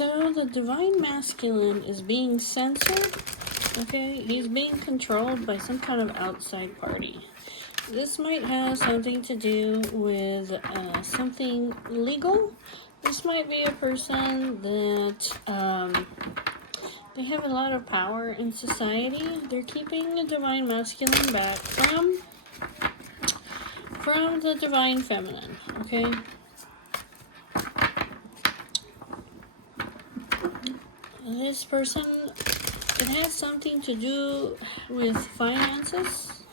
So the divine masculine is being censored. Okay, he's being controlled by some kind of outside party. This might have something to do with something legal. This might be a person that they have a lot of power in society. They're keeping the divine masculine back from the divine feminine. Okay. This person, it has something to do with finances.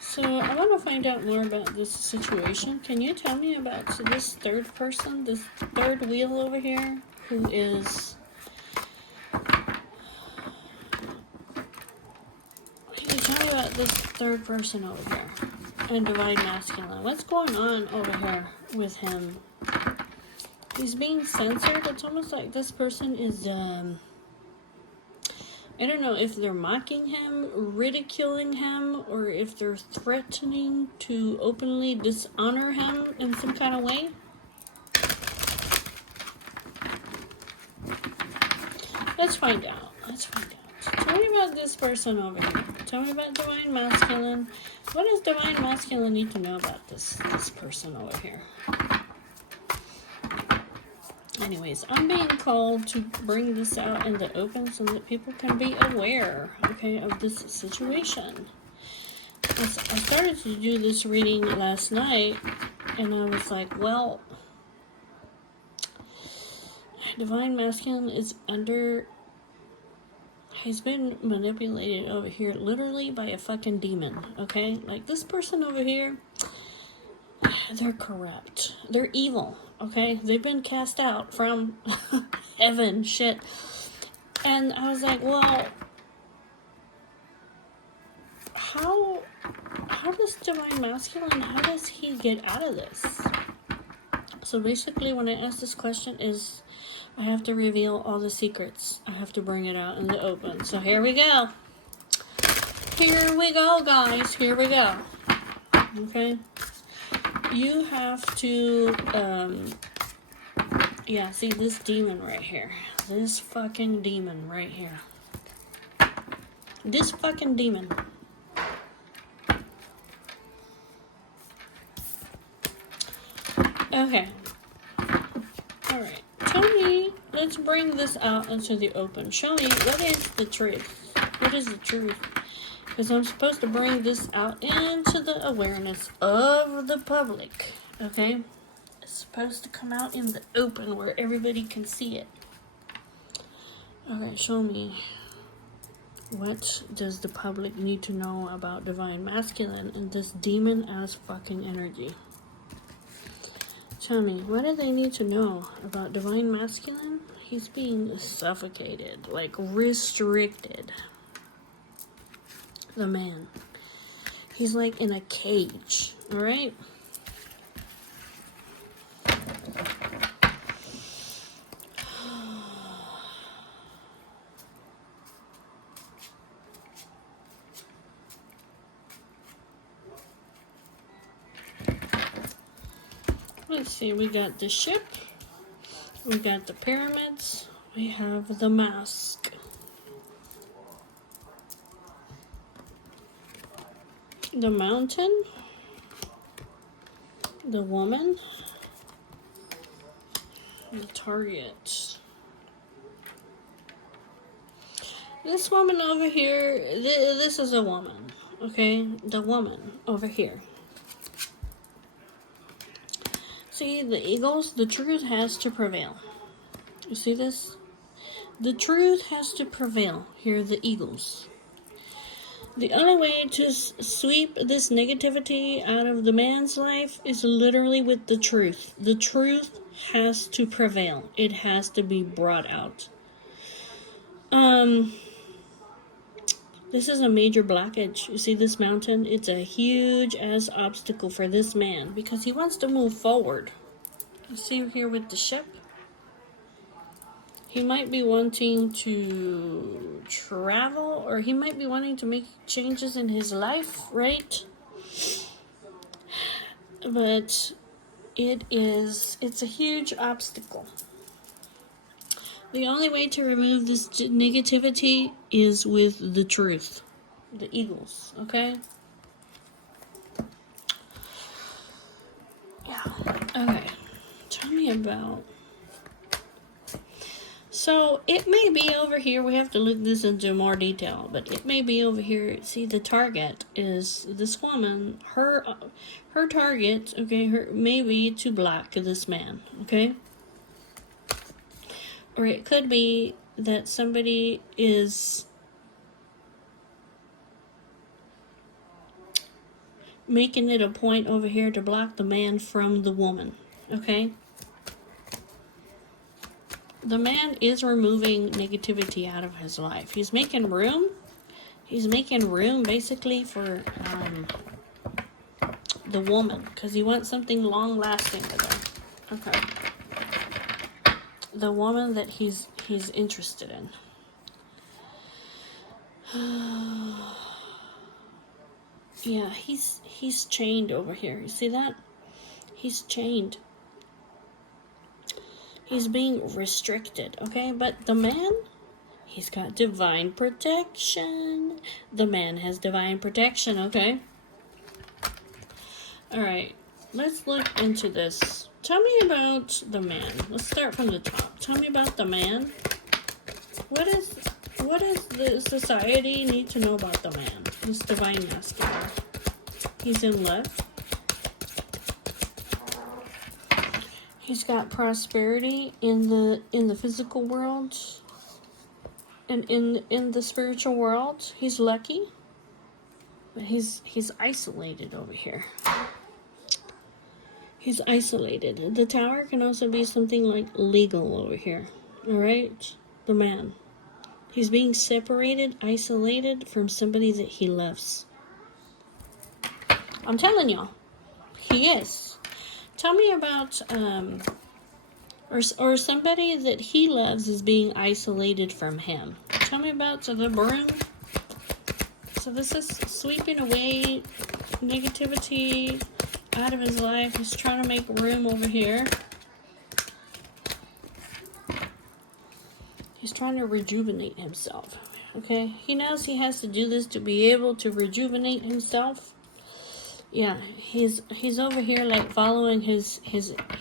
So I want to find out more about this situation. Can you tell me about this third person, this third wheel over here, who is... Can you tell me about this third person over here, and divine masculine? What's going on over here with him? He's being censored. It's almost like this person is, I don't know if they're mocking him, ridiculing him, or if they're threatening to openly dishonor him in some kind of way. Let's find out. Tell me about this person over here. Tell me about divine masculine. What does divine masculine need to know about this person over here? Anyways, I'm being called to bring this out in the open so that people can be aware, okay, of this situation. I started to do this reading last night, and I was like, well, divine masculine is he's been manipulated over here literally by a fucking demon, okay? Like, this person over here, they're corrupt. They're evil, okay? They've been cast out from heaven, shit. And I was like, well, how does divine masculine, how does he get out of this? So basically, when I ask this question is, I have to reveal all the secrets. I have to bring it out in the open. So here we go. Here we go, guys. Here we go. Okay? You have to, yeah, see this demon right here. This fucking demon right here. This fucking demon. Okay. Alright. Tell me, let's bring this out into the open. Show me, what is the truth? What is the truth? Because I'm supposed to bring this out into the awareness of the public. Okay? It's supposed to come out in the open where everybody can see it. Okay, show me. What does the public need to know about divine masculine and this demon-ass fucking energy? Tell me, what do they need to know about divine masculine? He's being suffocated, like restricted. The man. He's like in a cage, alright? Let's see, we got the ship, we got the pyramids, we have the mask. The mountain, the woman, the target. This woman over here, this is a woman, okay? The woman over here. See, the eagles, the truth has to prevail. You see this? The truth has to prevail. Here are the eagles. The only way to sweep this negativity out of the man's life is literally with the truth. The truth has to prevail. It has to be brought out. This is a major blockage. You see this mountain? It's a huge ass obstacle for this man because he wants to move forward. You see here with the ship? He might be wanting to travel, or he might be wanting to make changes in his life, right? But it's a huge obstacle. The only way to remove this negativity is with the truth. The eagles, okay? Yeah. Okay. Tell me about... So, it may be over here. We have to look this into more detail. But it may be over here. See, the target is this woman. Her target, okay, may be to block this man, okay? Or it could be that somebody is making it a point over here to block the man from the woman, okay? The man is removing negativity out of his life. He's making room. He's making room, basically, for the woman, because he wants something long-lasting with her. Okay. The woman that he's interested in. Yeah, he's chained over here. You see that? He's chained. He's being restricted, okay? But the man, he's got divine protection. The man has divine protection, okay? Alright, let's look into this. Tell me about the man. Let's start from the top. Tell me about the man. What does the society need to know about the man? This divine masculine. He's in love. He's got prosperity in the physical world, and in the spiritual world. He's lucky, but he's isolated over here. He's isolated. The Tower can also be something like legal over here. All right, the man. He's being separated, isolated from somebody that he loves. I'm telling y'all, he is. Tell me about, or somebody that he loves is being isolated from him. Tell me about the broom. So this is sweeping away negativity out of his life. He's trying to make room over here. He's trying to rejuvenate himself. Okay? He knows he has to do this to be able to rejuvenate himself. Yeah, he's over here like following his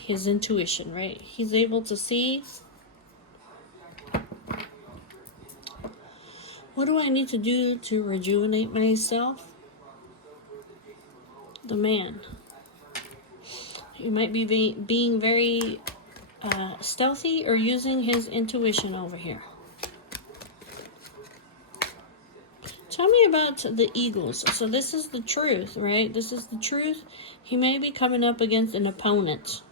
intuition, right? He's able to see, what do I need to do to rejuvenate myself? The man. He might be being very stealthy or using his intuition over here. Tell me about the eagles. So this is the truth, right? This is the truth. He may be coming up against an opponent.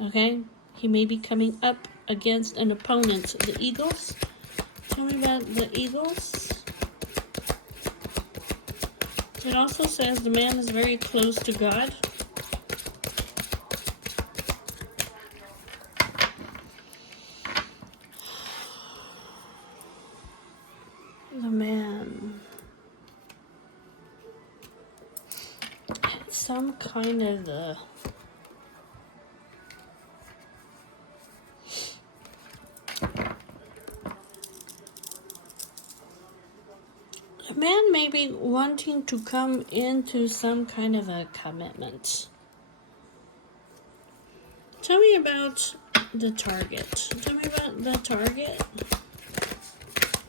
Okay? He may be coming up against an opponent. The eagles. Tell me about the eagles. It also says the man is very close to God. The man. It's some kind of the... A man may be wanting to come into some kind of a commitment. Tell me about the target. Tell me about the target.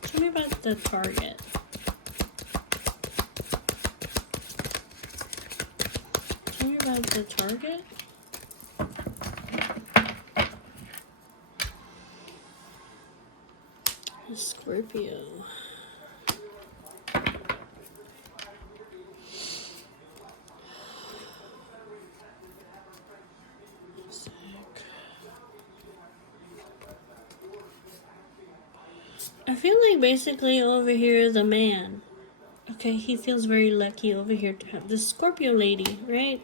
Tell me about the target. Tell me about the target. Scorpio. I feel like basically over here the man, okay, he feels very lucky over here to have this Scorpio lady, right?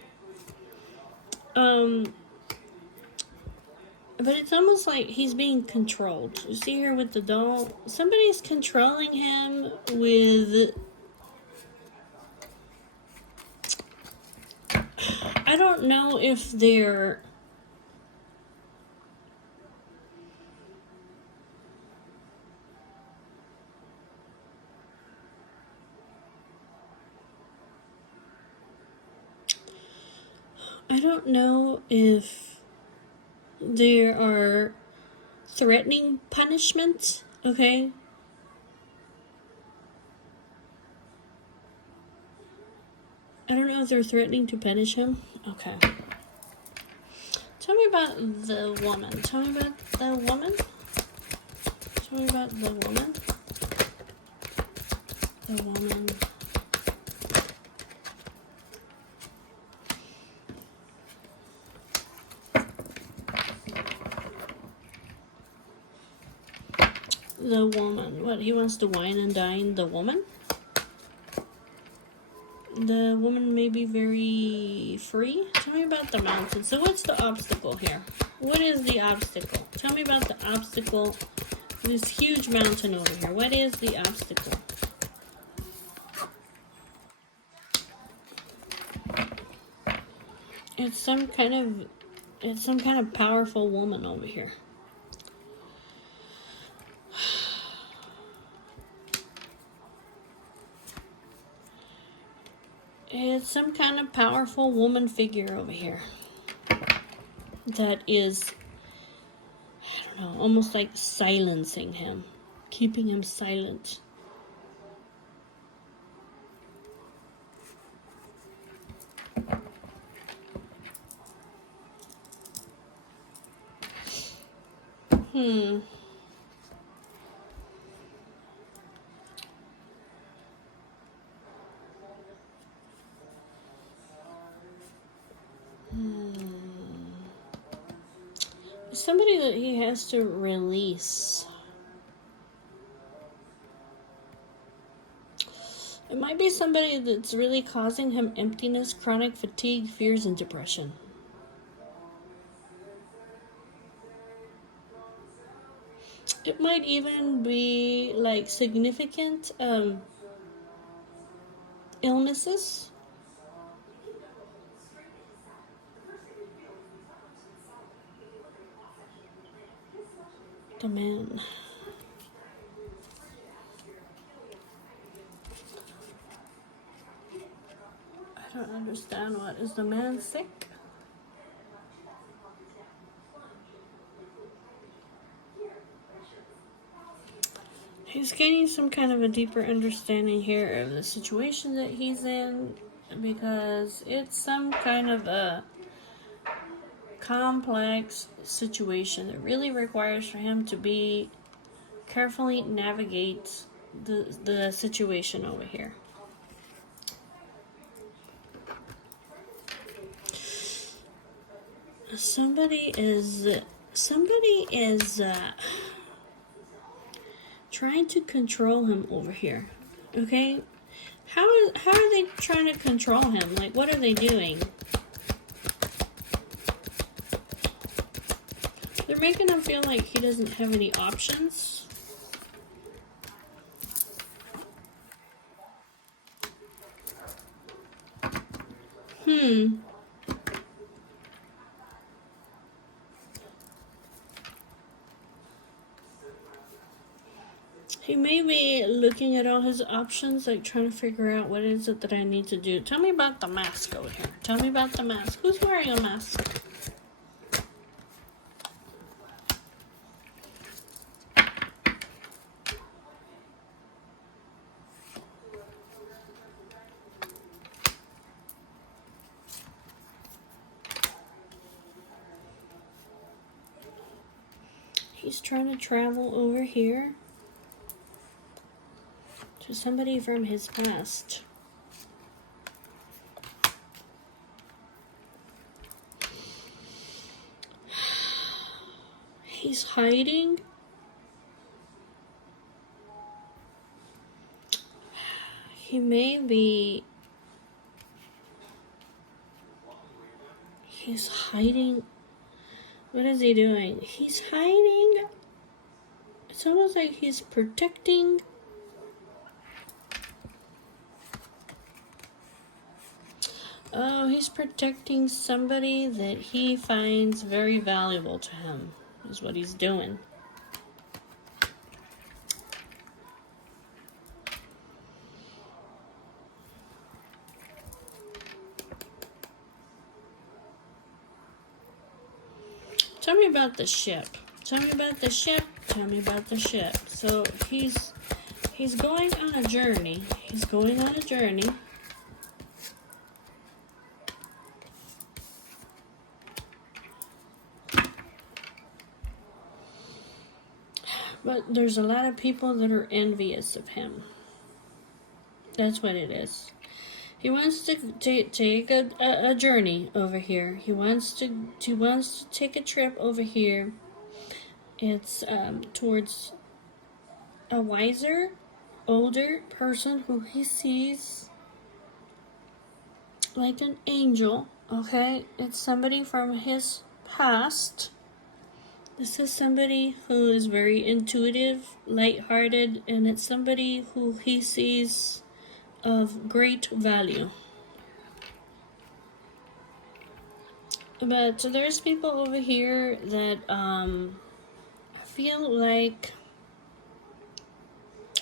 But it's almost like he's being controlled. You see here with the doll, somebody's controlling him with, I don't know if they're... I don't know if there are threatening punishments, okay? I don't know if they're threatening to punish him. Okay. Tell me about the woman. Tell me about the woman. Tell me about the woman. The woman. The woman. What, he wants to wine and dine the woman? The woman may be very free. Tell me about the mountain. So what's the obstacle here? What is the obstacle? Tell me about the obstacle. This huge mountain over here. What is the obstacle? It's some kind of powerful woman over here. It's some kind of powerful woman figure over here that is, I don't know, almost like silencing him, keeping him silent. Somebody that he has to release. It might be somebody that's really causing him emptiness, chronic fatigue, fears, and depression. It might even be like significant illnesses. The man. I don't understand. What is the man sick? He's gaining some kind of a deeper understanding here of the situation that he's in, because it's some kind of a complex situation that really requires for him to be carefully navigate the situation over here. Somebody is trying to control him over here. Okay? How are they trying to control him? Like, what are they doing? They're making him feel like he doesn't have any options. He may be looking at all his options, like trying to figure out what is it that I need to do. Tell me about the mask over here. Tell me about the mask. Who's wearing a mask? He's trying to travel over here to somebody from his past. He's hiding. He may be... He's hiding. What is he doing? He's hiding. It's almost like he's protecting. Oh, he's protecting somebody that he finds very valuable to him, is what he's doing. Tell me about the ship. Tell me about the ship. Tell me about the ship. So he's going on a journey. He's going on a journey. But there's a lot of people that are envious of him. That's what it is. He wants to take a journey over here. He wants to take a trip over here. It's towards a wiser, older person who he sees like an angel. Okay, it's somebody from his past. This is somebody who is very intuitive, lighthearted, and it's somebody who he sees of great value. But so there's people over here that I feel like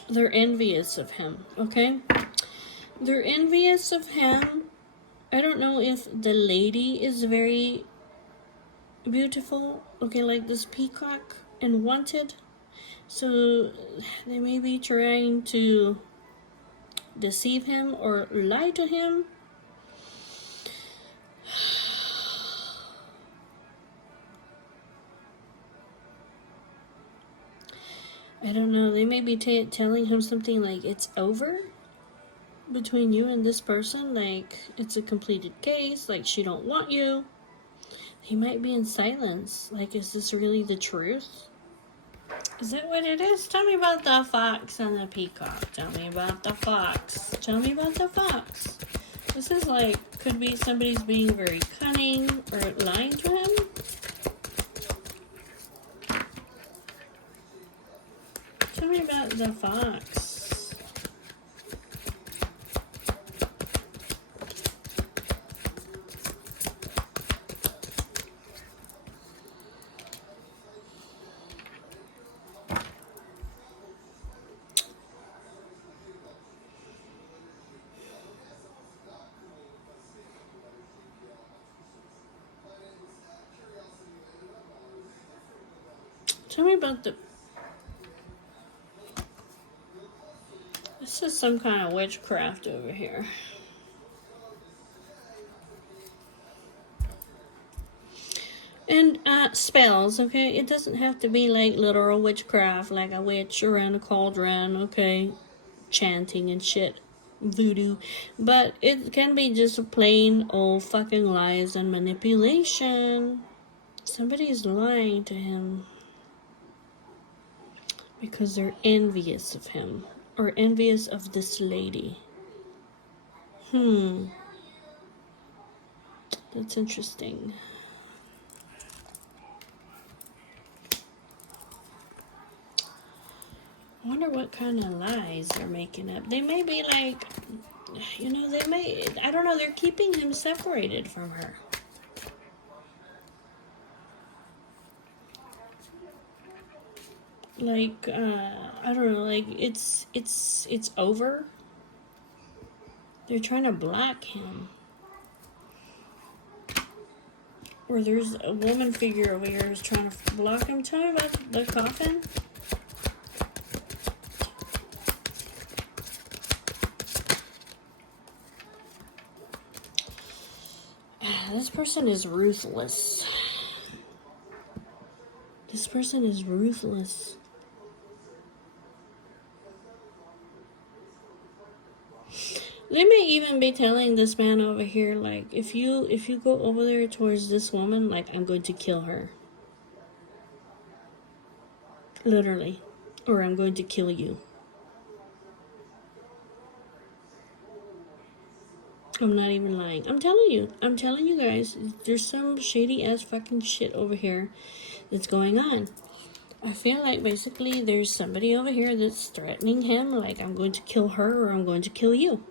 they're envious of him, okay? They're envious of him. I don't know if the lady is very beautiful, okay, like this peacock and wanted. So they may be trying to deceive him or lie to him. I don't know. They may be telling him something like it's over between you and this person. Like it's a completed case. Like she don't want you. He might be in silence. Like, is this really the truth? Is that what it is? Tell me about the fox and the peacock. Tell me about the fox. Tell me about the fox. This is like, could be somebody's being very cunning or lying to him. Tell me about the fox. Tell me about the... This is some kind of witchcraft over here. And spells, okay? It doesn't have to be like literal witchcraft, like a witch around a cauldron, okay? Chanting and shit. Voodoo. But it can be just plain old fucking lies and manipulation. Somebody's lying to him because they're envious of him or envious of this lady. That's interesting. I wonder what kind of lies they're making up. They may be like, you know, they may, I don't know, they're keeping him separated from her. Like, I don't know, like, it's over. They're trying to block him. Or there's a woman figure over here who's trying to block him. Tell me about the coffin. This person is ruthless. This person is ruthless. They may even be telling this man over here, like, if you go over there towards this woman, like, I'm going to kill her. Literally. Or I'm going to kill you. I'm not even lying. I'm telling you guys, there's some shady ass fucking shit over here that's going on. I feel like basically there's somebody over here that's threatening him, like, I'm going to kill her or I'm going to kill you.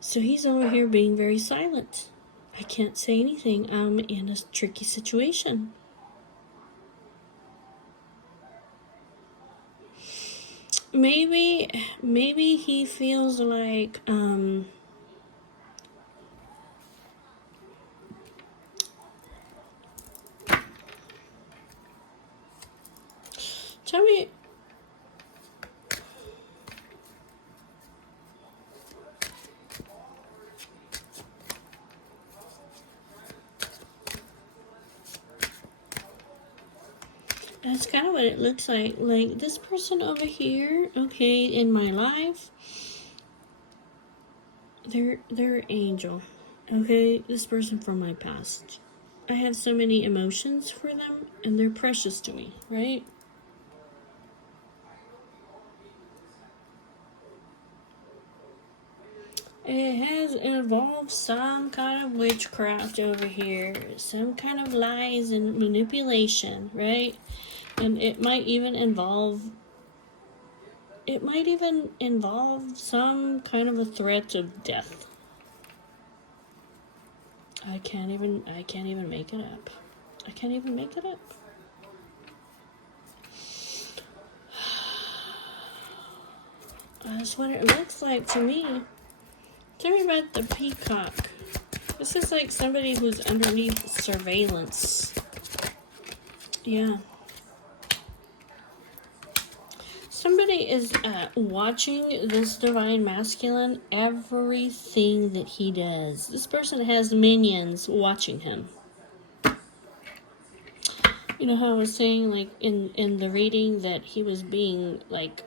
So he's over here being very silent. I can't say anything. I'm in a tricky situation. Maybe he feels like, tell me, that's kind of what it looks like. Like, this person over here, okay, in my life, they're an angel, okay? This person from my past. I have so many emotions for them, and they're precious to me, right? It has involved some kind of witchcraft over here, some kind of lies and manipulation, right? And it might even involve some kind of a threat of death. I can't even make it up. I can't even make it up. That's what it looks like to me. Tell me about the peacock. This is like somebody who's underneath surveillance. Yeah. Somebody is watching this divine masculine, everything that he does. This person has minions watching him. You know how I was saying, like, in the reading, that he was being, like,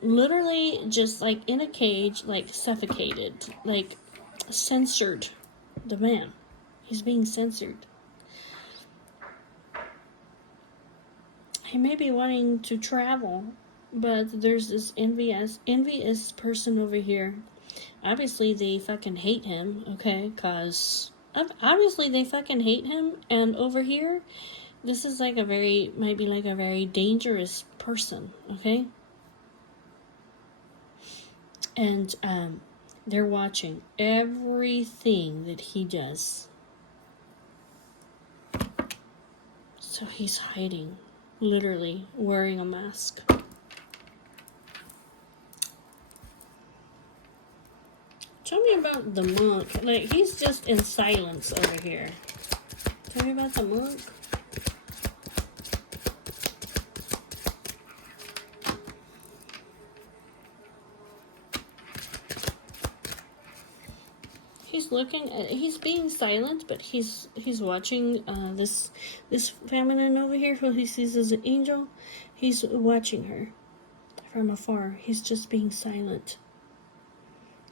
literally just, like, in a cage, like, suffocated, like, censored. The man. He's being censored. He may be wanting to travel, but there's this envious person over here. Obviously, they fucking hate him, okay? Because obviously they fucking hate him. And over here, this is like might be like a very dangerous person, okay? And they're watching everything that he does. So he's hiding. Literally wearing a mask. Tell me about the monk. Like, he's just in silence over here. Tell me about the monk. He's being silent, but he's watching this feminine over here who he sees as an angel. He's watching her from afar. He's just being silent.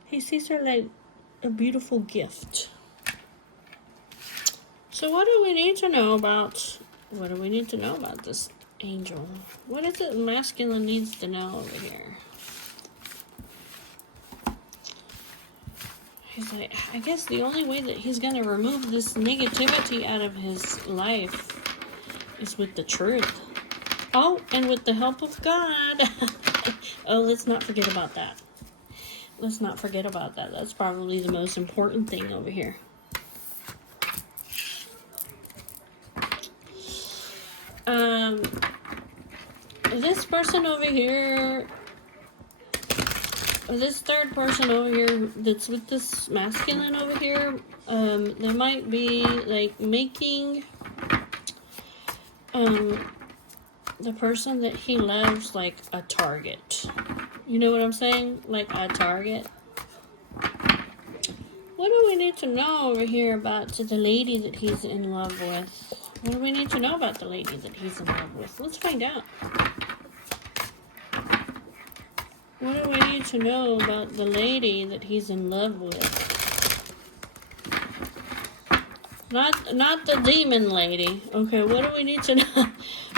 He sees her like a beautiful gift. So what do we need to know about this angel? What is it masculine needs to know over here? He's like, I guess the only way that he's going to remove this negativity out of his life is with the truth. Oh, and with the help of God. Oh, let's not forget about that. Let's not forget about that. That's probably the most important thing over here. This person over here, this third person over here that's with this masculine over here, they might be like making the person that he loves like a target. You know what I'm saying? Like a target. What do we need to know over here about the lady that he's in love with? What do we need to know about the lady that he's in love with? Let's find out. What do we need to know about the lady that he's in love with? Not the demon lady. Okay, what do we need to know?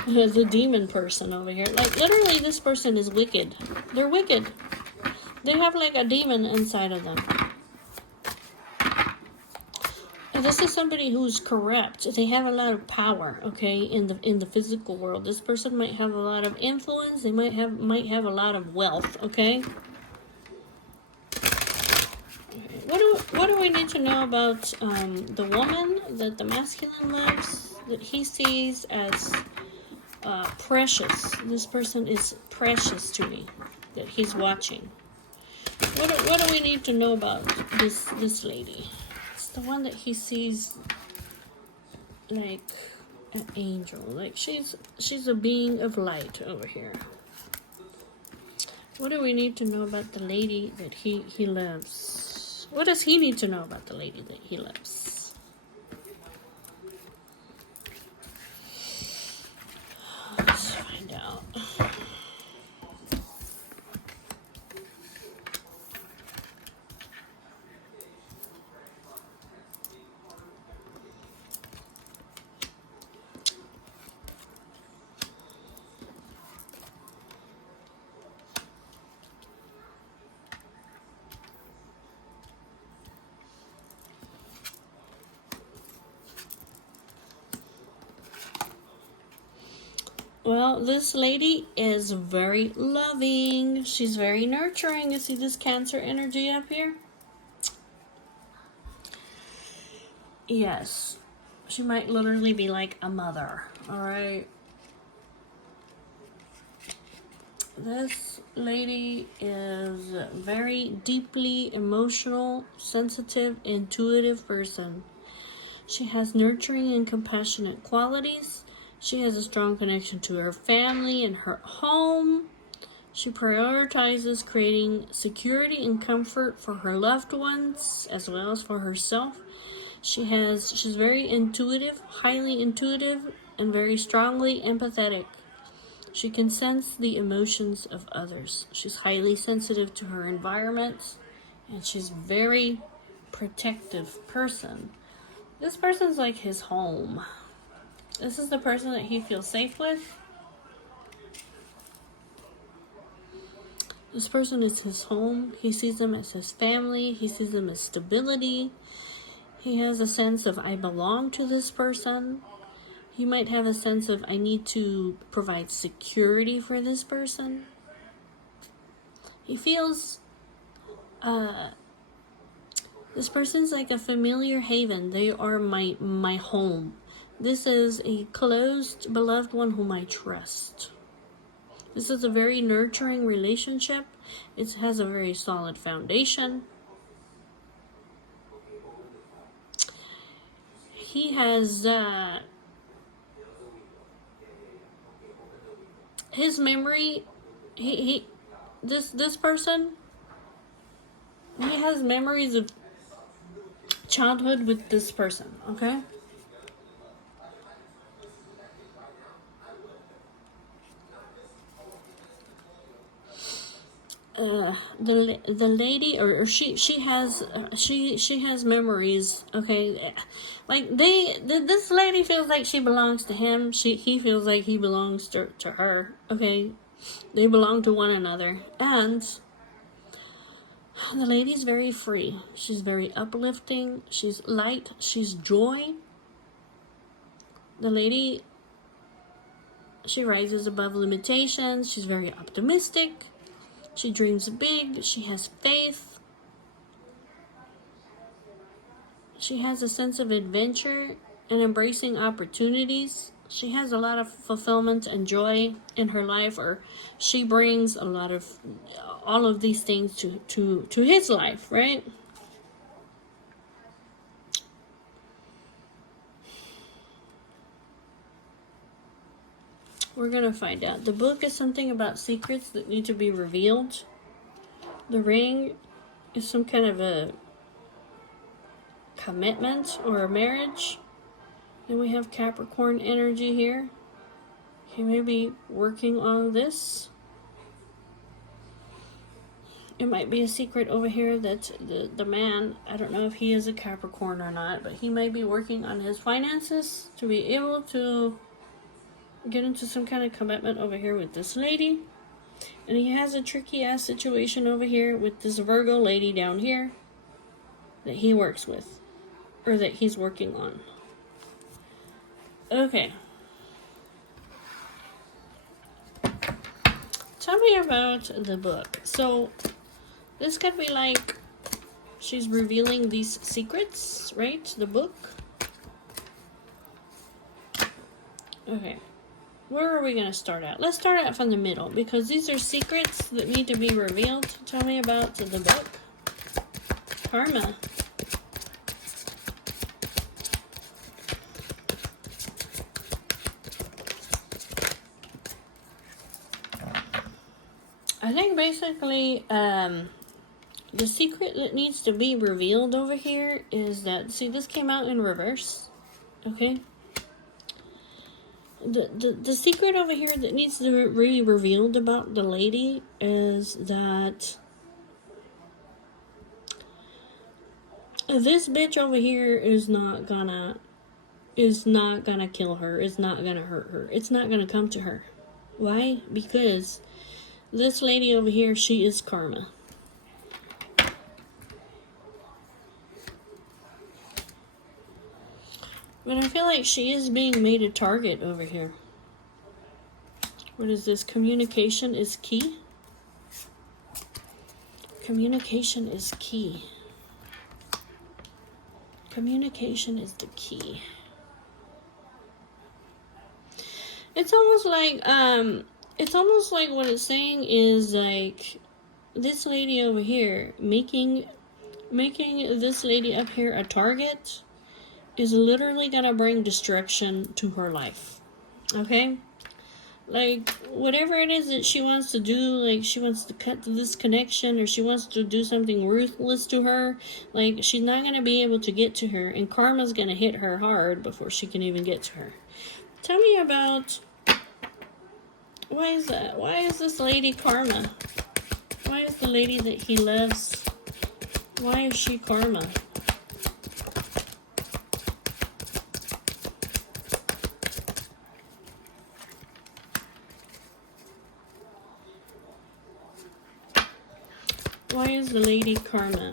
The demon person over here. Like, literally, this person is wicked. They're wicked. They have, like, a demon inside of them. And this is somebody who's corrupt. They have a lot of power, okay, in the physical world. This person might have a lot of influence. They might have a lot of wealth, okay? What do we need to know about the woman that the masculine loves, that he sees as precious? This person is precious to me, that he's watching. What do we need to know about this lady? It's the one that he sees like an angel, like she's a being of light over here. What do we need to know about the lady that he loves? What does he need to know about the lady that he loves? Let's find out. Well, this lady is very loving. She's very nurturing. You see this Cancer energy up here? Yes. She might literally be like a mother. Alright? This lady is a very deeply emotional, sensitive, intuitive person. She has nurturing and compassionate qualities. She has a strong connection to her family and her home. She prioritizes creating security and comfort for her loved ones as well as for herself. She's very intuitive, highly intuitive, and very strongly empathetic. She can sense the emotions of others. She's highly sensitive to her environment, and she's a very protective person. This person's like his home. This is the person that he feels safe with. This person is his home. He sees them as his family. He sees them as stability. He has a sense of, I belong to this person. He might have a sense of, I need to provide security for this person. He feels, this person's like a familiar haven. They are my home. This is a closed, beloved one whom I trust. This is a very nurturing relationship. It has a very solid foundation. He has his memory. This person, he has memories of childhood with this person. Okay. The lady or she has memories. Okay, like this lady feels like she belongs to him. He feels like he belongs to her. Okay, they belong to one another, and the lady's very free. She's very uplifting. She's light. She's joy. The lady, she rises above limitations. She's very optimistic. She dreams big. She has faith. She has a sense of adventure and embracing opportunities. She has a lot of fulfillment and joy in her life, or she brings a lot of all of these things to his life, right? We're going to find out. The book is something about secrets that need to be revealed. The ring is some kind of a commitment or a marriage. Then we have Capricorn energy here. He may be working on this. It might be a secret over here that the man, I don't know if he is a Capricorn or not, but he may be working on his finances to be able to get into some kind of commitment over here with this lady. And he has a tricky ass situation over here with this Virgo lady down here that he works with, or that he's working on. Okay. Tell me about the book. So this could be like She's revealing these secrets, right? The book. Okay. Where are we going to start at? Let's start out from the middle, because these are secrets that need to be revealed. Tell me about the book. Karma. I think basically, the secret that needs to be revealed over here is that, see, this came out in reverse, okay? The secret over here that needs to be revealed about the lady is that this bitch over here is not gonna kill her, is not gonna hurt her, it's not gonna come to her. Why? Because this lady over here, she is karma. But I feel like she is being made a target over here. What is this? Communication is key? Communication is key. Communication is the key. It's almost like what it's saying is like this lady over here making this lady up here a target is literally gonna bring destruction to her life. Okay? Like, whatever it is that she wants to do, like, she wants to cut this connection, or she wants to do something ruthless to her, like, she's not gonna be able to get to her, and karma's gonna hit her hard before she can even get to her. Tell me about, why is that? Why is this lady karma? Why is the lady that he loves, why is she karma? Why is the lady karma?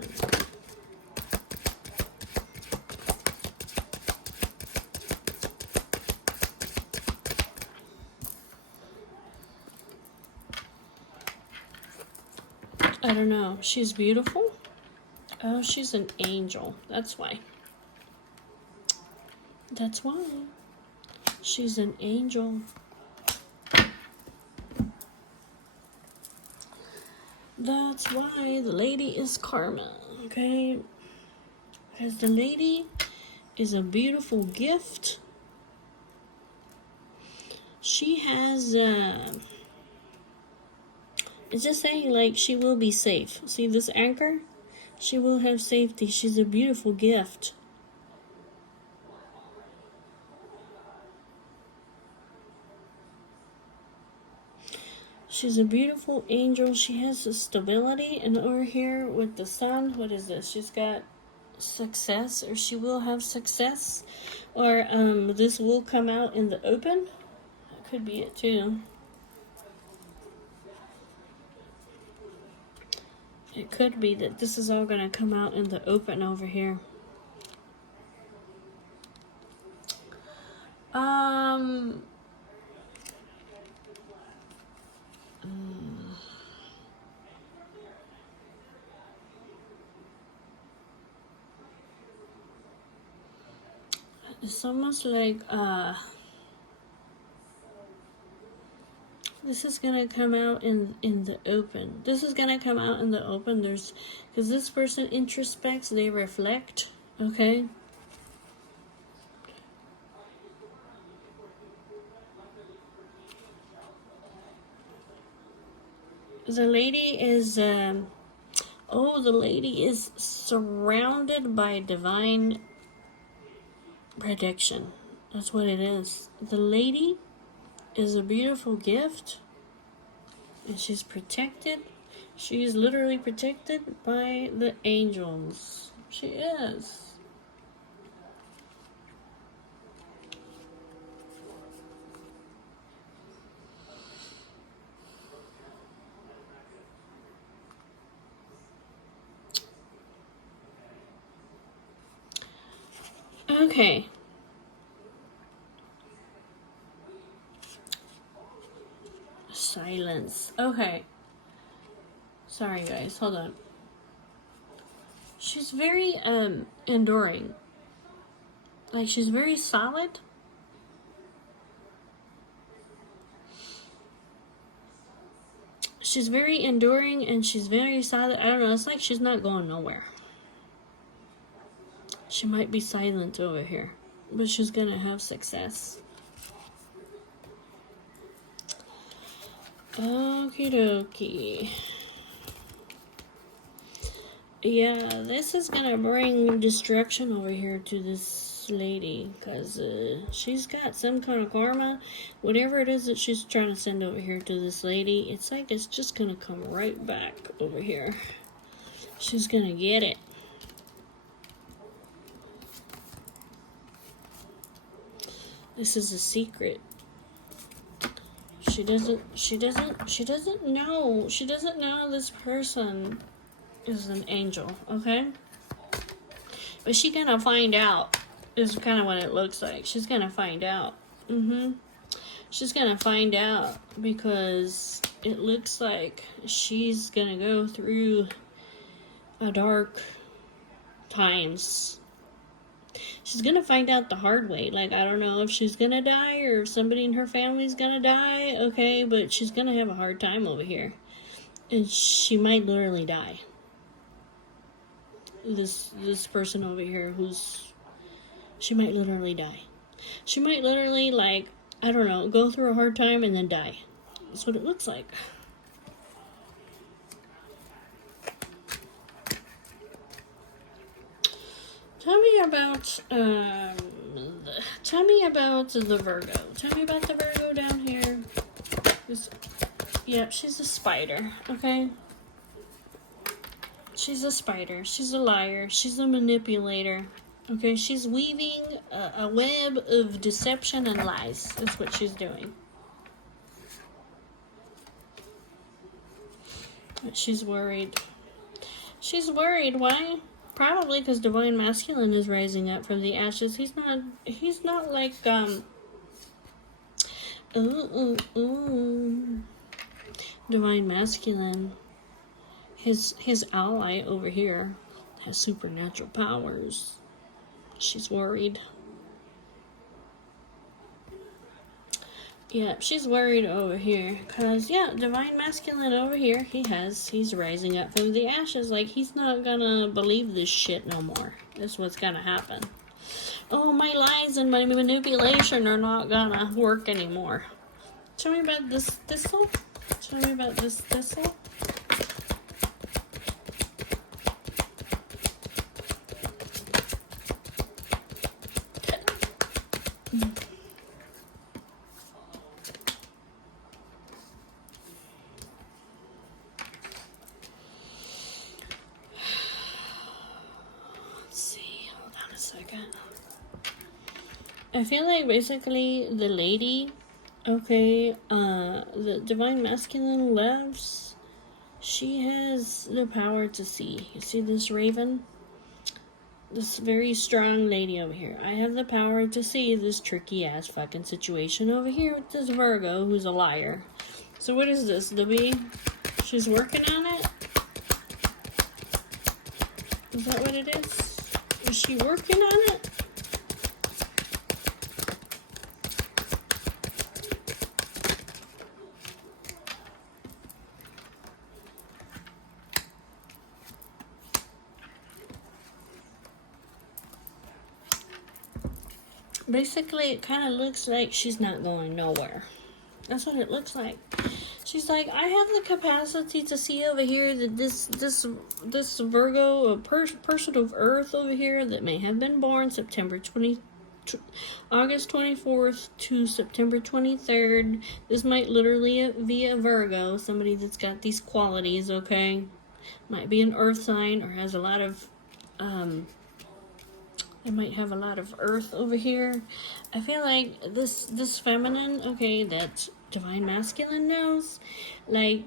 I don't know. She's beautiful. Oh, she's an angel. That's why. That's why. She's an angel. That's why the lady is karma, okay? Because the lady is a beautiful gift. She has, it's just saying, like, she will be safe. See this anchor? She will have safety. She's a beautiful gift. She's a beautiful angel. She has a stability. And over here with the sun, what is this? She's got success, or she will have success. Or this will come out in the open. That could be it too. It could be that this is all going to come out in the open over here. It's almost like, this is gonna come out in the open. This is gonna come out in the open. Because this person introspects, they reflect, okay? The lady is, the lady is surrounded by divine protection. That's what it is. The lady is a beautiful gift, and she's protected. She is literally protected by the angels. She is. Okay. Silence. Okay. Sorry, guys. Hold on. she's very enduring. Like, she's very solid. She's very enduring and she's very solid. I don't know, it's like she's not going nowhere. She might be silent over here, but she's gonna have success. Okie dokie. Yeah, this is gonna bring destruction over here to this lady, because she's got some kind of karma. Whatever it is that she's trying to send over here to this lady, it's like it's just gonna come right back over here. She's gonna get it. This is a secret. She doesn't know this person is an angel, okay? But she's gonna find out, is kind of what it looks like. She's gonna find out. She's gonna find out, because it looks like she's gonna go through a dark times. She's gonna find out the hard way. Like, I don't know if she's gonna die or if somebody in her family's gonna die, okay? But she's gonna have a hard time over here. And she might literally die. This person over here she might literally die. She might literally, like, I don't know, go through a hard time and then die. That's what it looks like. Tell me about the Virgo. Tell me about the Virgo down here. Yep, she's a spider, okay? She's a spider. She's a liar. She's a manipulator. Okay, she's weaving a web of deception and lies. That's what she's doing. But she's worried. She's worried. Why? Probably because Divine Masculine is rising up from the ashes. He's not like, Divine Masculine. His ally over here has supernatural powers. She's worried. Yeah, she's worried over here. Because, yeah, Divine Masculine over here, he's rising up from the ashes. Like, he's not gonna believe this shit no more. That's what's gonna happen. Oh, my lies and my manipulation are not gonna work anymore. Tell me about this thistle. Tell me about this thistle. I feel like basically the lady, okay, the Divine Masculine loves, she has the power to see. You see this raven? This very strong lady over here. I have the power to see this tricky ass fucking situation over here with this Virgo who's a liar. So what is this, the bee? She's working on it? Is that what it is? Is she working on it? Basically, it kind of looks like she's not going nowhere. That's what it looks like. She's like, I have the capacity to see over here that this Virgo, a person of Earth over here that may have been born August 24th to September 23rd. This might literally be a Virgo, somebody that's got these qualities, okay? Might be an Earth sign or has a lot of, it might have a lot of earth over here. I feel like this feminine, okay, that Divine Masculine knows, like,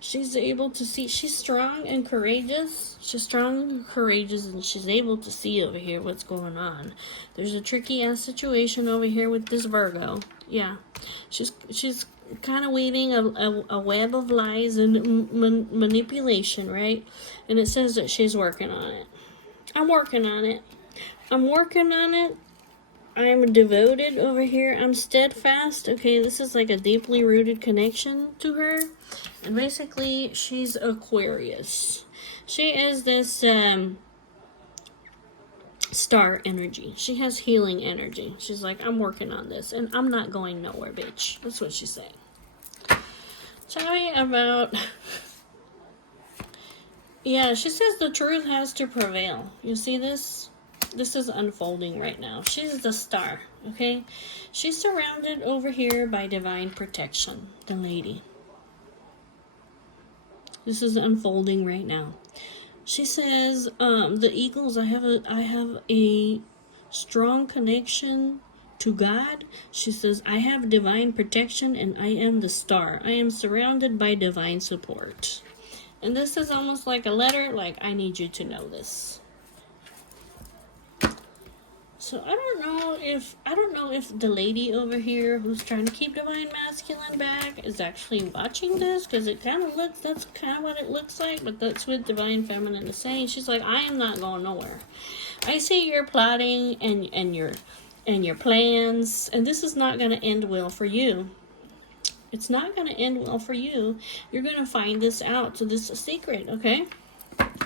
she's able to see, she's strong and courageous. She's strong and courageous, and she's able to see over here what's going on. There's a tricky ass situation over here with this Virgo. Yeah, she's kind of weaving a web of lies and manipulation, right? And it says that she's working on it. I'm working on it. I'm working on it. I'm devoted over here. I'm steadfast. Okay, this is like a deeply rooted connection to her. And basically, she's Aquarius. She is this star energy. She has healing energy. She's like, I'm working on this, and I'm not going nowhere, bitch. That's what she's saying. Tell me about... Yeah, she says the truth has to prevail. You see this? This is unfolding right now. She's the star, okay? She's surrounded over here by divine protection, the lady. This is unfolding right now. She says, the eagles, I have a strong connection to God. She says, I have divine protection and I am the star. I am surrounded by divine support. And this is almost like a letter, like, I need you to know this. So I don't know if the lady over here who's trying to keep divine masculine back is actually watching this, because it kind of looks, that's kind of what it looks like, but that's what divine feminine is saying. She's like, I am not going nowhere. I see your plotting and your plans, and this is not going to end well for you. It's not going to end well for you. You're going to find this out. So this is a secret, okay? That's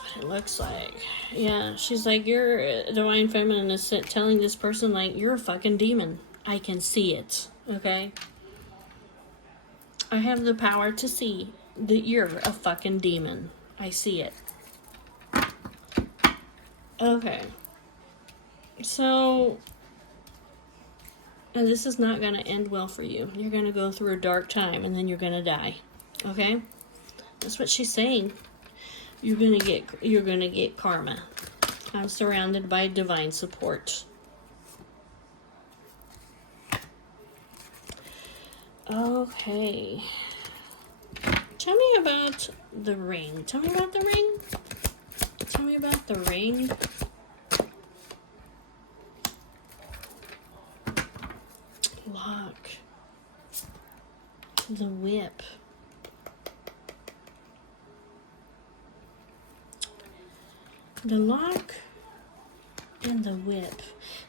what it looks like. Yeah, she's like, your divine feminine is telling this person, like, you're a fucking demon. I can see it, okay? I have the power to see that you're a fucking demon. I see it. Okay. So... And this is not going to end well for you. You're going to go through a dark time and then you're going to die. Okay? That's what she's saying. You're going to get karma. I'm surrounded by divine support. Okay. Tell me about the ring. Tell me about the ring. Tell me about the ring. Lock. The whip. The lock and the whip.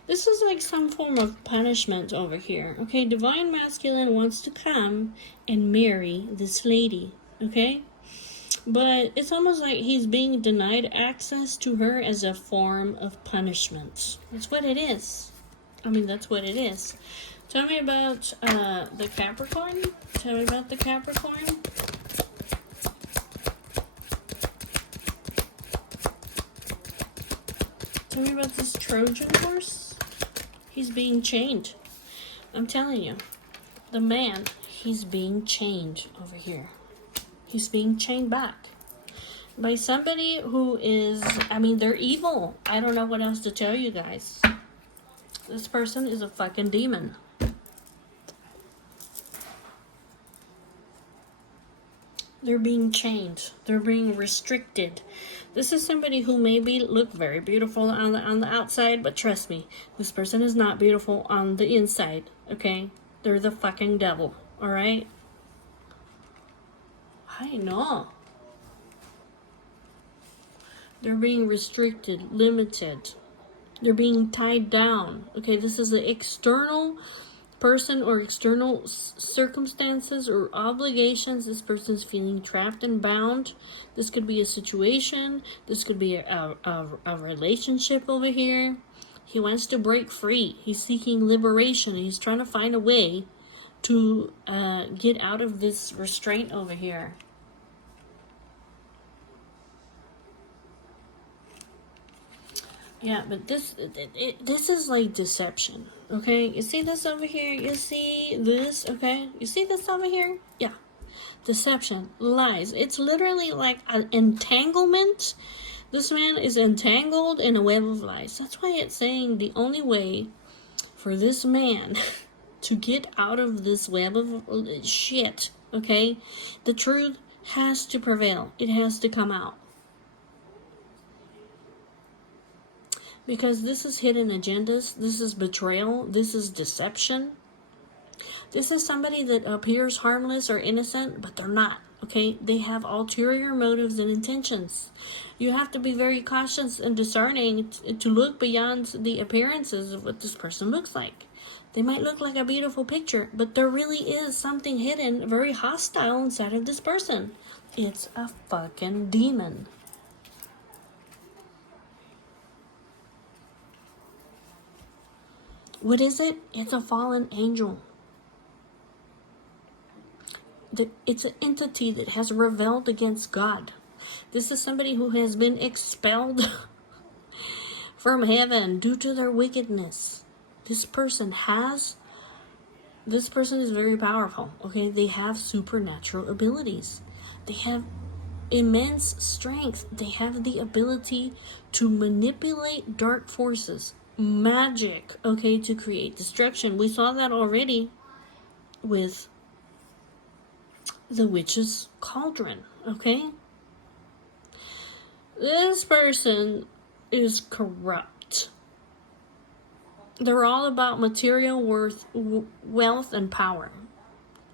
This is like some form of punishment over here. Okay, divine masculine wants to come and marry this lady. Okay? But it's almost like he's being denied access to her as a form of punishment. That's what it is. I mean, that's what it is. Tell me about the Capricorn. Tell me about the Capricorn. Tell me about this Trojan horse. He's being chained. I'm telling you. The man, he's being chained over here. He's being chained back. By somebody who is, I mean, they're evil. I don't know what else to tell you guys. This person is a fucking demon. They're being chained. They're being restricted. This is somebody who maybe look very beautiful on the outside, but trust me, this person is not beautiful on the inside, okay? They're the fucking devil, alright? I know. They're being restricted, limited. They're being tied down. Okay, this is an external person or external circumstances or obligations. This person's feeling trapped and bound. This could be a situation. This could be a relationship over here. He wants to break free. He's seeking liberation. He's trying to find a way to get out of this restraint over here. Yeah, but this is like deception, okay? You see this over here? You see this, okay? You see this over here? Yeah. Deception, lies. It's literally like an entanglement. This man is entangled in a web of lies. That's why it's saying the only way for this man to get out of this web of shit, okay? The truth has to prevail. It has to come out. Because this is hidden agendas, this is betrayal, this is deception. This is somebody that appears harmless or innocent, but they're not. Okay, they have ulterior motives and intentions. You have to be very cautious and discerning to look beyond the appearances of what this person looks like. They might look like a beautiful picture, but there really is something hidden, very hostile inside of this person. It's a fucking demon. What is it? It's a fallen angel. It's an entity that has rebelled against God. This is somebody who has been expelled from heaven due to their wickedness. This person is very powerful. Okay, they have supernatural abilities. They have immense strength. They have the ability to manipulate dark forces, magic, okay, to create destruction. We saw that already with the witch's cauldron, okay? This person is corrupt. They're all about material wealth, and power.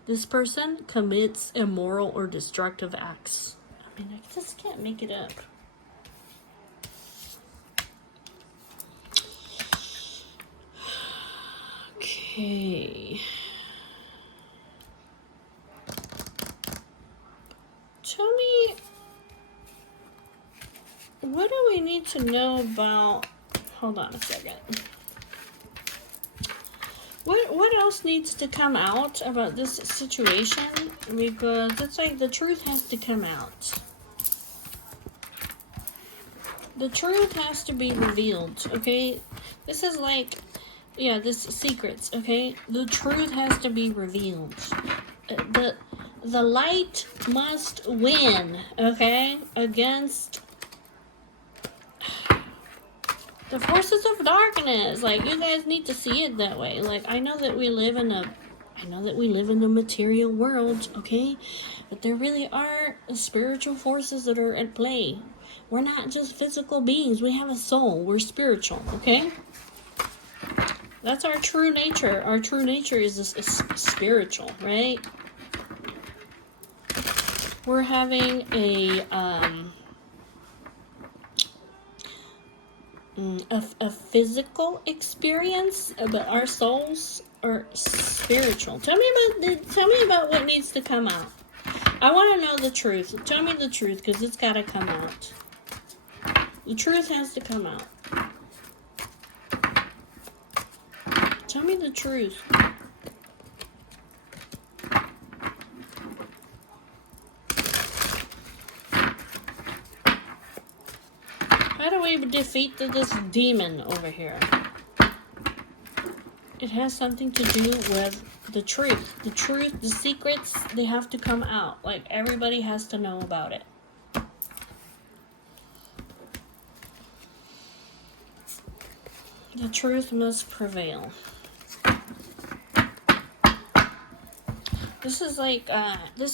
This person commits immoral or destructive acts. I mean, I just can't make it up. Okay. Tell me, what do we need to know about... Hold on a second. What else needs to come out about this situation? Because it's like the truth has to come out. The truth has to be revealed, okay? This is like, yeah, this secrets, okay? The truth has to be revealed. The light must win, okay? Against the forces of darkness. Like, you guys need to see it that way. Like, I know that we live in a material world, okay? But there really are spiritual forces that are at play. We're not just physical beings. We have a soul. We're spiritual, okay? That's our true nature. Our true nature is spiritual, right? We're having a physical experience, but our souls are spiritual. Tell me about what needs to come out. I want to know the truth. Tell me the truth, because it's got to come out. The truth has to come out. Tell me the truth. How do we defeat this demon over here? It has something to do with the truth. The truth, the secrets, they have to come out. Like, everybody has to know about it. The truth must prevail. This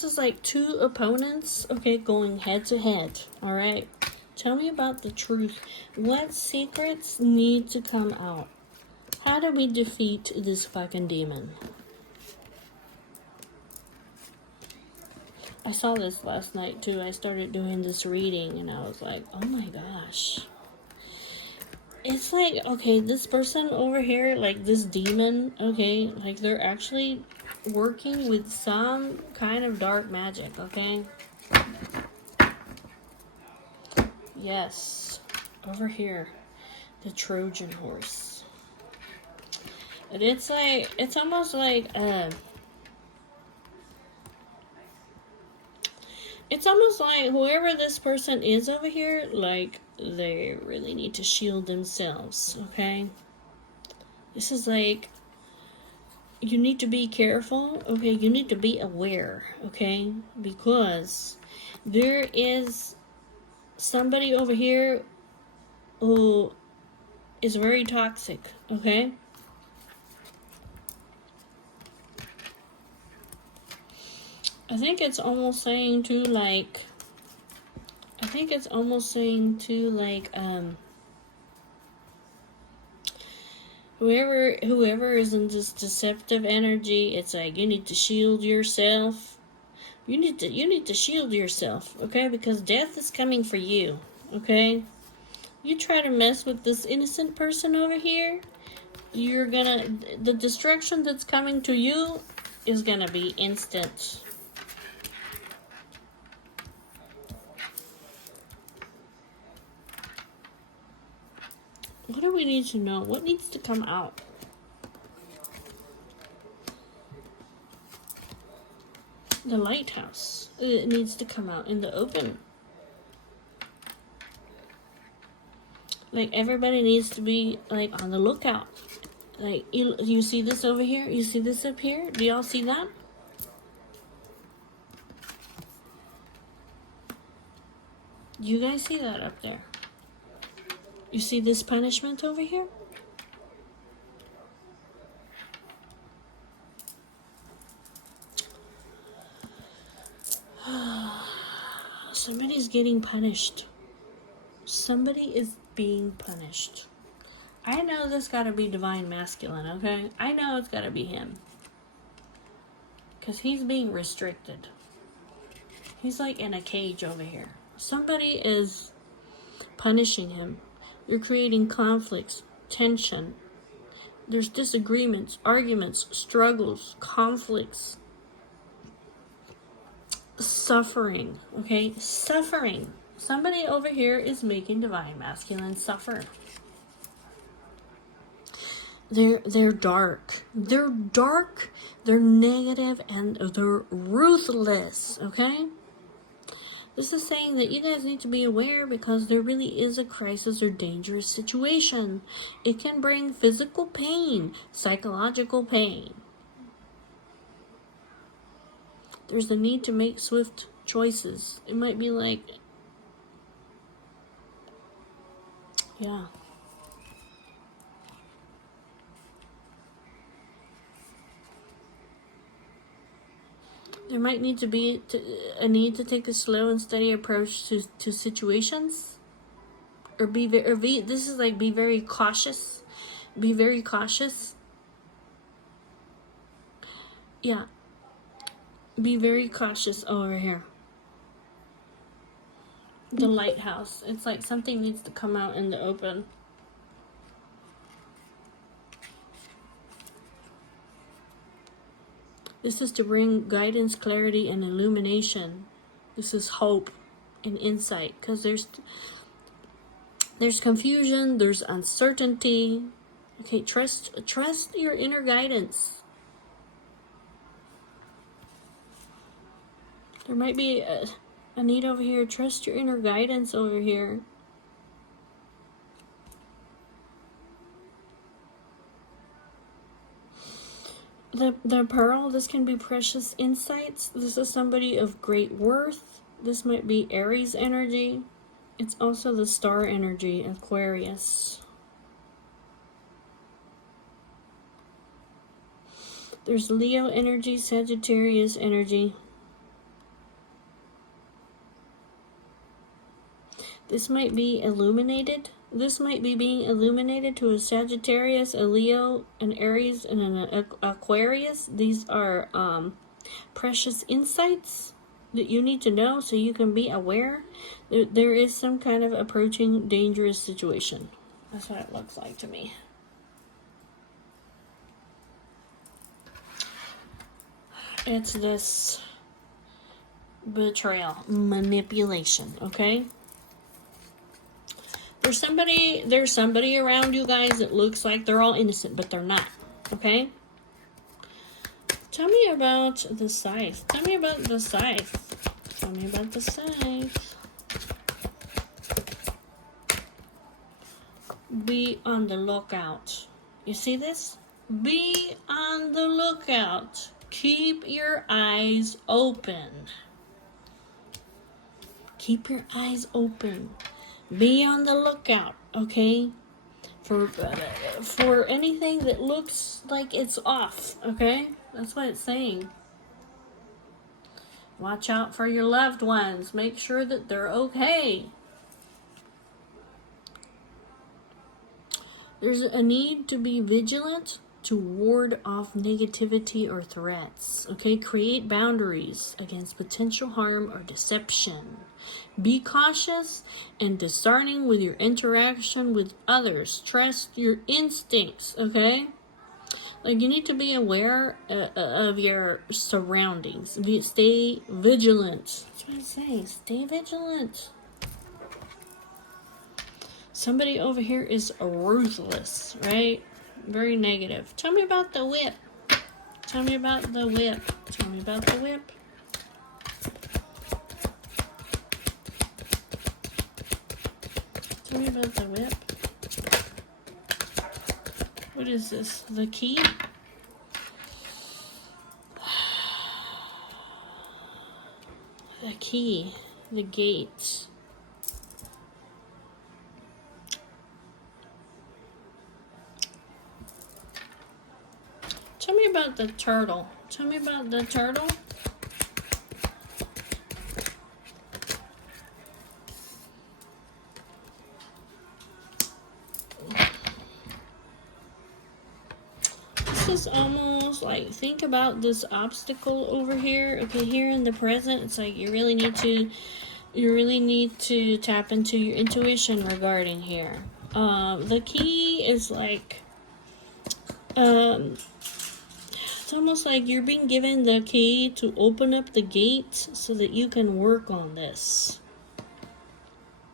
is like two opponents, okay, going head to head, alright? Tell me about the truth. What secrets need to come out? How do we defeat this fucking demon? I saw this last night too. I started doing this reading and I was like, oh my gosh. It's like, okay, this person over here, like this demon, okay, like they're actually working with some kind of dark magic, okay? Yes, over here, the Trojan horse. And it's like, it's almost like, it's almost like whoever this person is over here, like, they really need to shield themselves, okay? This is like, you need to be careful, okay? You need to be aware, okay? Because there is somebody over here who is very toxic, okay? I think it's almost saying to like, Whoever is in this deceptive energy, it's like you need to shield yourself. You need to shield yourself, okay? Because death is coming for you, okay? You try to mess with this innocent person over here, the destruction that's coming to you is gonna be instant. What do we need to know? What needs to come out? The lighthouse. It needs to come out in the open. Like, everybody needs to be, like, on the lookout. Like, you see this over here? You see this up here? Do y'all see that? You guys see that up there? You see this punishment over here? Somebody's getting punished. Somebody is being punished. I know this gotta be divine masculine, okay? I know it's gotta be him. Because he's being restricted. He's like in a cage over here. Somebody is punishing him. You're creating conflicts, tension. There's disagreements, arguments, struggles, conflicts, suffering, okay? Suffering. Somebody over here is making divine masculine suffer. They're dark. They're dark, they're negative, and they're ruthless, okay? This is saying that you guys need to be aware because there really is a crisis or dangerous situation. It can bring physical pain, psychological pain. There's the need to make swift choices. It might be like, yeah. There might need to be a need to take a slow and steady approach to situations. Or this is like be very cautious. Be very cautious. Yeah. Be very cautious over here. The lighthouse. It's like something needs to come out in the open. This is to bring guidance, clarity, and illumination. This is hope and insight. Because there's confusion, there's uncertainty. Okay, trust your inner guidance. There might be a need over here. Trust your inner guidance over here. The pearl, this can be precious insights. This is somebody of great worth. This might be Aries energy. It's also the star energy, Aquarius. There's Leo energy, Sagittarius energy. This might be illuminated. This might be being illuminated to a Sagittarius, a Leo, an Aries, and an Aquarius. These are precious insights that you need to know so you can be aware. There is some kind of approaching dangerous situation. That's what it looks like to me. It's this betrayal, manipulation, okay? There's somebody around you guys that looks like they're all innocent, but they're not, okay? Tell me about the scythe. Tell me about the scythe. Tell me about the scythe. Be on the lookout. You see this? Be on the lookout. Keep your eyes open. Keep your eyes open. Be on the lookout, okay? For anything that looks like it's off, okay? That's what it's saying. Watch out for your loved ones. Make sure that they're okay. There's a need to be vigilant to ward off negativity or threats. Okay, create boundaries against potential harm or deception. Be cautious and discerning with your interaction with others. Trust your instincts, okay? Like, you need to be aware of your surroundings. Stay vigilant. That's what I say. Stay vigilant. Somebody over here is ruthless, right? Very negative. Tell me about the whip. Tell me about the whip. Tell me about the whip. Tell me about the whip. What is this? The key? The key. The gate. Tell me about the turtle. Tell me about the turtle. This is almost like, think about this obstacle over here. Okay, here in the present, it's like you really need to tap into your intuition regarding here. The key is like, it's almost like you're being given the key to open up the gate so that you can work on this.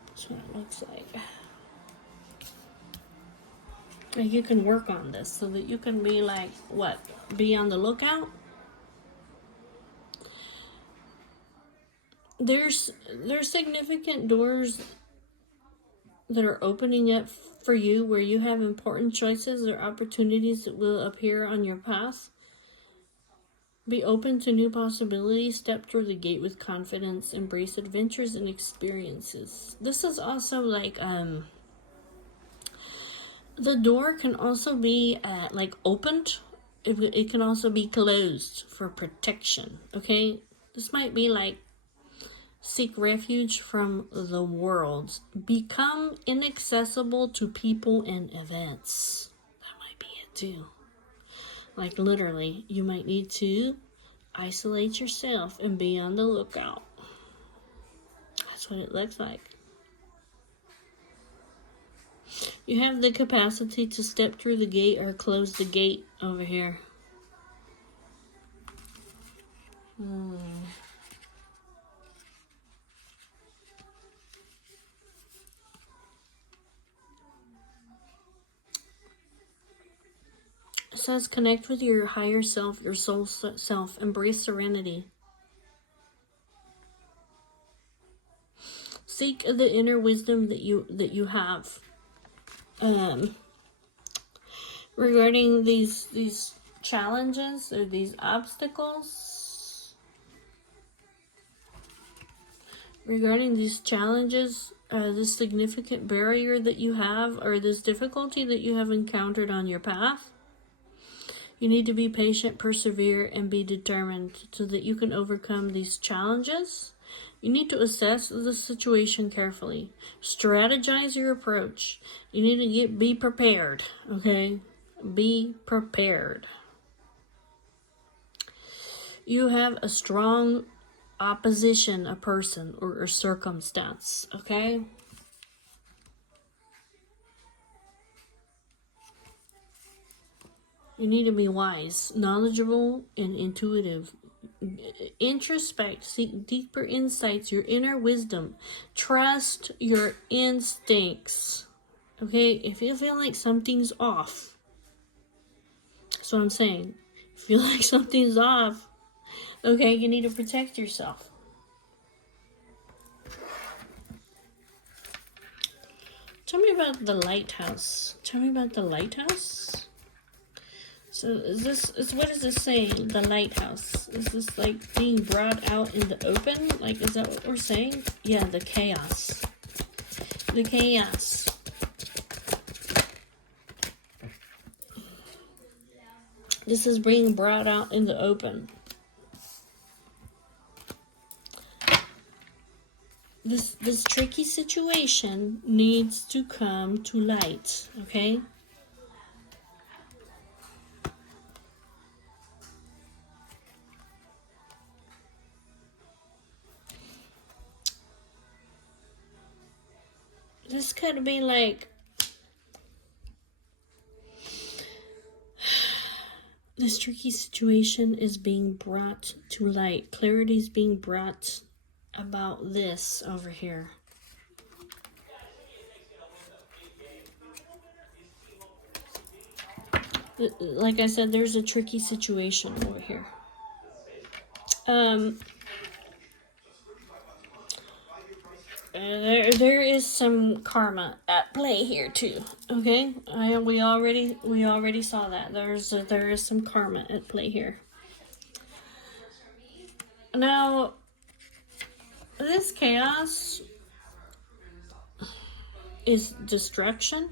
That's what it looks like. Like, you can work on this so that you can be like, what? Be on the lookout? There's significant doors that are opening up for you where you have important choices or opportunities that will appear on your path. Be open to new possibilities, step through the gate with confidence, embrace adventures and experiences. This is also like, the door can also be like opened. It can also be closed for protection, okay? This might be like, seek refuge from the world. Become inaccessible to people and events. That might be it too. Like, literally, you might need to isolate yourself and be on the lookout. That's what it looks like. You have the capacity to step through the gate or close the gate over here. It says connect with your higher self, your soul self. Embrace serenity. Seek the inner wisdom that you have. Regarding these challenges or these obstacles. Regarding these challenges, this significant barrier that you have, or this difficulty that you have encountered on your path. You need to be patient, persevere, and be determined so that you can overcome these challenges. You need to assess the situation carefully. Strategize your approach. You need to be prepared, okay? Be prepared. You have a strong opposition, a person or a circumstance, okay? You need to be wise, knowledgeable, and intuitive. Introspect, seek deeper insights, your inner wisdom. Trust your instincts. Okay, if you feel like something's off, that's what I'm saying. If you feel like something's off, okay, you need to protect yourself. Tell me about the lighthouse. Tell me about the lighthouse. So what is this saying? The lighthouse. Is this like being brought out in the open? Like, is that what we're saying? Yeah, the chaos. The chaos. This is being brought out in the open. This tricky situation needs to come to light, okay? could be like, this tricky situation is being brought to light. Clarity is being brought about this over here. Like I said, there's a tricky situation over here. There is some karma at play here too. Okay, we already saw that. There is some karma at play here. Now, this chaos is destruction.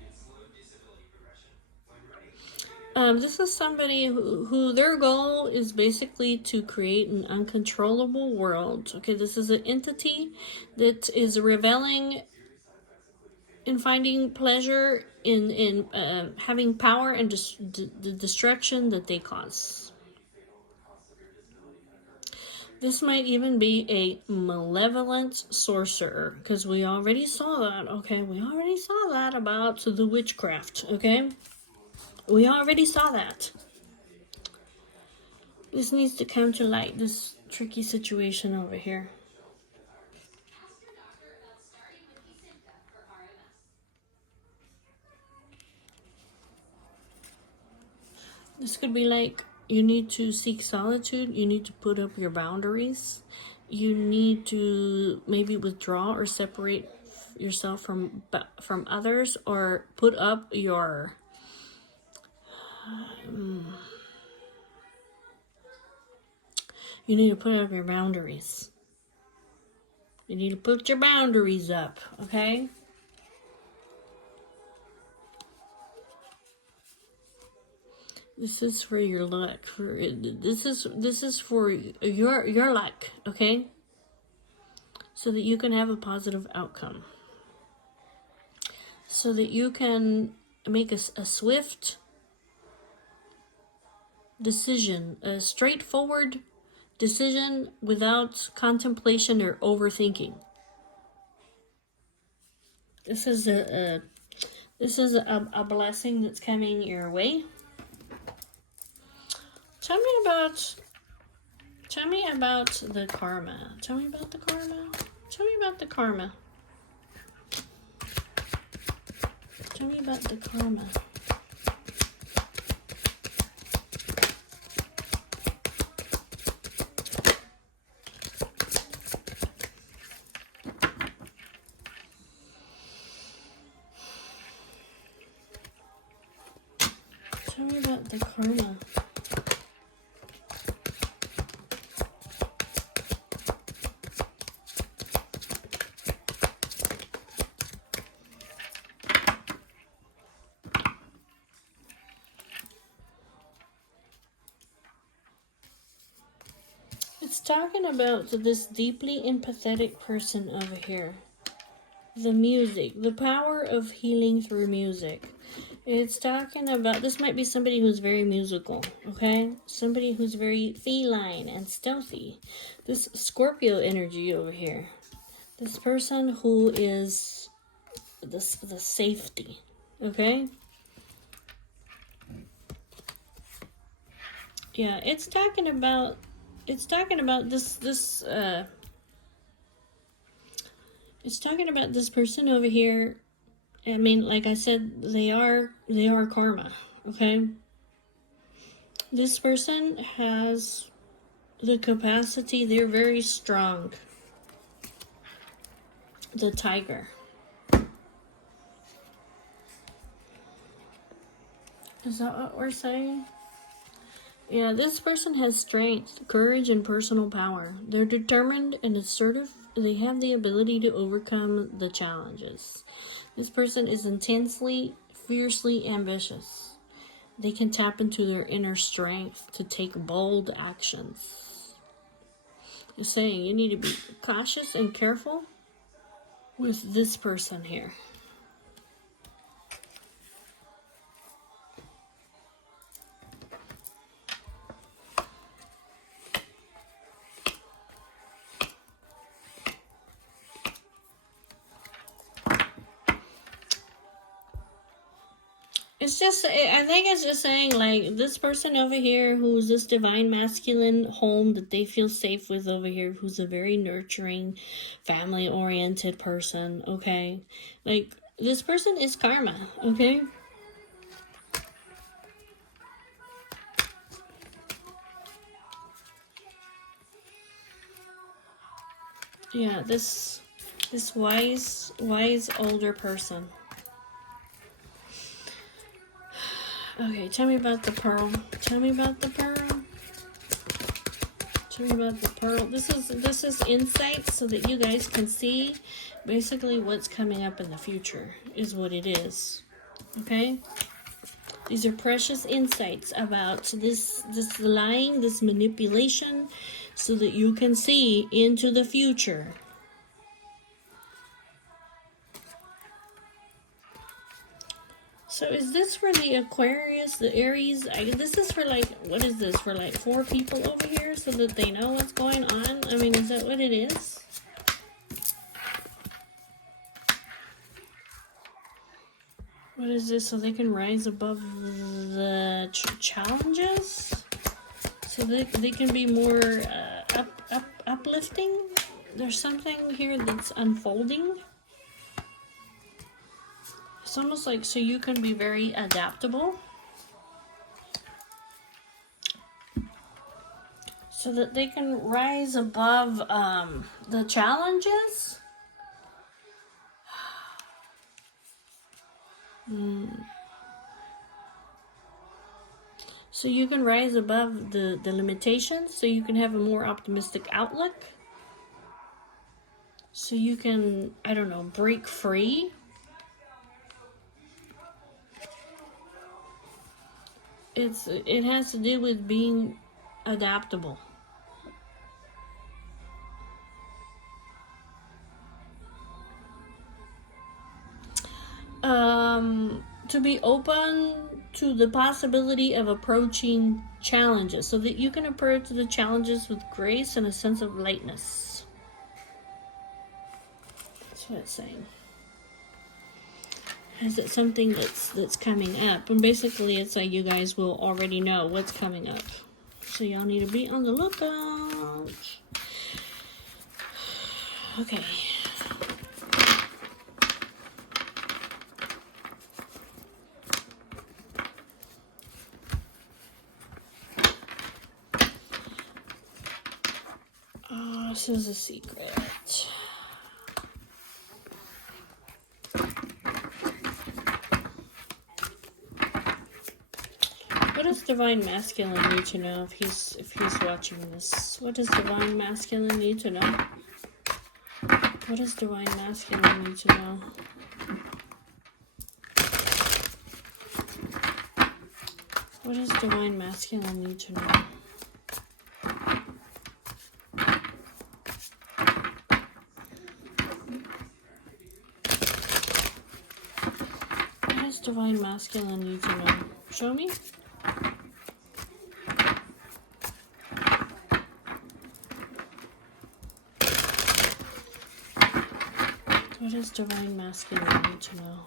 This is somebody who their goal is basically to create an uncontrollable world. Okay, this is an entity that is reveling in finding pleasure in having power and the destruction that they cause. This might even be a malevolent sorcerer, because we already saw that. Okay, we already saw that about the witchcraft. Okay. We already saw that. This needs to come to light, this tricky situation over here. This could be like, you need to seek solitude, you need to put up your boundaries, you need to maybe withdraw or separate yourself from others, or put up your you need to put up your boundaries. You need to put your boundaries up, okay? This is for your luck. This is for your luck, okay? So that you can have a positive outcome. So that you can make a swift decision, a straightforward decision without contemplation or overthinking. This is a blessing that's coming your way. Tell me about the karma. Tell me about the karma. Tell me about the karma. Tell me about the karma. Tell me about the karma. It's talking about this deeply empathetic person over here. The music, the power of healing through music. It's talking about, this might be somebody who's very musical, okay? Somebody who's very feline and stealthy. This Scorpio energy over here. This person who is the safety, okay? Yeah, it's talking about this it's talking about this person over here. I mean, like I said, they are karma, okay? This person has the capacity, they're very strong. The tiger. Is that what we're saying? Yeah, this person has strength, courage, and personal power. They're determined and assertive. They have the ability to overcome the challenges. This person is intensely, fiercely ambitious. They can tap into their inner strength to take bold actions. It's saying you need to be cautious and careful with this person here. It's just, I think it's just saying, like, this person over here who's this divine masculine home that they feel safe with over here, who's a very nurturing, family-oriented person, okay? Like, this person is karma, okay? Yeah, this wise older person. Okay, tell me about the pearl. Tell me about the pearl. Tell me about the pearl. This is insight so that you guys can see basically what's coming up in the future is what it is. Okay? These are precious insights about this lying, this manipulation, so that you can see into the future. So is this for the Aquarius, the Aries? This is for like, what is this? For like 4 people over here so that they know what's going on? I mean, is that what it is? What is this? So they can rise above the challenges? So they can be more uplifting? There's something here that's unfolding. It's almost like so you can be very adaptable. So that they can rise above the challenges. So you can rise above the limitations. So you can have a more optimistic outlook. So you can, I don't know, break free. It has to do with being adaptable. To be open to the possibility of approaching challenges so that you can approach the challenges with grace and a sense of lightness. That's what it's saying. Is it something that's coming up? And basically it's like you guys will already know what's coming up. So y'all need to be on the lookout. Okay. This is a secret. What does Divine Masculine need to know if he's watching this? What does Divine Masculine need to know? What does Divine Masculine need to know? What does Divine Masculine need to know? What does Divine Masculine need to know? Show me. What does Divine Masculine need to know?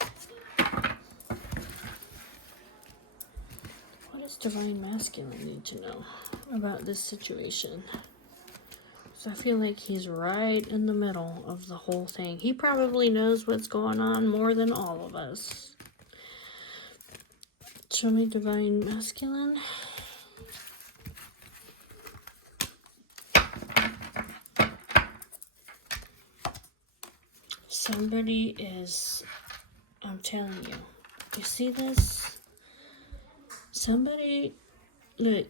What does Divine Masculine need to know about this situation? So I feel like he's right in the middle of the whole thing. He probably knows what's going on more than all of us. Show me Divine Masculine. Somebody is, I'm telling you see this? Somebody, look.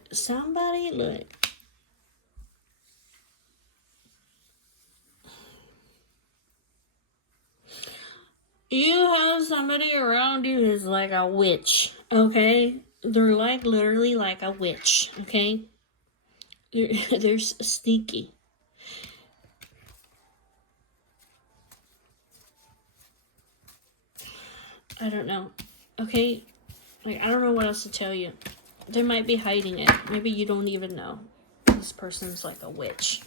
You have somebody around you who's like a witch, okay? They're like literally like a witch, okay? They're sneaky. I don't know, okay? Like, I don't know what else to tell you. They might be hiding it. Maybe you don't even know. This person's like a witch.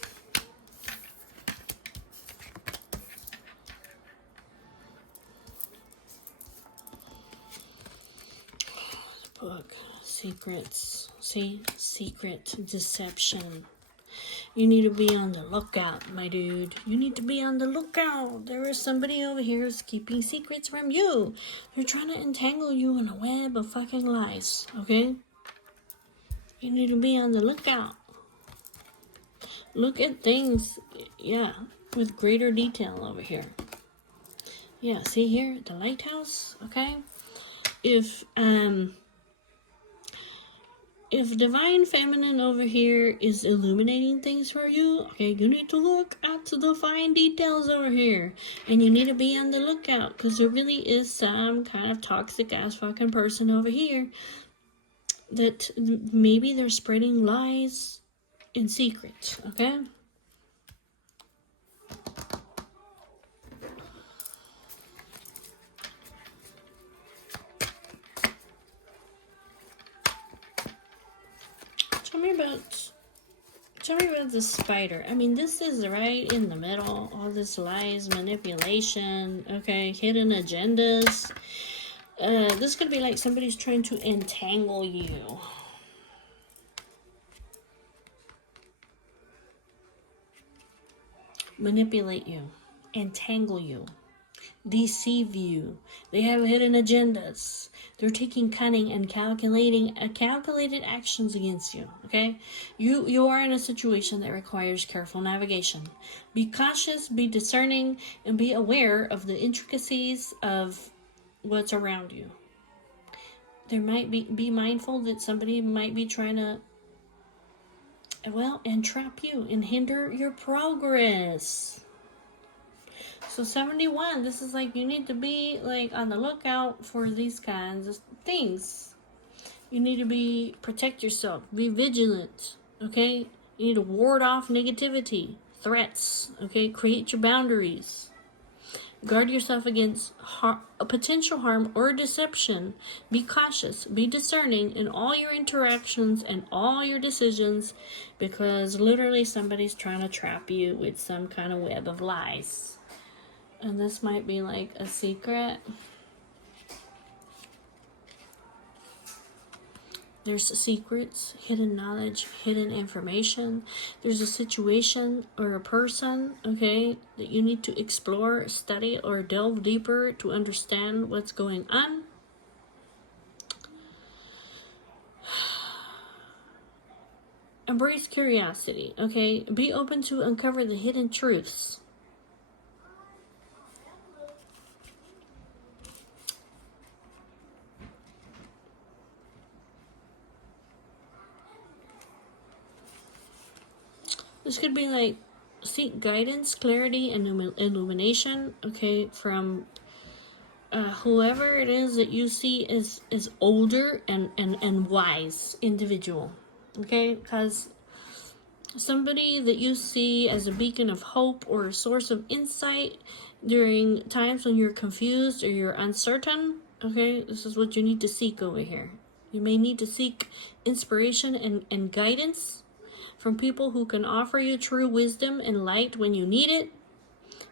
book. Secrets. See? Secret deception. You need to be on the lookout, my dude. You need to be on the lookout. There is somebody over here who's keeping secrets from you. They're trying to entangle you in a web of fucking lies, okay? You need to be on the lookout. Look at things, yeah, with greater detail over here. Yeah, see here, the lighthouse, okay? If Divine Feminine over here is illuminating things for you, okay, you need to look at the fine details over here. And you need to be on the lookout, because there really is some kind of toxic ass fucking person over here that maybe they're spreading lies in secret, okay? Tell me about the spider. I mean, this is right in the middle. All this lies, manipulation, okay, hidden agendas. This could be like somebody's trying to entangle you. Manipulate you. Entangle you. Deceive you. They have hidden agendas. They're taking cunning and calculated actions against you. Okay, you are in a situation that requires careful navigation. Be cautious, be discerning, and be aware of the intricacies of what's around you. There might be mindful that somebody might be trying to, well, entrap you and hinder your progress. So 71, this is like you need to be like on the lookout for these kinds of things. You need to protect yourself, be vigilant, okay? You need to ward off negativity, threats, okay? Create your boundaries. Guard yourself against potential harm or deception. Be cautious, be discerning in all your interactions and all your decisions, because literally somebody's trying to trap you with some kind of web of lies. And this might be like a secret. There's secrets, hidden knowledge, hidden information. There's a situation or a person, okay, that you need to explore, study, or delve deeper to understand what's going on. Embrace curiosity, okay? Be open to uncover the hidden truths. This could be like seek guidance, clarity, and illumination, okay, from whoever it is that you see is older and wise individual, okay? Because somebody that you see as a beacon of hope or a source of insight during times when you're confused or you're uncertain, okay? This is what you need to seek over here. You may need to seek inspiration and guidance from people who can offer you true wisdom and light when you need it.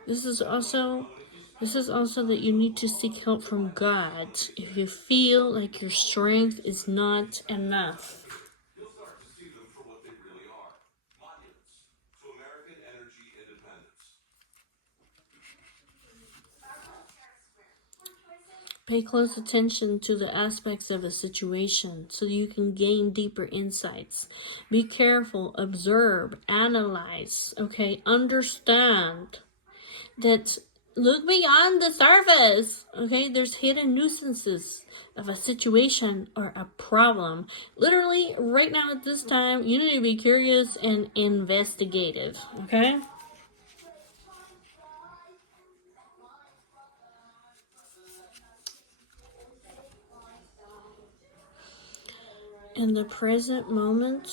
This is also that you need to seek help from God if you feel like your strength is not enough. You'll start to see them for what they really are. Monuments to American energy independence. Pay close attention to the aspects of a situation so you can gain deeper insights. Be careful, observe, analyze, okay? Understand that look beyond the surface, okay? There's hidden nuisances of a situation or a problem. Literally, right now at this time, you need to be curious and investigative, okay? In the present moment,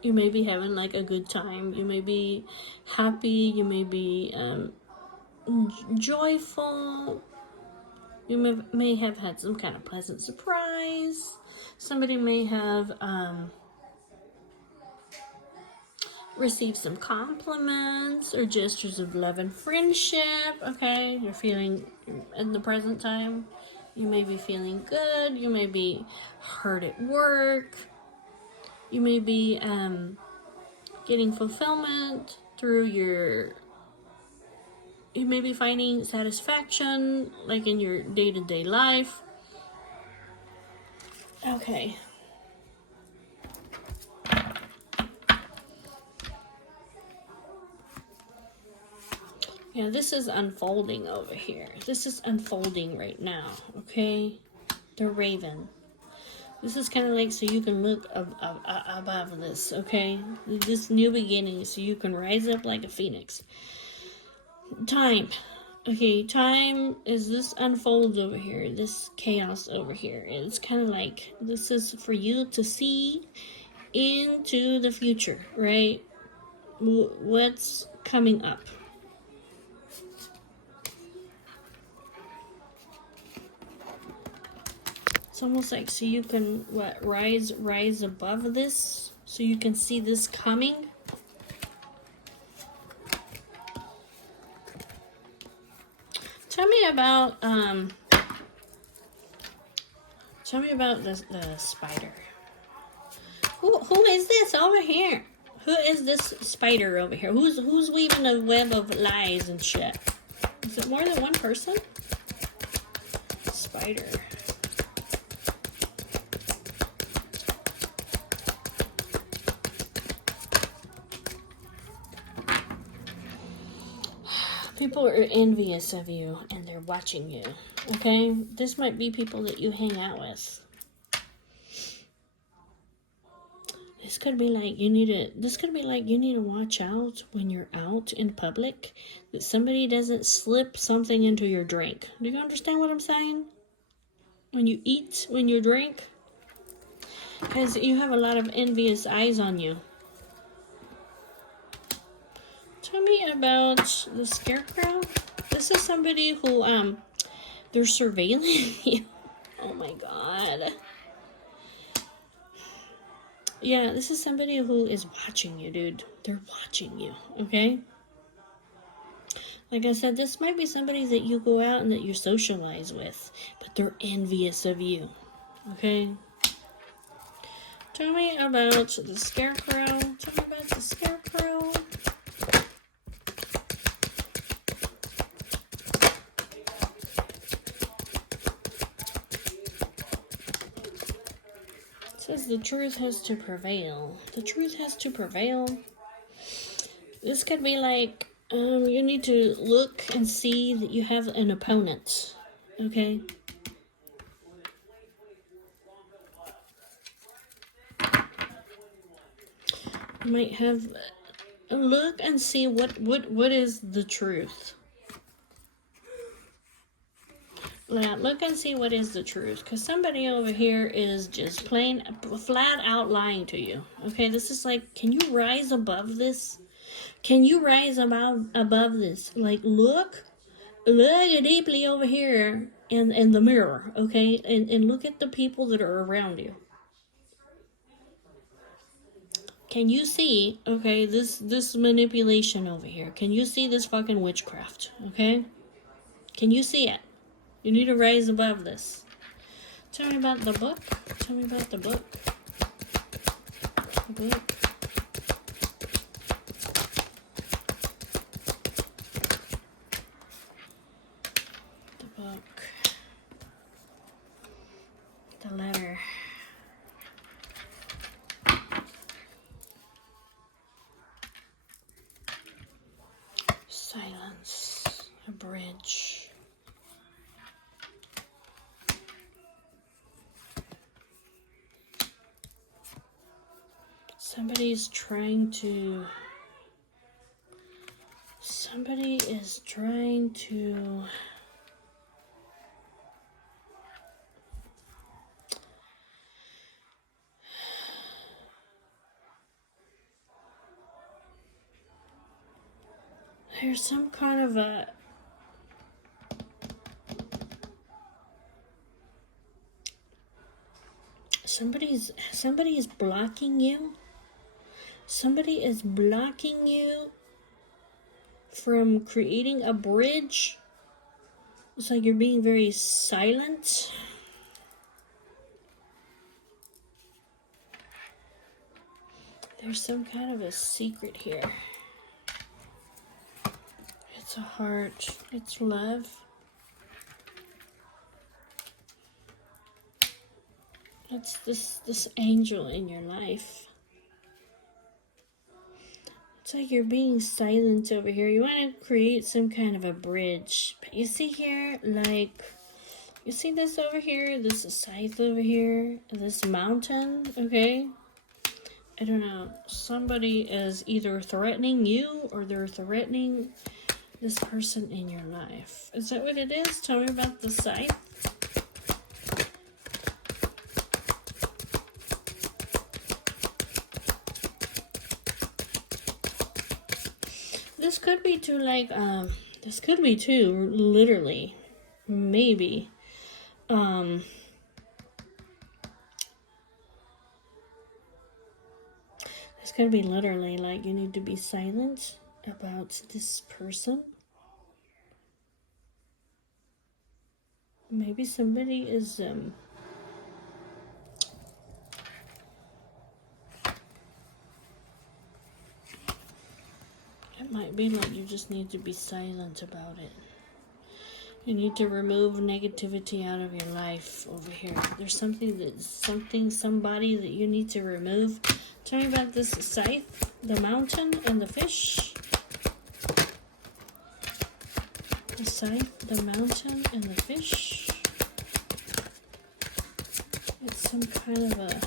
you may be having like a good time. You may be happy. You may be joyful. You may have had some kind of pleasant surprise. Somebody may have received some compliments or gestures of love and friendship. Okay, you're feeling in the present time You may be feeling good. You may be hard at work. You may be getting fulfillment through your... You may be finding satisfaction, like in your day-to-day life. Okay. Yeah, this is unfolding over here. This is unfolding right now, okay? The Raven. This is kind of like so you can look above this, okay? This new beginning so you can rise up like a phoenix. Time. Okay, time is this unfolds over here. This chaos over here. It's kind of like this is for you to see into the future, right? What's coming up. It's almost like so you can rise above this so you can see this coming. Tell me about the spider. Who is this over here? Who is this spider over here? Who's weaving a web of lies and shit? Is it more than one person? Spider. People are envious of you and they're watching you. Okay? This might be people that you hang out with. This could be like you need to watch out when you're out in public that somebody doesn't slip something into your drink. Do you understand what I'm saying? When you eat, when you drink, because you have a lot of envious eyes on you. Tell me about the Scarecrow. This is somebody who they're surveilling you. Oh my god. Yeah, this is somebody who is watching you, dude. They're watching you, okay? Like I said, this might be somebody that you go out and that you socialize with, but they're envious of you, okay? Tell me about the Scarecrow. Tell me about the Scarecrow. It says the truth has to prevail. The truth has to prevail. This could be like, you need to look and see that you have an opponent, okay? You might have a look and see what is the truth. Yeah, look and see what is the truth, because somebody over here is just plain flat out lying to you. Okay, this is like, can you rise above this? Can you rise above this? Like, look deeply over here in the mirror, okay, and look at the people that are around you. Can you see, okay, this manipulation over here? Can you see this fucking witchcraft, okay? Can you see it? You need to rise above this. Tell me about the book. Tell me about the book. The book. The book. The letter. Silence. A bridge. Somebody is trying to there's some kind of a somebody is blocking you. Somebody is blocking you from creating a bridge It's like you're being very silent. There's some kind of a secret here. It's a heart. It's love. It's this angel in your life. It's like you're being silent over here. You want to create some kind of a bridge. But you see here, like, you see this over here? This is scythe over here. This mountain, okay? I don't know. Somebody is either threatening you or they're threatening this person in your life. Is that what it is? Tell me about the scythe. This could be too, like, this could be too, literally, maybe, this could be literally, like, you need to be silent about this person. Maybe somebody is, it might be like you just need to be silent about it. You need to remove negativity out of your life over here. There's somebody that you need to remove. Tell me about this scythe, the mountain, and the fish. The scythe, the mountain, and the fish. It's some kind of a...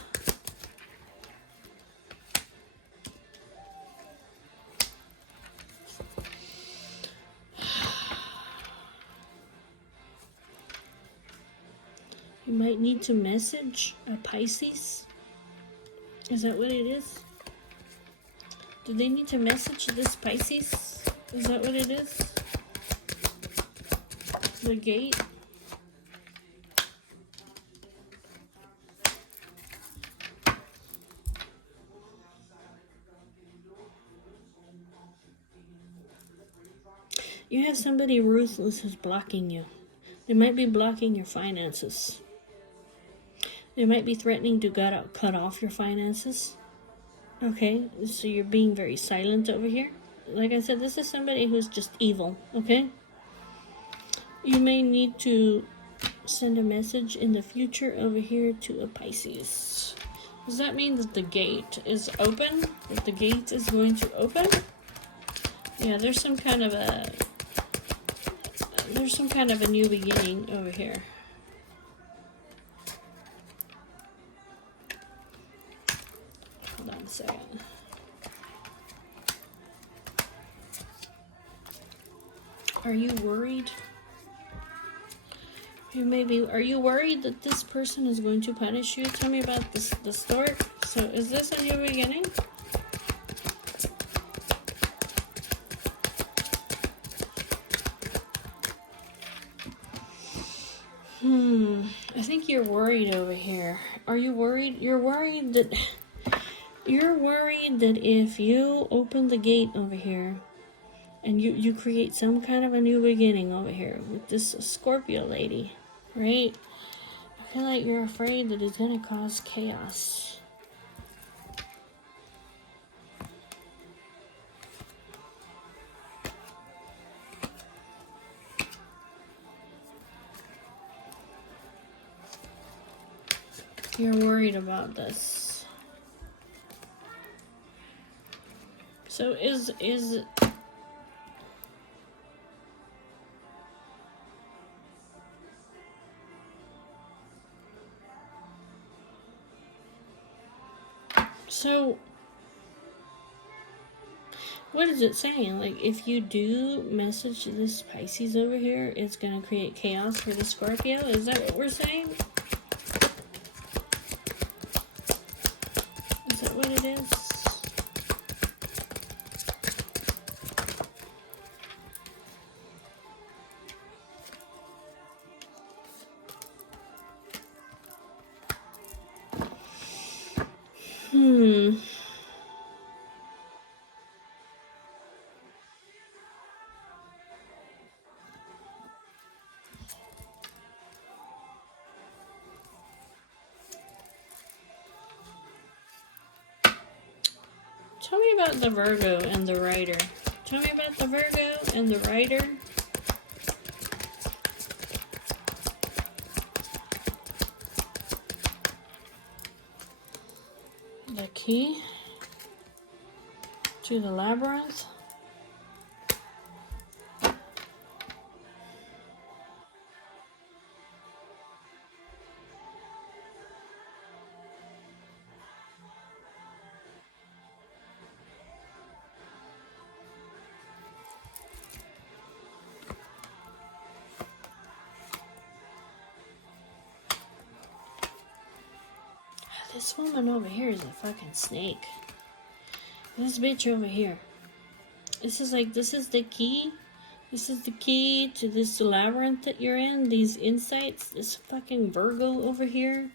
You might need to message a Pisces. Is that what it is? Do they need to message this Pisces? Is that what it is? The gate? You have somebody ruthless who's blocking you. They might be blocking your finances. They might be threatening to cut off your finances. Okay, so you're being very silent over here. Like I said, this is somebody who's just evil, okay? You may need to send a message in the future over here to a Pisces. Does that mean that the gate is open? That the gate is going to open? Yeah, there's some kind of a new beginning over here. Hold on a second. Are you worried? Are you worried that this person is going to punish you? Tell me about the stork. So is this a new beginning? I think you're worried over here. Are you worried? You're worried that if you open the gate over here and you create some kind of a new beginning over here with this Scorpio lady, right? I feel like you're afraid that it's gonna cause chaos. You're worried about this. So is so what is it saying? Like, if you do message this Pisces over here, it's gonna create chaos for the Scorpio? Is that what we're saying? Is that what it is? Tell me about the Virgo and the writer. Tell me about the Virgo and the writer. The key to the labyrinth. This woman over here is a fucking snake. This bitch over here. This is the key. This is the key to this labyrinth that you're in. These insights. This fucking Virgo over here.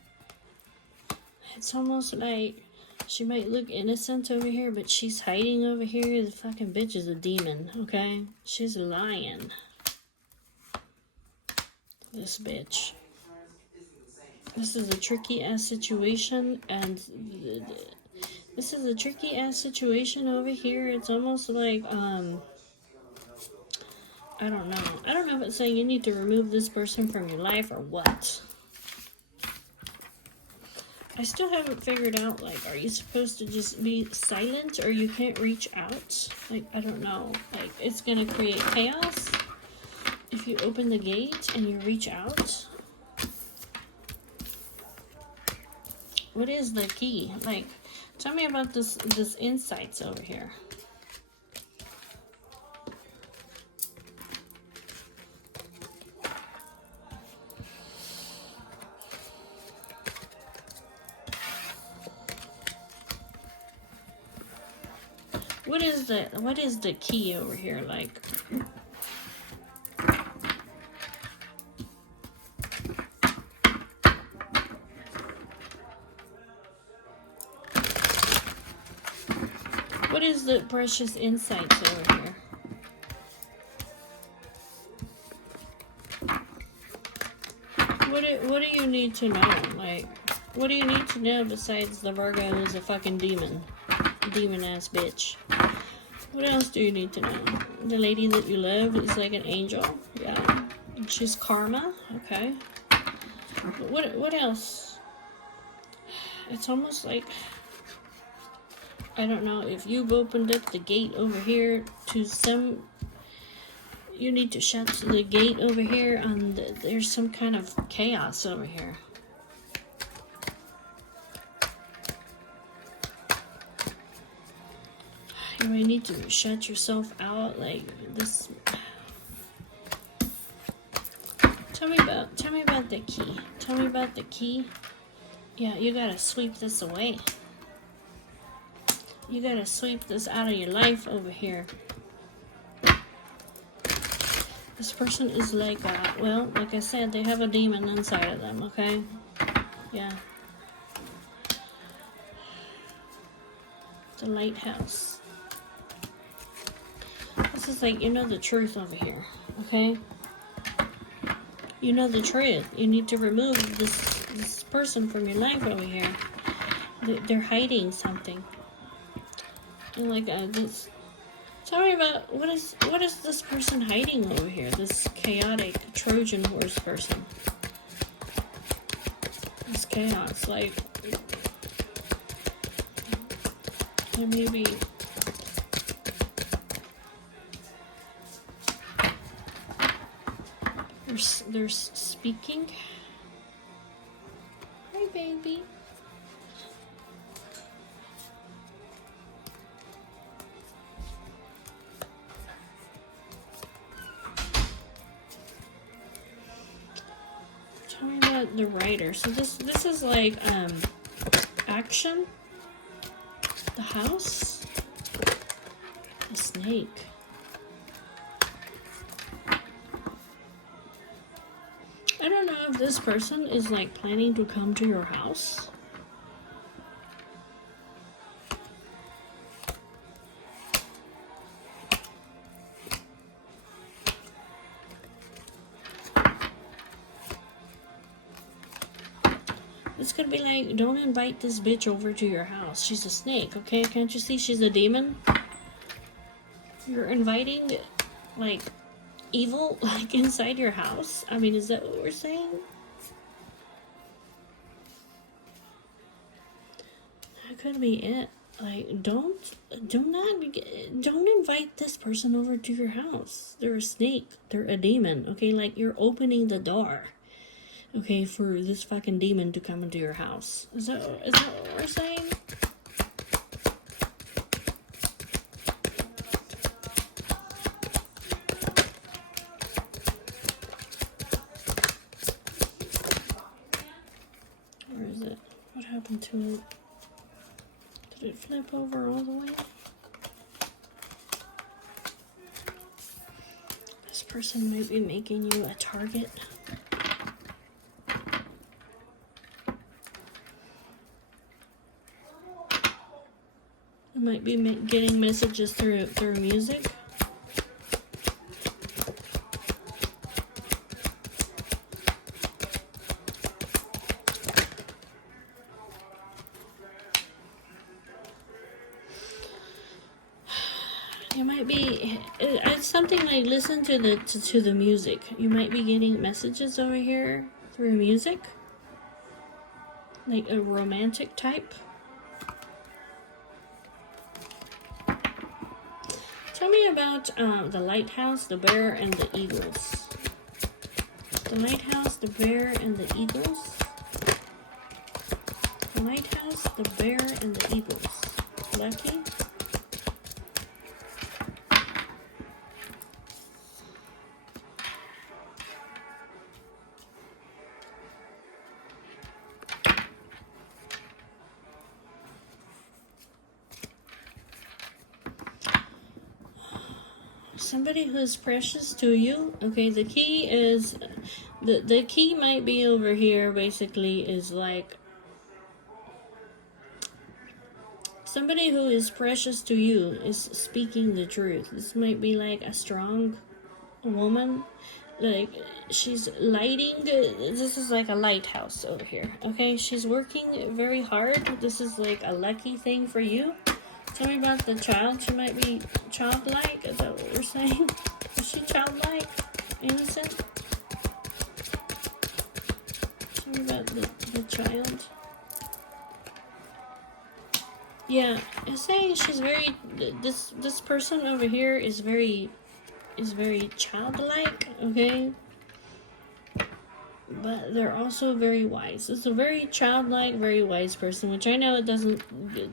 It's almost like she might look innocent over here, but she's hiding over here. The fucking bitch is a demon, okay? She's lying. This bitch. This is a tricky ass situation, and this is a tricky ass situation over here. It's almost like, I don't know. I don't know if it's saying you need to remove this person from your life or what. I still haven't figured out, like, are you supposed to just be silent or you can't reach out? Like, I don't know. Like, it's gonna create chaos if you open the gate and you reach out. What is the key? Like, tell me about this insights over here. What is the key over here? Like, what is the precious insights over here? What do you need to know? Like, what do you need to know besides the Virgo is a fucking demon? Demon ass bitch. What else do you need to know? The lady that you love is like an angel. Yeah. She's karma. Okay. What else? It's almost like, I don't know, if you've opened up the gate over here to some, you need to shut the gate over here, and there's some kind of chaos over here. You may need to shut yourself out, like this. Tell me about the key. Tell me about the key. Yeah, you gotta sweep this away. You gotta sweep this out of your life over here. This person is like, well, like I said, they have a demon inside of them, okay? Yeah. The lighthouse. This is like, you know the truth over here, okay? You know the truth. You need to remove this person from your life over here. They're hiding something. And like this. Tell me about what is this person hiding over here? This chaotic Trojan horse person. This chaos, like there may be. They're speaking. Hi, baby. Tell me about the writer. So this is like action. The house. The snake. I don't know if this person is like planning to come to your house. This it's gonna be like, don't invite this bitch over to your house. She's a snake, okay? Can't you see she's a demon? You're inviting, like, evil, like, inside your house? I mean, is that what we're saying? That could be it. Like, don't invite this person over to your house. They're a snake. They're a demon, okay? Like, you're opening the door, okay, for this fucking demon to come into your house. Is that what we're saying? Where is it? What happened to it? Did it flip over all the way? This person might be making you a target. You might be getting messages through music. You might be, it's something like listen to the music. You might be getting messages over here through music, like a romantic type. Tell me about the lighthouse, the bear, and the eagles. The lighthouse, the bear, and the eagles. The lighthouse, the bear, and the eagles. Lucky. Somebody who's precious to you. Okay, the key is the key might be over here. Basically, is like somebody who is precious to you is speaking the truth. This might be like a strong woman, like she's lighting. This is like a lighthouse over here. Okay, she's working very hard. This is like a lucky thing for you. Tell me about the child. She might be childlike. Is that what we're saying? Is she childlike? Innocent? Tell me about the child. Yeah, it's saying she's very. This person over here is very childlike. Okay. But they're also very wise. It's a very childlike, very wise person, which I know it doesn't,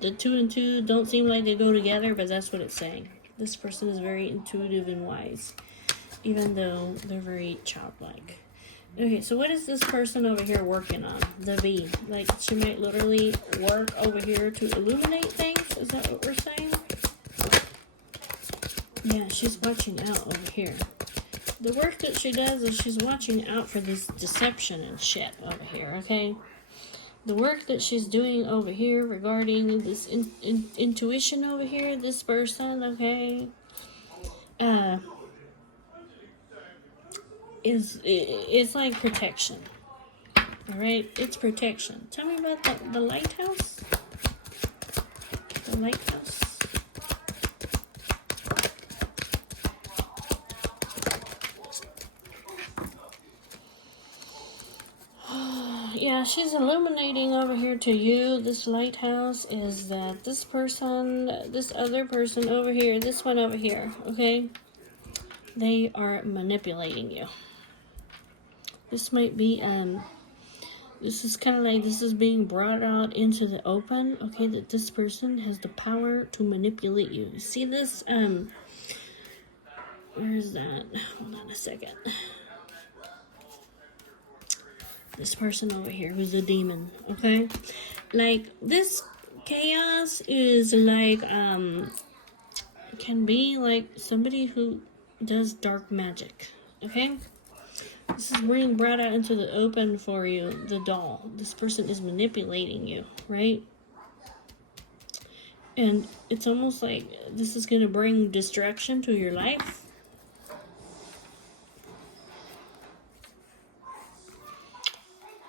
the two and two don't seem like they go together, but that's what it's saying. This person is very intuitive and wise, even though they're very childlike. Okay, so what is this person over here working on? The bee. Like, she might literally work over here to illuminate things? Is that what we're saying? Yeah, she's watching out over here. The work that she does is she's watching out for this deception and shit over here, okay? The work that she's doing over here regarding this intuition over here, this person, okay, it's like protection, alright? It's protection. Tell me about the lighthouse. The lighthouse. Yeah, she's illuminating over here to you. This lighthouse is that this person, this other person over here, this one over here, okay? They are manipulating you. This might be, this is kind of like, this is being brought out into the open, okay? That this person has the power to manipulate you. You see this, where is that? Hold on a second. This person over here who's a demon, okay? Like, this chaos is like, can be like somebody who does dark magic, okay? This is being brought out into the open for you, the doll. This person is manipulating you, right? And it's almost like this is going to bring destruction to your life.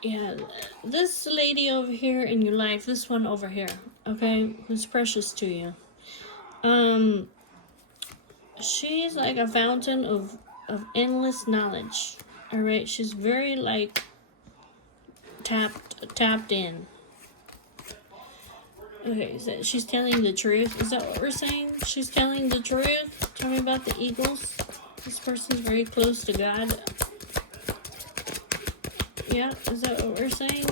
Yeah, this lady over here in your life, this one over here, okay, who's precious to you. She's like a fountain of endless knowledge. All right, she's very like tapped in. Okay, so she's telling the truth. Is that what we're saying? She's telling the truth. Tell me about the Eagles. This person's very close to God. Yeah, is that what we're saying?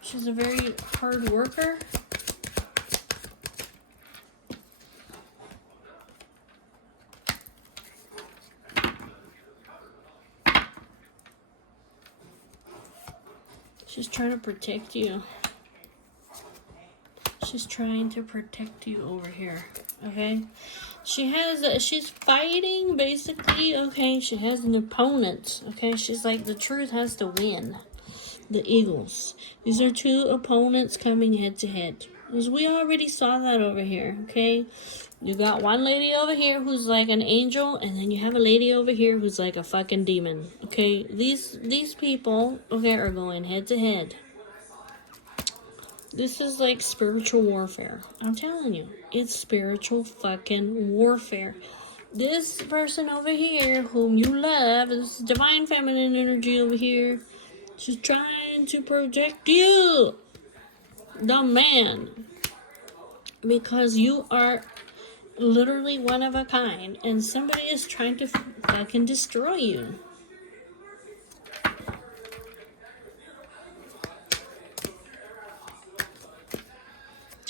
She's a very hard worker. She's trying to protect you. She's trying to protect you over here. Okay? She's fighting basically. Okay? She has an opponent. Okay? She's like, the truth has to win. The Eagles. These are two opponents coming head to head. Because we already saw that over here. Okay? You got one lady over here who's like an angel, and then you have a lady over here who's like a fucking demon. Okay, these people, okay, are going head to head. This is like spiritual warfare. I'm telling you, it's spiritual fucking warfare. This person over here, whom you love, this divine feminine energy over here, she's trying to protect you, the man, because you are literally one of a kind, and somebody is trying to fucking destroy you.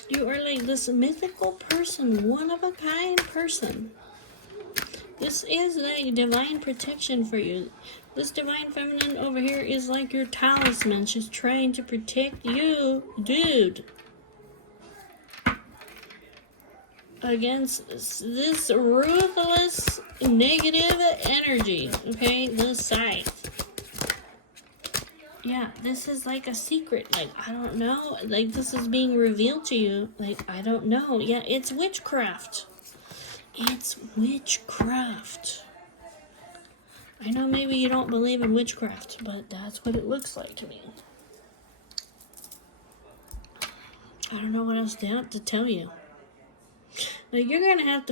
You are like this mythical person, one of a kind person. This is like divine protection for you. This divine feminine over here is like your talisman. She's trying to protect you, dude, against this ruthless negative energy. Okay, the scythe. Yeah, this is like a secret. Like, I don't know. Like, this is being revealed to you. Like, I don't know. Yeah, it's witchcraft. It's witchcraft. I know maybe you don't believe in witchcraft, but that's what it looks like to me. I don't know what else to tell you. Like, you're gonna have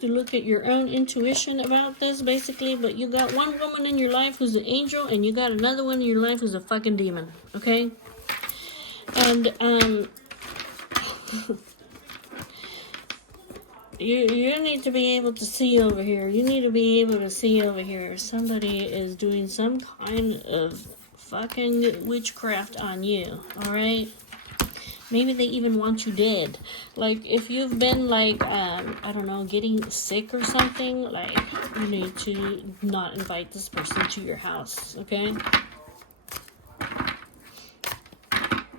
to look at your own intuition about this, basically, but you got one woman in your life who's an angel, and you got another one in your life who's a fucking demon, okay? And, you need to be able to see over here. You need to be able to see over here. Somebody is doing some kind of fucking witchcraft on you, alright? Maybe they even want you dead. Like, if you've been, like, I don't know, getting sick or something, like, you need to not invite this person to your house, okay?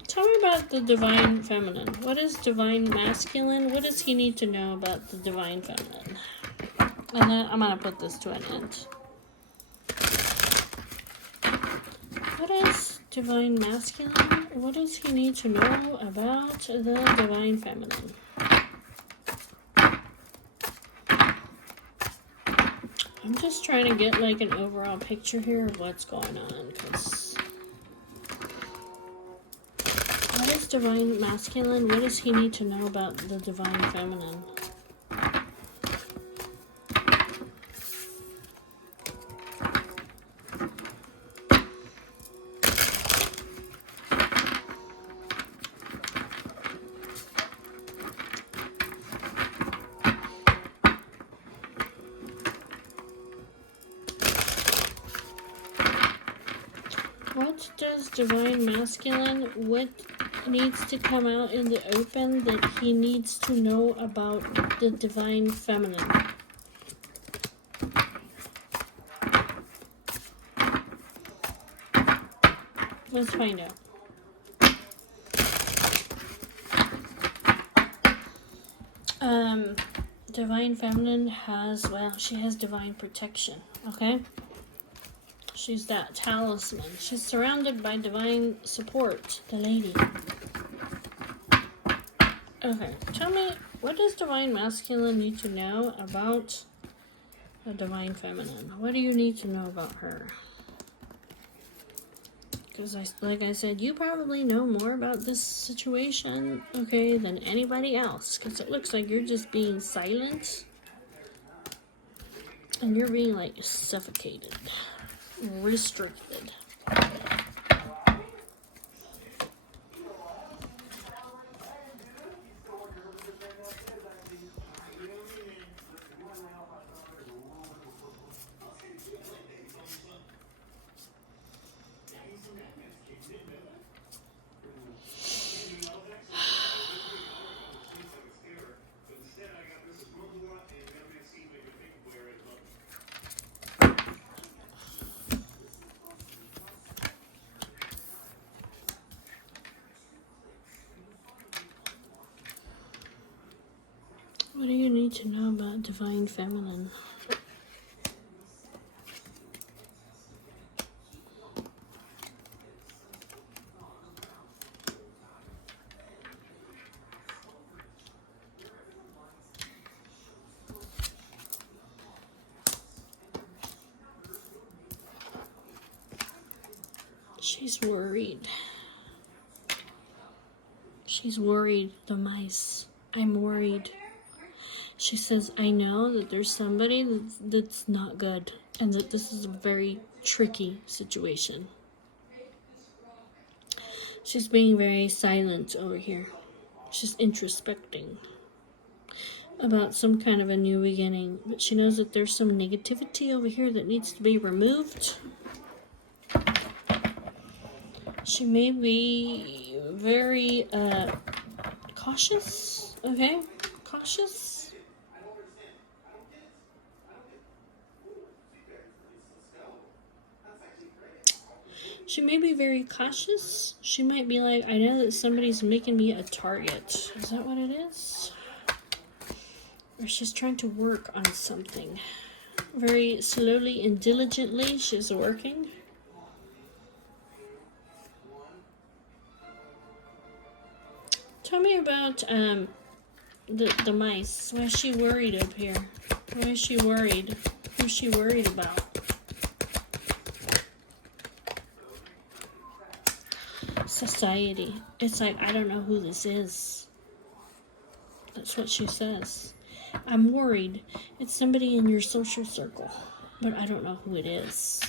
Tell me about the divine feminine. What is divine masculine? What does he need to know about the divine feminine? And then I'm going to put this to an end. What is divine masculine? What does he need to know about the divine feminine? I'm just trying to get like an overall picture here of what's going on, because what is divine masculine? What does he need to know about the divine feminine? What does divine masculine, what needs to come out in the open that he needs to know about the divine feminine? Let's find out. Divine feminine has, well, she has divine protection, okay? She's that talisman. She's surrounded by divine support, the lady. Okay, tell me, what does divine masculine need to know about the divine feminine? What do you need to know about her? Because, like I said, you probably know more about this situation, okay, than anybody else. Because it looks like you're just being silent. And you're being, like, suffocated. Restricted. What do you need to know about Divine Feminine? She's worried. She's worried, the mice. I'm worried. She says, I know that there's somebody that's not good, and that this is a very tricky situation. She's being very silent over here. She's introspecting about some kind of a new beginning, but she knows that there's some negativity over here that needs to be removed. She may be very cautious, okay? Cautious. She may be very cautious. She might be like, I know that somebody's making me a target. Is that what it is? Or she's trying to work on something. Very slowly and diligently, she's working. Tell me about the mice. Why is she worried up here? Why is she worried? Who's she worried about? Society. It's like, I don't know who this is. That's what she says. I'm worried. It's somebody in your social circle, but I don't know who it is.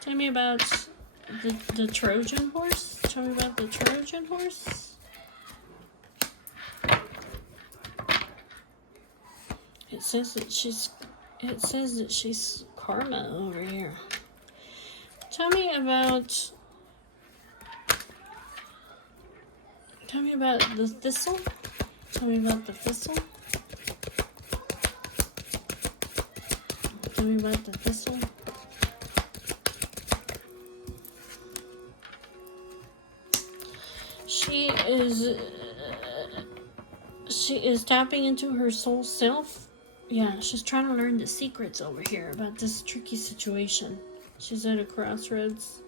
Tell me about the Trojan horse. Tell me about the Trojan horse. It says that she's karma over here. Tell me about the thistle. Tell me about the thistle. Tell me about the thistle. She is tapping into her soul self. Yeah, she's trying to learn the secrets over here about this tricky situation. She's at a crossroads.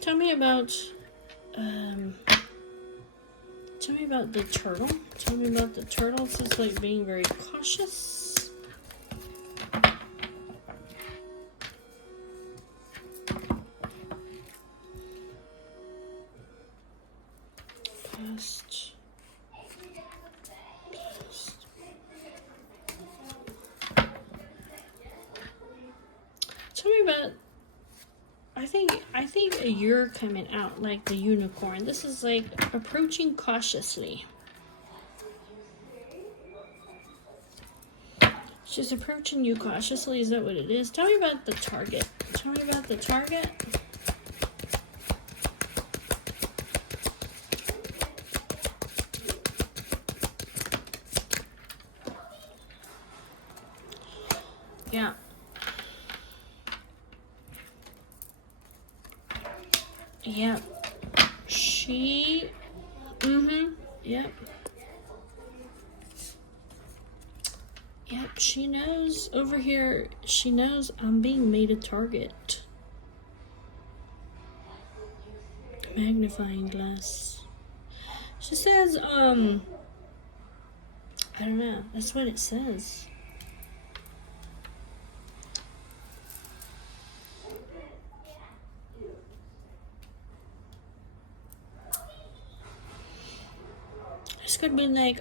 Tell me about the turtle. Tell me about the turtle. This is like being very cautious. Past. Tell me about. I think you're coming out like the unicorn. This is like approaching cautiously. She's approaching you cautiously. Is that what it is? Tell me about the target. Tell me about the target. Yeah. Yep. Yep. Yep, she knows over here, she knows I'm being made a target. Magnifying glass. She says, I don't know. That's what it says. could be like,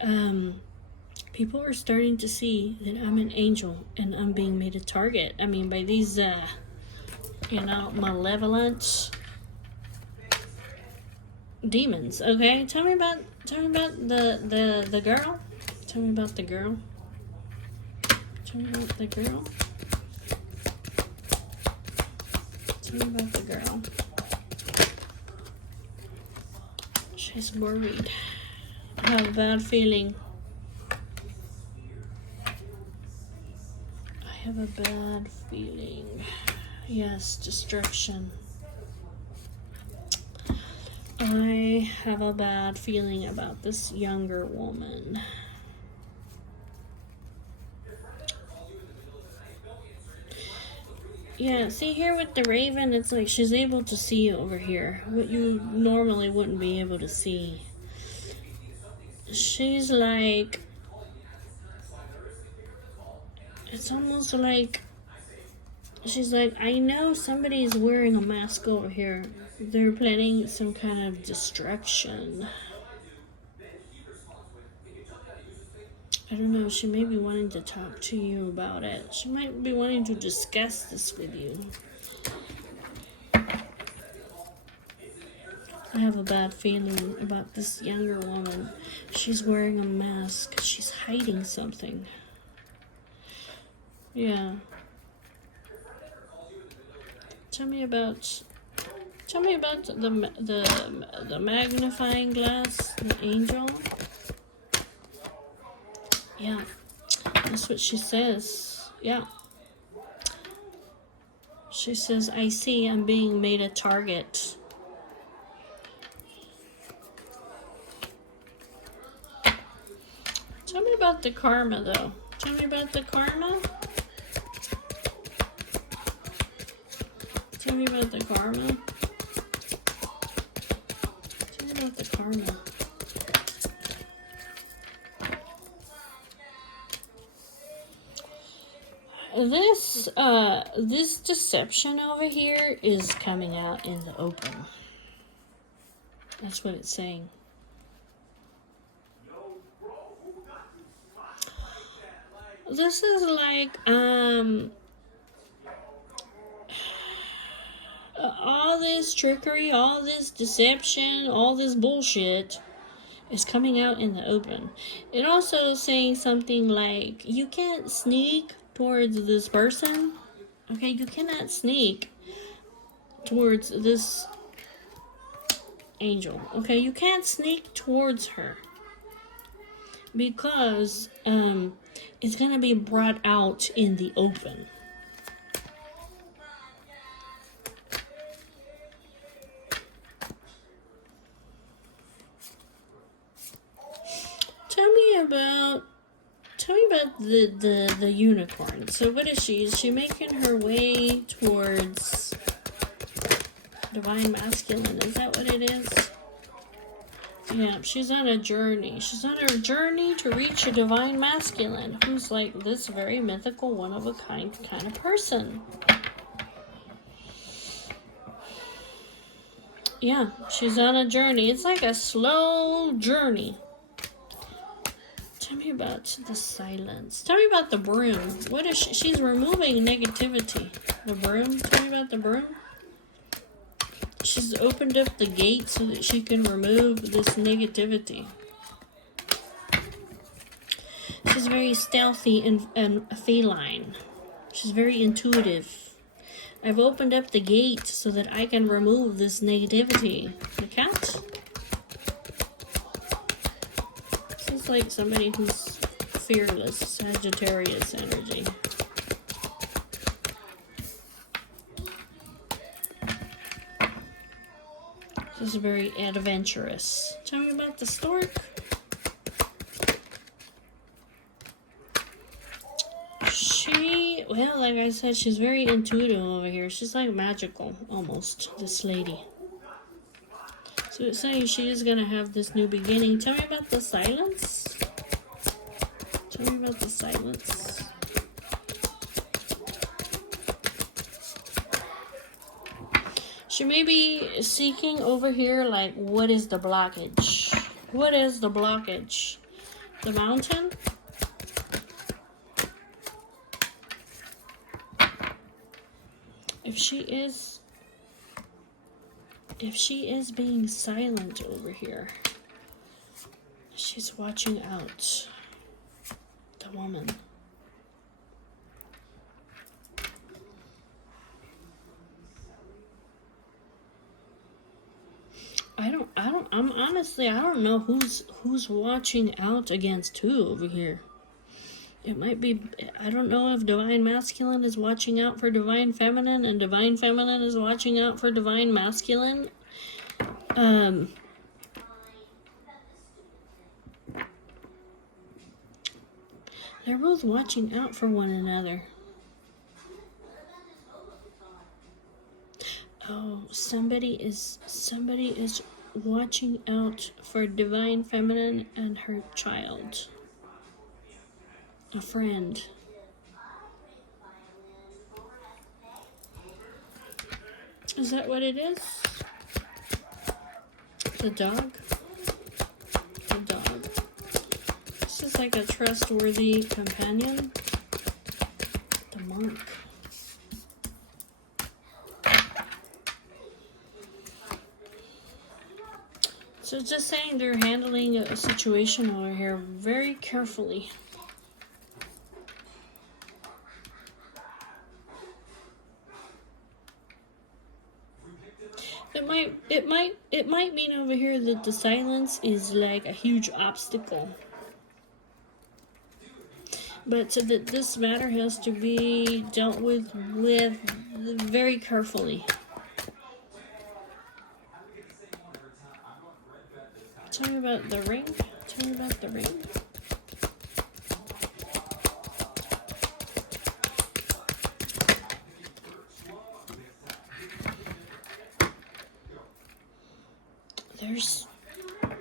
people are starting to see that I'm an angel and I'm being made a target. I mean, by these, malevolent demons. Okay, tell me about the girl. Tell me about the girl. Tell me about the girl. Tell me about the girl. She's worried. I have a bad feeling. I have a bad feeling. Yes, destruction. I have a bad feeling about this younger woman. Yeah, see here with the raven, it's like she's able to see over here, what you normally wouldn't be able to see. She's like, it's almost like, she's like, I know somebody's wearing a mask over here. They're planning some kind of destruction. I don't know, she may be wanting to talk to you about it. She might be wanting to discuss this with you. I have a bad feeling about this younger woman. She's wearing a mask. She's hiding something. Yeah. Tell me about the magnifying glass, the angel. Yeah, that's what she says. Yeah. She says, I see I'm being made a target. Tell me about the karma, though. Tell me about the karma. Tell me about the karma. Tell me about the karma. This deception over here is coming out in the open. That's what it's saying. This is like, all this trickery, all this deception, all this bullshit is coming out in the open. It also is saying something like, you can't sneak towards this person. Okay, you cannot sneak towards this angel. Okay, you can't sneak towards her. Because it's going to be brought out in the open. Tell me about the unicorn. So what is she? Is she making her way towards divine masculine? Is that what it is? Yeah, she's on a journey. She's on her journey to reach a divine masculine who's like this very mythical, one-of-a-kind kind of person. Yeah, she's on a journey. It's like a slow journey. Tell me about the silence. Tell me about the broom. What is she? She's removing negativity. The broom. Tell me about the broom. She's opened up the gate so that she can remove this negativity. She's very stealthy and feline. She's very intuitive. I've opened up the gate so that I can remove this negativity. The cat? This is like somebody who's fearless, Sagittarius energy. This is very adventurous. Tell me about the stork. Well, like I said, she's very intuitive over here. She's like magical, almost, this lady. So it's saying she is going to have this new beginning. Tell me about the silence. Tell me about the silence. She may be seeking over here, like, what is the blockage? What is the blockage? The mountain? If she is being silent over here, she's watching out. The woman. I don't know who's watching out against who over here. It might be, I don't know if Divine Masculine is watching out for Divine Feminine and Divine Feminine is watching out for Divine Masculine. They're both watching out for one another. Oh, somebody is watching out for Divine Feminine and her child. A friend. Is that what it is? The dog? The dog. This is like a trustworthy companion. The monk. So just saying they're handling a situation over here very carefully. It might mean over here that the silence is like a huge obstacle. But so that this matter has to be dealt with very carefully. Tell me about the ring. Tell me about the ring.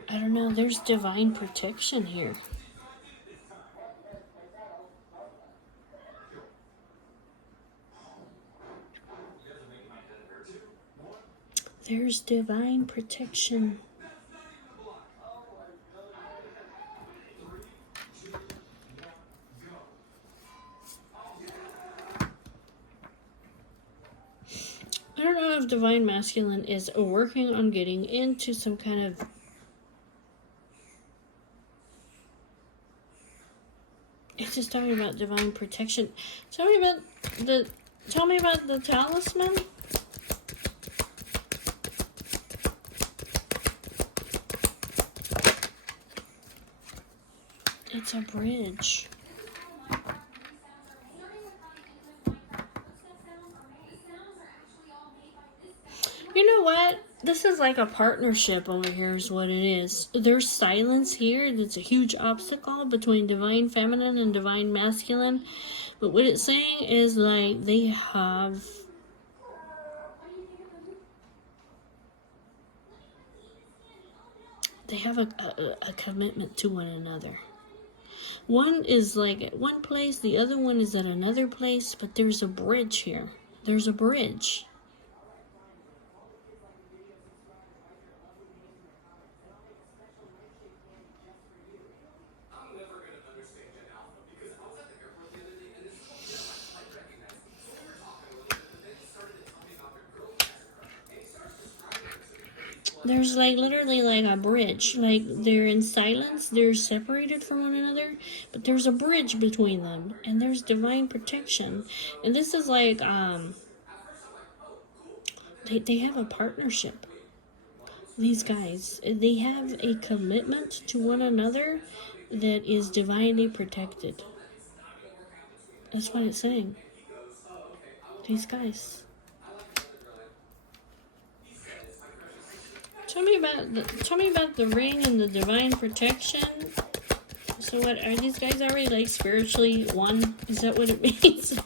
I don't know, there's divine protection here. There's divine protection. I don't know if Divine Masculine is working on getting into some kind of it's just talking about divine protection. Tell me about the talisman. It's a bridge. You know what? This is like a partnership over here is what it is. There's silence here that's a huge obstacle between Divine Feminine and Divine Masculine. But what it's saying is like they have a commitment to one another. One is like at one place, the other one is at another place, but there's a bridge here. There's a bridge. There's like literally like a bridge. Like they're in silence, they're separated from one another, but there's a bridge between them, and there's divine protection. And this is like they have a partnership. These guys, they have a commitment to one another that is divinely protected. That's what it's saying. These guys. Tell me about the ring and the divine protection. So what, are these guys already like spiritually one? Is that what it means?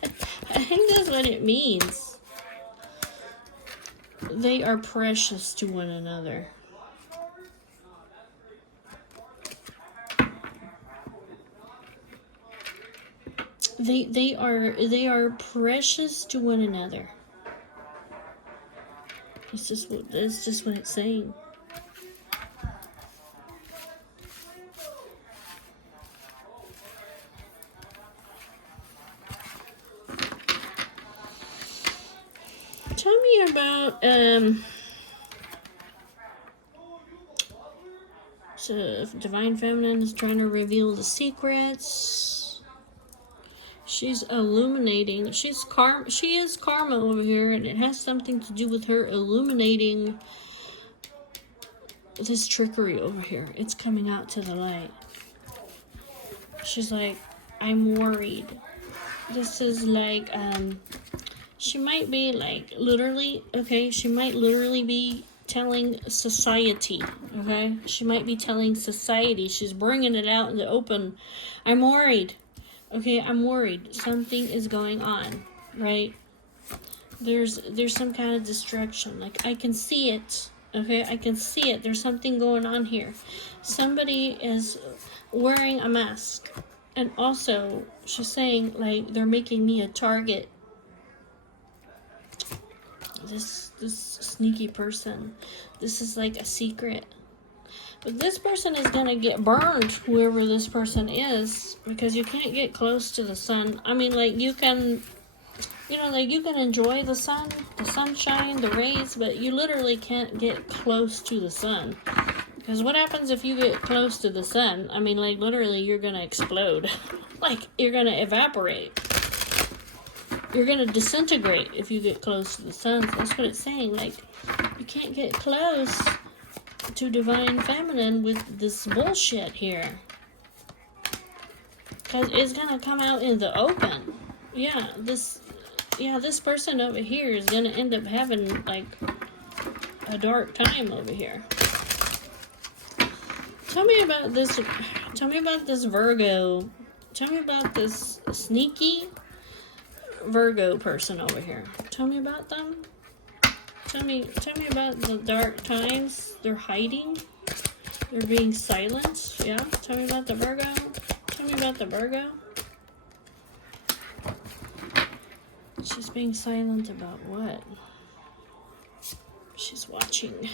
I think that's what it means. They are precious to one another. They are precious to one another. That's just what it's saying. Tell me about, so if Divine Feminine is trying to reveal the secrets. She's illuminating. She is karma over here, and it has something to do with her illuminating this trickery over here. It's coming out to the light. She's like, I'm worried. This is like, she might be like literally, okay, she might literally be telling society, okay? She might be telling society. She's bringing it out in the open. I'm worried. Okay, I'm worried. Something is going on, right? There's some kind of destruction. Like, I can see it. Okay, I can see it. There's something going on here. Somebody is wearing a mask. And also, she's saying, like, they're making me a target. This sneaky person. This is like a secret. But this person is going to get burned, whoever this person is, because you can't get close to the sun. I mean, like, you can, you know, like, you can enjoy the sun, the sunshine, the rays, but you literally can't get close to the sun. Because what happens if you get close to the sun? I mean, like, literally, you're going to explode. Like, you're going to evaporate. You're going to disintegrate if you get close to the sun. That's what it's saying. Like, you can't get close to Divine Feminine with this bullshit here. Because it's going to come out in the open. Yeah, this person over here is going to end up having, like, a dark time over here. Tell me about this Virgo. Tell me about this sneaky Virgo person over here. Tell me about them. Tell me about the dark times. They're hiding. They're being silent. Yeah? Tell me about the Virgo. Tell me about the Virgo. She's being silent about what? She's watching.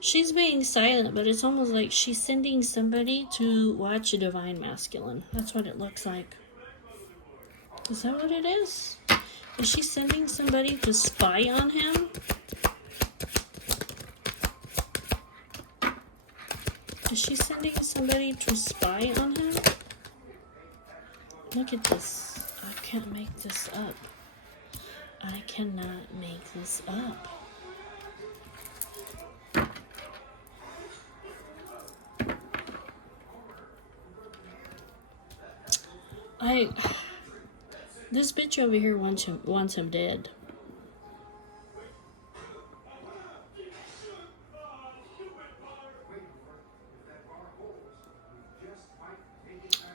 She's being silent, but it's almost like she's sending somebody to watch a Divine Masculine. That's what it looks like. Is that what it is? Is she sending somebody to spy on him? Is she sending somebody to spy on him? Look at this. I can't make this up. I cannot make this up. This bitch over here wants him dead.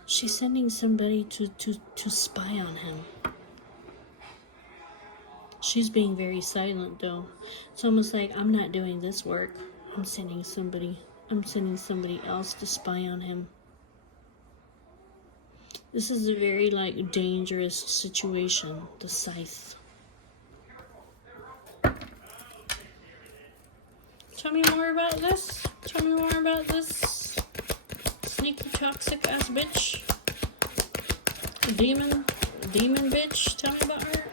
She's sending somebody to spy on him. She's being very silent though. It's almost like, I'm not doing this work. I'm sending somebody else to spy on him. This is a very, like, dangerous situation. The Scythe. Tell me more about this. Tell me more about this sneaky, toxic ass bitch. Demon bitch. Tell me about her.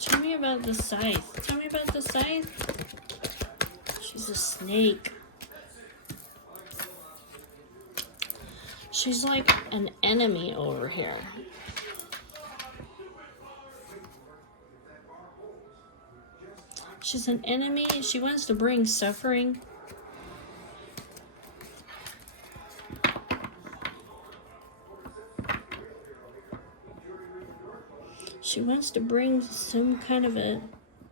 Tell me about the Scythe. Tell me about the Scythe. She's a snake. She's like an enemy over here. She's an enemy. She wants to bring suffering. She wants to bring some kind of a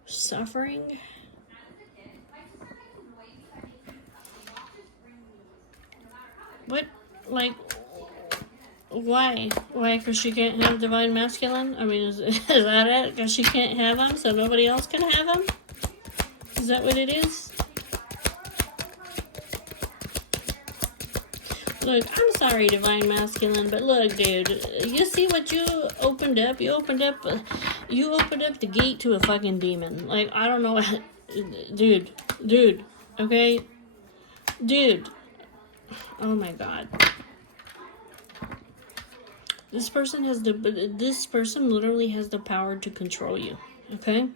suffering. What? Like, why? Why? Because she can't have Divine Masculine? I mean, is that it? Because she can't have them, so nobody else can have them? Is that what it is? Look, I'm sorry, Divine Masculine, but look, dude, you see what you opened up? You opened up the gate to a fucking demon. Like, I don't know what, dude, okay? Dude, Oh my god. This person literally has the power to control you. Okay?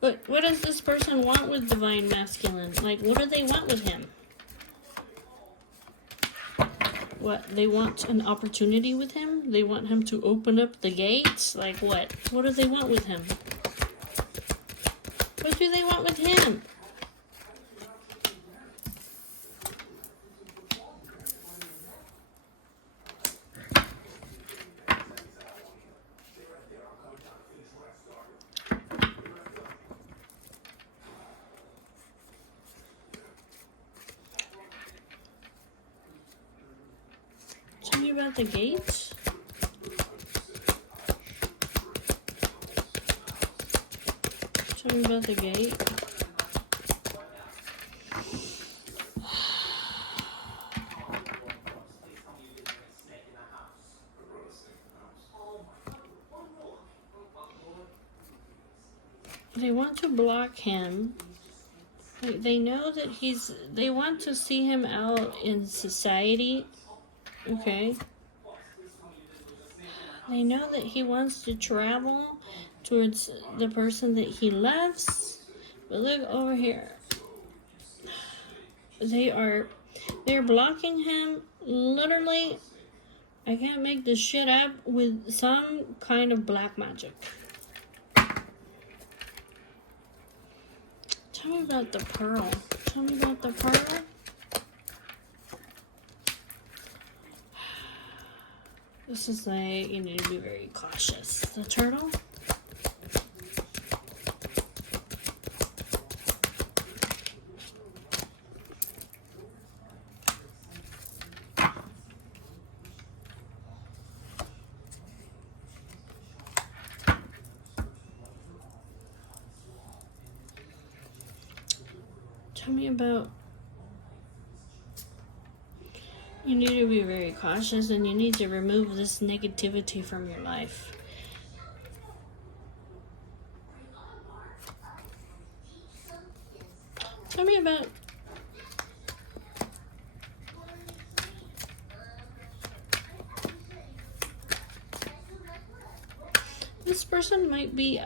But what does this person want with Divine Masculine? Like, what do they want with him? What, they want an opportunity with him? They want him to open up the gates? Like what? What do they want with him? What do they want with him? Tell me about the gates. Tell me about the gate. They want to block him. They know that they want to see him out in society. Okay. They know that he wants to travel towards the person that he loves. But look over here. They're blocking him literally. I can't make this shit up, with some kind of black magic. Tell me about the pearl. Tell me about the pearl. This is like, you need to be very cautious. The turtle. Tell me about, you need to be very cautious and you need to remove this negativity from your life. Tell me about, this person might be,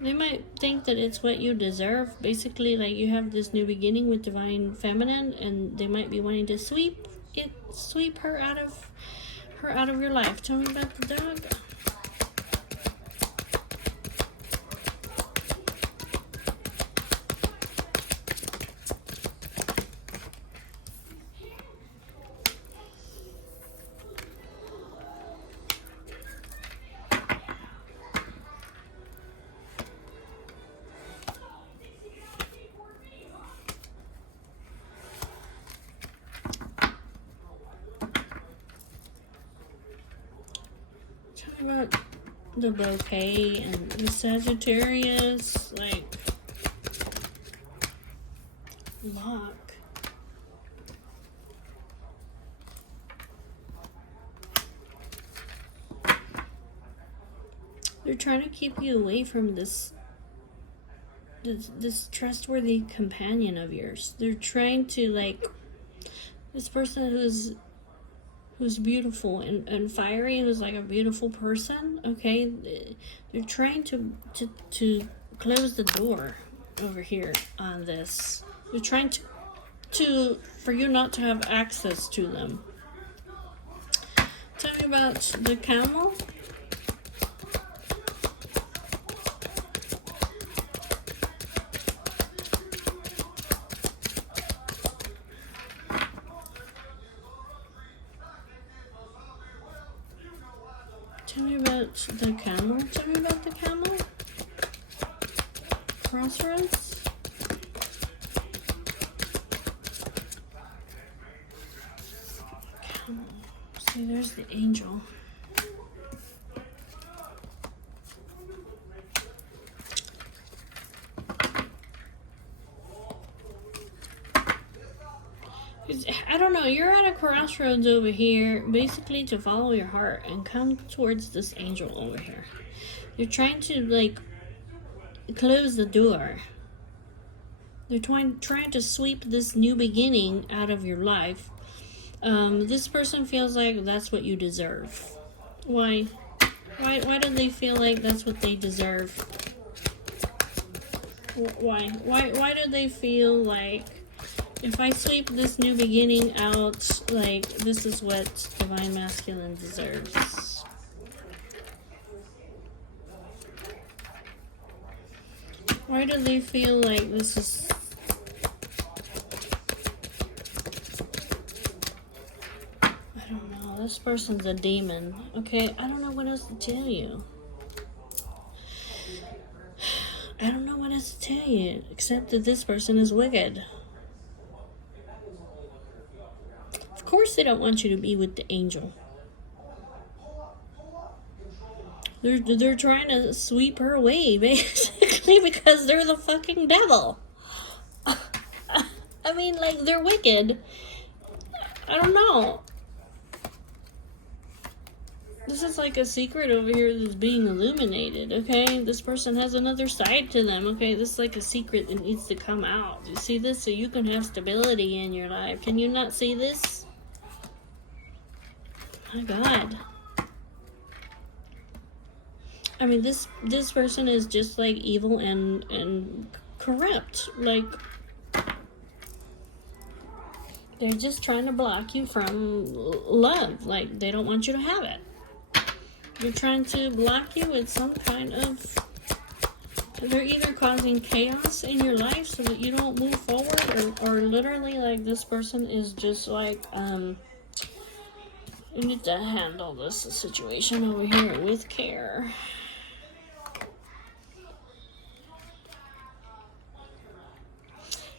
they might think that it's what you deserve. Basically, like, you have this new beginning with Divine Feminine, and they might be wanting to sweep her out of your life. Tell me about the dog. About the bouquet and the Sagittarius, like, lock. They're trying to keep you away from this trustworthy companion of yours. They're trying to, like, this person who's beautiful and fiery, who's like a beautiful person, okay? They're trying to close the door over here on this. They're trying for you not to have access to them. Tell me about the camel. Tell me about the camel. Tell me about the camel. Crossroads. Camel. See, there's the angel. I don't know. You're at a crossroads over here, basically to follow your heart and come towards this angel over here. You're trying to, like, close the door. They're trying to sweep this new beginning out of your life. This person feels like that's what you deserve. Why? Why do they feel like that's what they deserve? Why do they feel like if I sweep this new beginning out, like this is what Divine Masculine deserves? Why do they feel like this is... I don't know. This person's a demon. Okay, I don't know what else to tell you. I don't know what else to tell you, except that this person is wicked. Of course they don't want you to be with the angel. They're trying to sweep her away, basically, because they're the fucking devil. I mean, like, they're wicked. I don't know. This is like a secret over here that's being illuminated, okay? This person has another side to them, okay? This is like a secret that needs to come out. You see this? So you can have stability in your life. Can you not see this? My God. I mean, this person is just like evil and corrupt. Like, they're just trying to block you from love. Like, they don't want you to have it. They're trying to block you with some kind of... They're either causing chaos in your life so that you don't move forward, or literally, like, this person is just like, you need to handle this situation over here with care.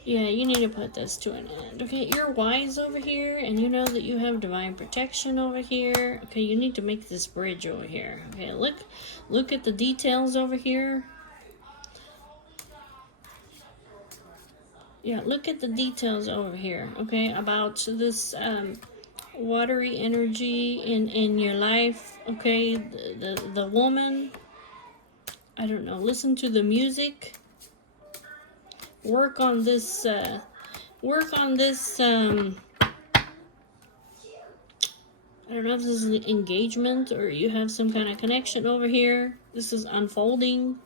Yeah, you need to put this to an end. Okay, you're wise over here, and you know that you have divine protection over here. Okay, you need to make this bridge over here. Okay, look at the details over here. Yeah, look at the details over here. Okay, about this watery energy in your life. Okay, the woman. I don't know. Listen to the music. Work on this, I don't know if this is an engagement or you have some kind of connection over here. This is unfolding.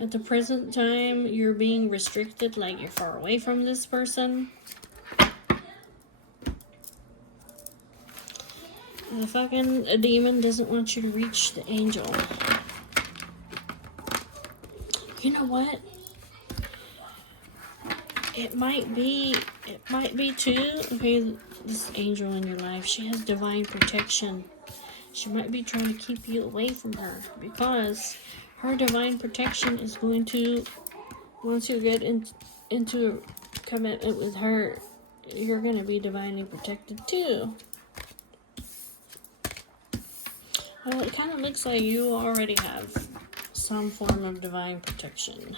At the present time, you're being restricted, like you're far away from this person. The fucking demon doesn't want you to reach the angel. You know what? It might be too, okay, this angel in your life, she has divine protection. She might be trying to keep you away from her because her divine protection is going to, once you get into commitment with her, you're going to be divinely protected too. Well, it kind of looks like you already have some form of divine protection.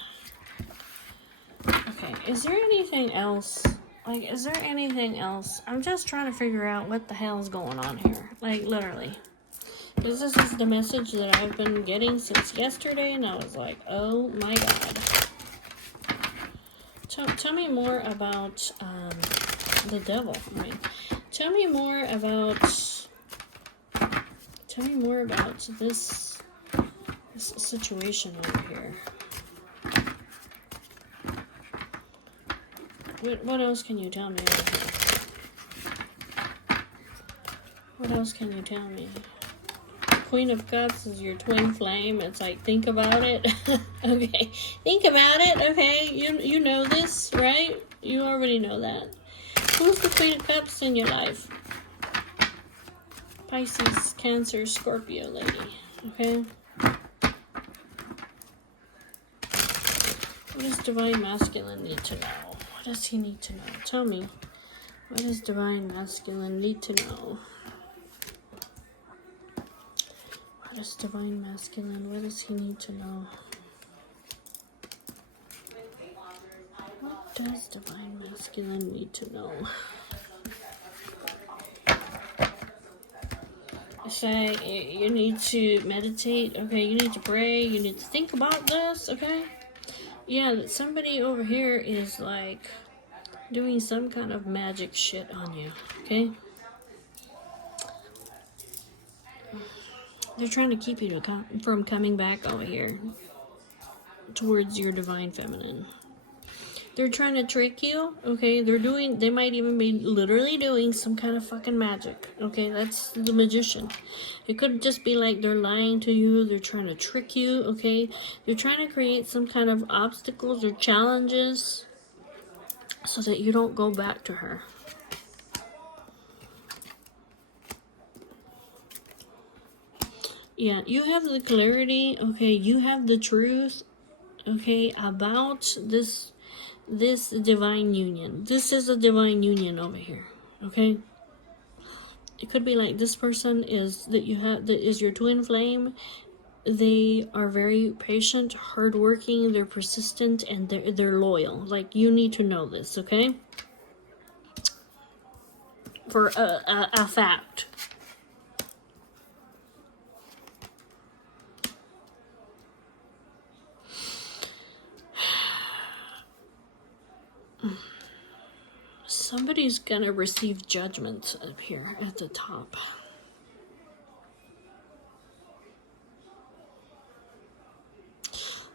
Okay, is there anything else? Like, is there anything else? I'm just trying to figure out what the hell's going on here. Like, literally. Because this is the message that I've been getting since yesterday, and I was like, oh my God. Tell me more about the devil. Right? Tell me more about this situation over here. What else can you tell me over here? What else can you tell me? Queen of Cups is your twin flame. It's like, think about it. Okay, think about it. Okay, you know this, right? You already know that. Who's the Queen of Cups in your life? Pisces, Cancer, Scorpio lady. Okay. What does Divine Masculine need to know? What does he need to know? Tell me. What does Divine Masculine need to know? What does Divine Masculine, what does he need to know? What does Divine Masculine need to know? say you need to meditate, okay? You need to pray, you need to think about this, okay? Yeah, somebody over here is like doing some kind of magic shit on you, okay? They're trying to keep you from coming back over here towards your divine feminine. They're trying to trick you, okay? They might even be literally doing some kind of fucking magic, okay? That's the magician. It could just be like they're lying to you, they're trying to trick you, okay? They're trying to create some kind of obstacles or challenges so that you don't go back to her. Yeah, you have the clarity, okay? You have the truth, okay, about this divine union. This is a divine union over here, okay? It could be like this person is that is your twin flame. They are very patient, hardworking, they're persistent, and they're loyal. Like, you need to know this, okay? For a fact. Somebody's gonna receive judgment up here at the top.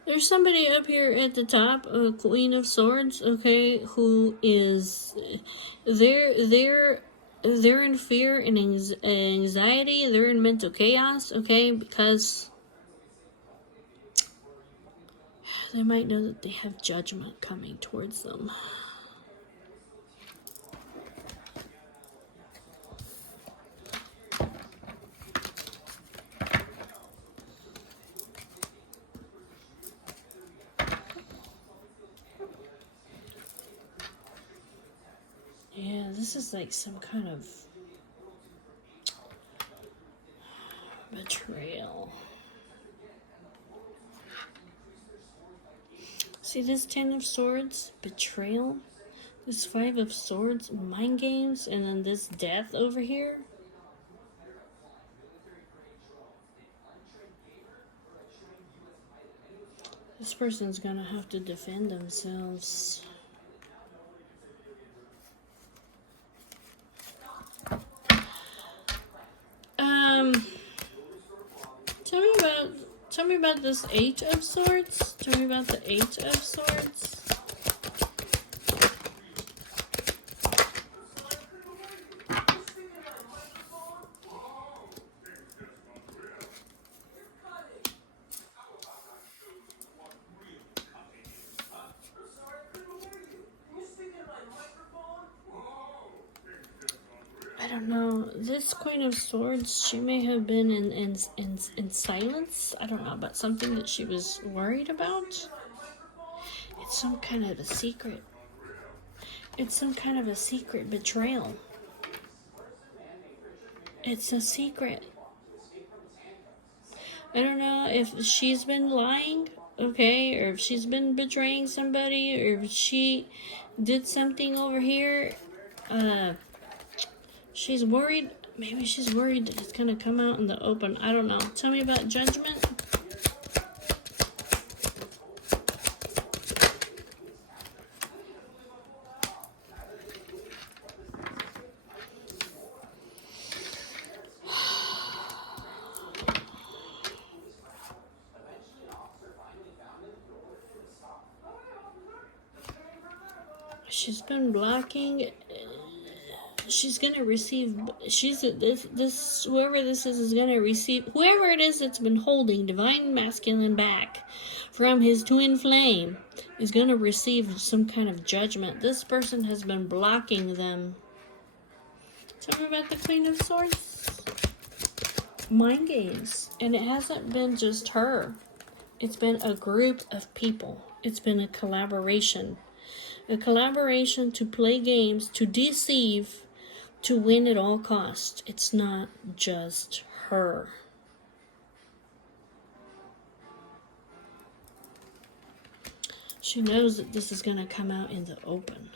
There's somebody up here at the top, a Queen of Swords, okay, who is they're in fear and anxiety. They're in mental chaos, okay, because they might know that they have judgment coming towards them. Yeah, this is like some kind of betrayal. See this 10 of Swords? Betrayal. This 5 of Swords? Mind games. And then this death over here. This person's gonna have to defend themselves. Tell me about this 8 of Swords. Tell me about the 8 of Swords. I don't know. This Queen of Swords, she may have been in silence. I don't know, about something that she was worried about. It's some kind of a secret. It's some kind of a secret betrayal. It's a secret. I don't know if she's been lying, okay, or if she's been betraying somebody, or if she did something over here. She's worried. Maybe she's worried that it's gonna come out in the open. I don't know. Tell me about judgment. She's been blocking. She's gonna receive. Whoever this is gonna receive. Whoever it is that's been holding divine masculine back from his twin flame is gonna receive some kind of judgment. This person has been blocking them. Tell me about the Queen of Swords. Mind games, and it hasn't been just her. It's been a group of people. It's been a collaboration. A collaboration to play games, to deceive, to win at all costs. It's not just her. She knows that this is going to come out in the open.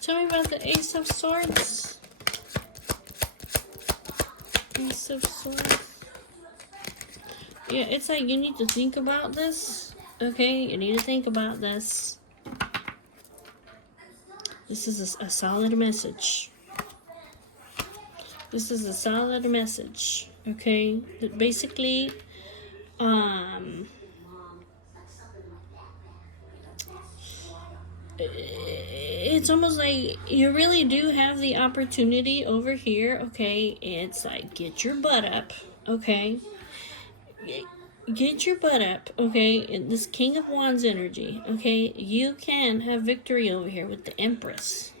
Tell me about the Ace of Swords. Ace of Swords. Yeah, it's like you need to think about this. Okay, you need to think about this. This is a solid message. This is a solid message. Okay, that basically, it's almost like you really do have the opportunity over here. Okay, it's like get your butt up. Okay, get your butt up. Okay, in this King of Wands energy. Okay, you can have victory over here with the Empress.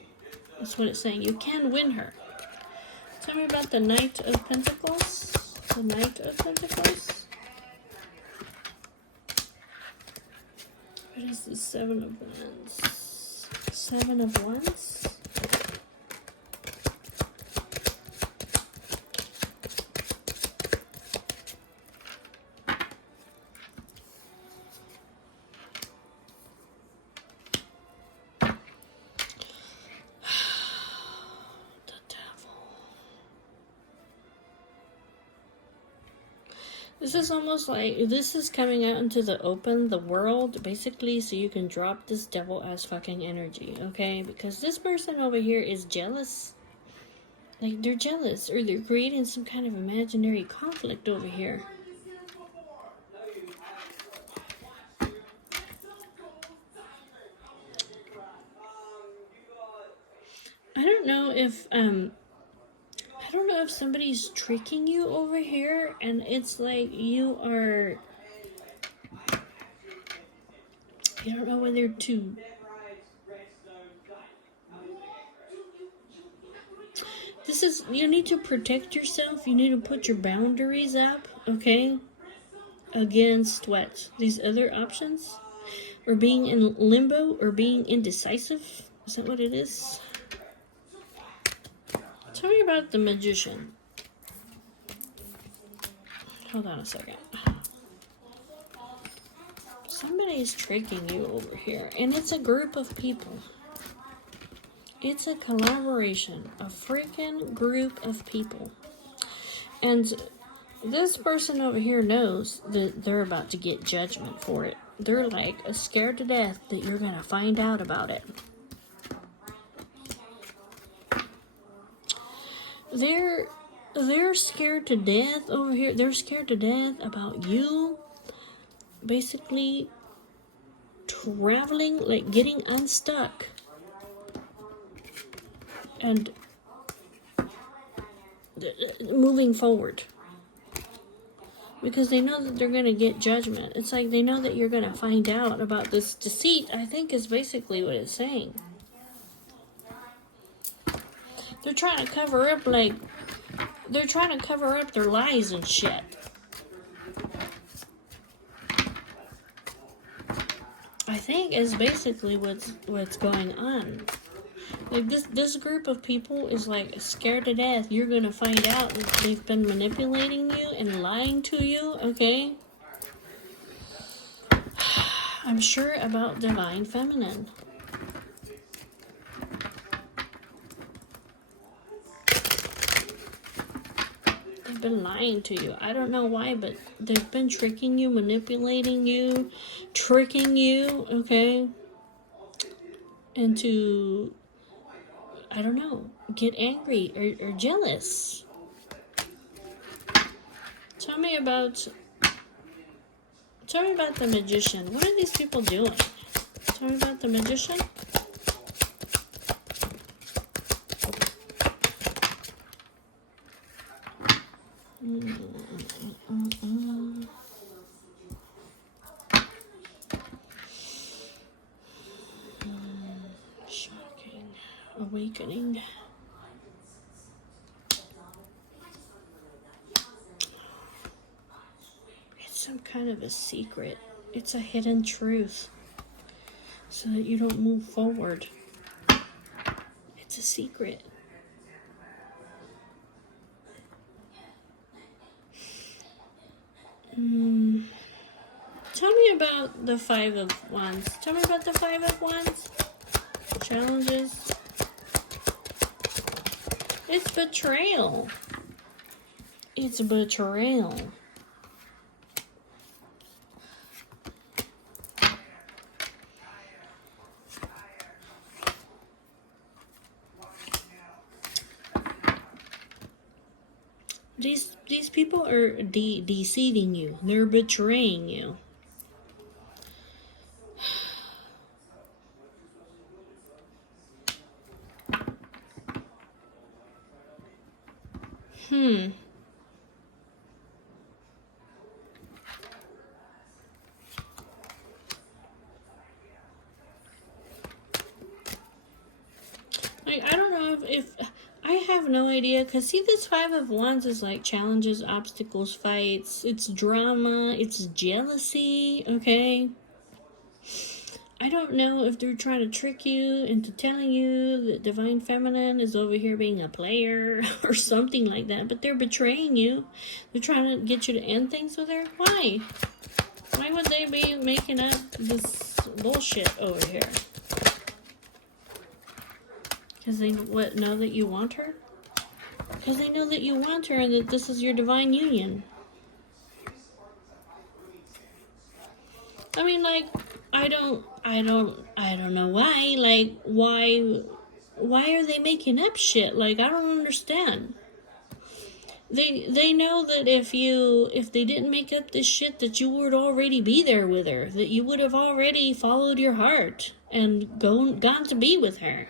That's what it's saying. You can win her. Tell me about the Knight of Pentacles. The Knight of Pentacles. What is the Seven of Wands? Seven of Wands. This is almost like, this is coming out into the open, the world, basically, so you can drop this devil ass fucking energy, okay? Because this person over here is jealous. Like, they're jealous, or they're creating some kind of imaginary conflict over here. I don't know if somebody's tricking you over here, and it's like you are, I don't know whether to, this is, you need to protect yourself, you need to put your boundaries up, okay, against what? These other options? Or being in limbo, or being indecisive? Is that what it is? Tell me about the Magician. Hold on a second. Somebody's tricking you over here, and it's a group of people. It's a collaboration, a freaking group of people. And this person over here knows that they're about to get judgment for it. They're like scared to death that you're gonna find out about it. They're scared to death over here. They're scared to death about you basically traveling, like getting unstuck and moving forward. Because they know that they're going to get judgment. It's like they know that you're going to find out about this deceit, I think is basically what it's saying. They're trying to cover up, like, they're trying to cover up their lies and shit. I think is basically what's going on. Like this group of people is like scared to death. You're gonna find out that they've been manipulating you and lying to you, okay? I'm sure about Divine Feminine. They've been lying to you. I don't know why, but they've been tricking you, manipulating you, tricking you, okay? Into, I don't know, get angry or jealous. Tell me about the Magician. What are these people doing? Tell me about the Magician. Shocking. Awakening. It's some kind of a secret. It's a hidden truth. So that you don't move forward. It's a secret. Tell me about the Five of Wands. Tell me about the Five of Wands. Challenges. It's betrayal. It's betrayal. people are deceiving you. They're betraying you. Like, I don't know if I have no idea, because see, this Five of Wands is like challenges, obstacles, fights. It's drama, it's jealousy, okay? I don't know if they're trying to trick you into telling you that Divine Feminine is over here being a player or something like that, but they're betraying you. They're trying to get you to end things with her. Why? Why would they be making up this bullshit over here? Because they know that you want her? Because they know that you want her and that this is your divine union. I mean, like, I don't know why. Like, why are they making up shit? Like, I don't understand. They know that if they didn't make up this shit, that you would already be there with her, that you would have already followed your heart and gone to be with her.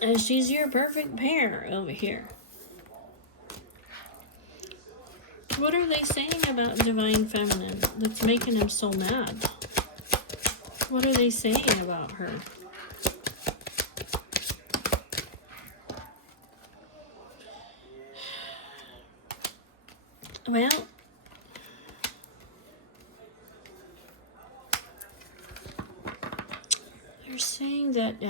And she's your perfect pair over here. What are they saying about Divine Feminine that's making them so mad? What are they saying about her? Well, they're saying that,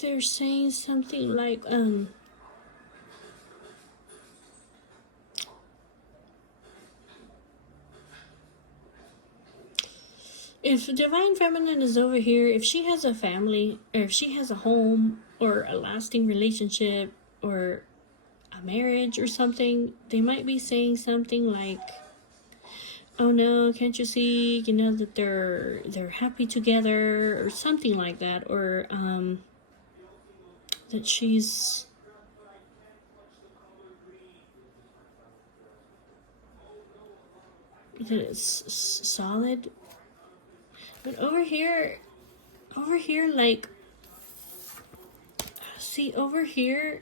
they're saying something like, if Divine Feminine is over here, if she has a family, or if she has a home, or a lasting relationship, or a marriage or something, they might be saying something like, oh no, can't you see, that they're happy together, or something like that, or, that she's that it's solid. But over here, like, see, over here,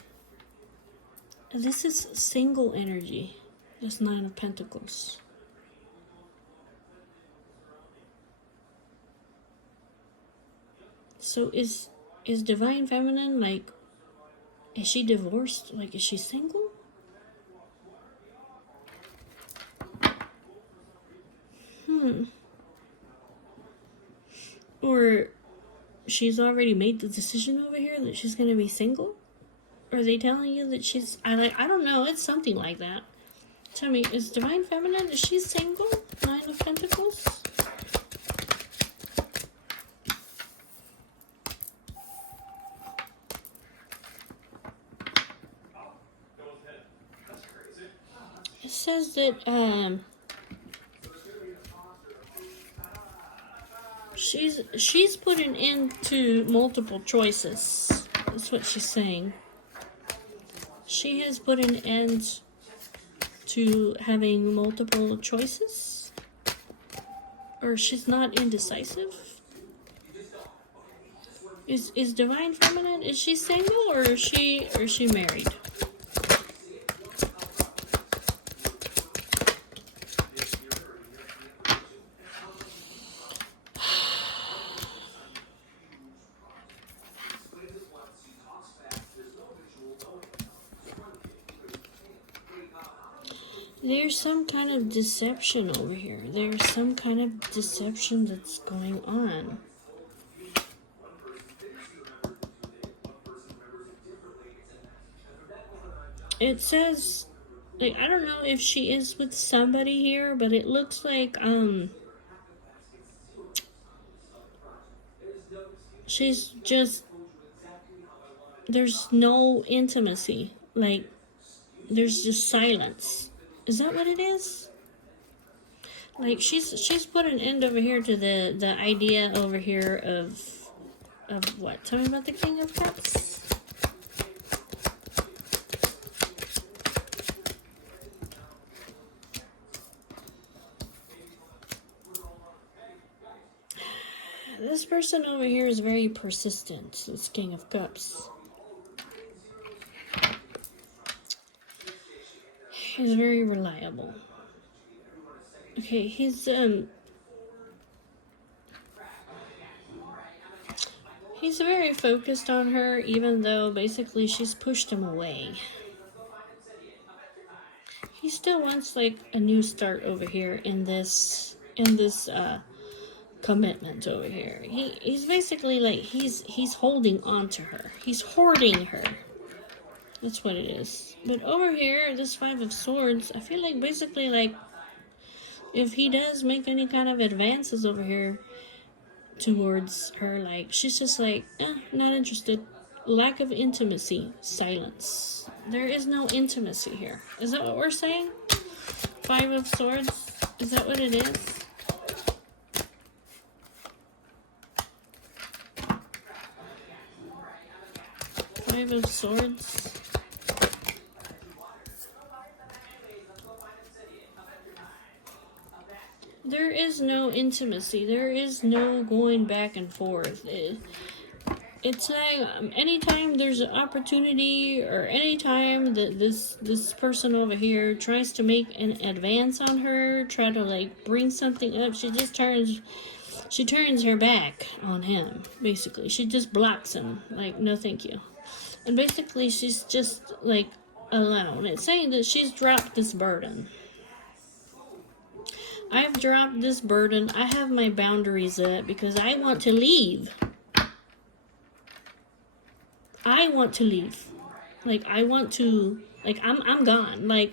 this is single energy, this Nine of Pentacles. So is Divine Feminine, like, is she divorced? Like, is she single? Or she's already made the decision over here that she's gonna be single? Or are they telling you that she's, I don't know, it's something like that. Tell me, is Divine Feminine, is she single? Nine of Pentacles? It says that, she's put an end to multiple choices. That's what she's saying. She has put an end to having multiple choices. Or she's not indecisive. Is Divine Feminine, is she single, or is she married? There's some kind of deception over here. There's some kind of deception that's going on. It says, like, I don't know if she is with somebody here, but it looks like, she's just there's no intimacy. Like, there's just silence. Is that what it is? Like, she's put an end over here to the idea over here of what? Tell me about the King of Cups. This person over here is very persistent. This King of Cups. He's very reliable. Okay, he's very focused on her, even though basically she's pushed him away. He still wants like a new start over here in this commitment over here. He's basically like he's holding on to her. He's hoarding her. That's what it is. But over here, this Five of Swords, I feel like basically like if he does make any kind of advances over here towards her, like she's just like, not interested. Lack of intimacy, silence. There is no intimacy here. Is that what we're saying? Five of Swords? Is that what it is? Five of Swords. There is no intimacy. There is no going back and forth. It's like anytime there's an opportunity or anytime that this person over here tries to make an advance on her, try to like bring something up, she turns her back on him, basically. She just blocks him. Like, no thank you. And basically she's just like alone. It's saying that she's dropped this burden. I've dropped this burden. I have my boundaries up because I want to leave. I want to leave. Like, I want to, like, I'm gone. Like,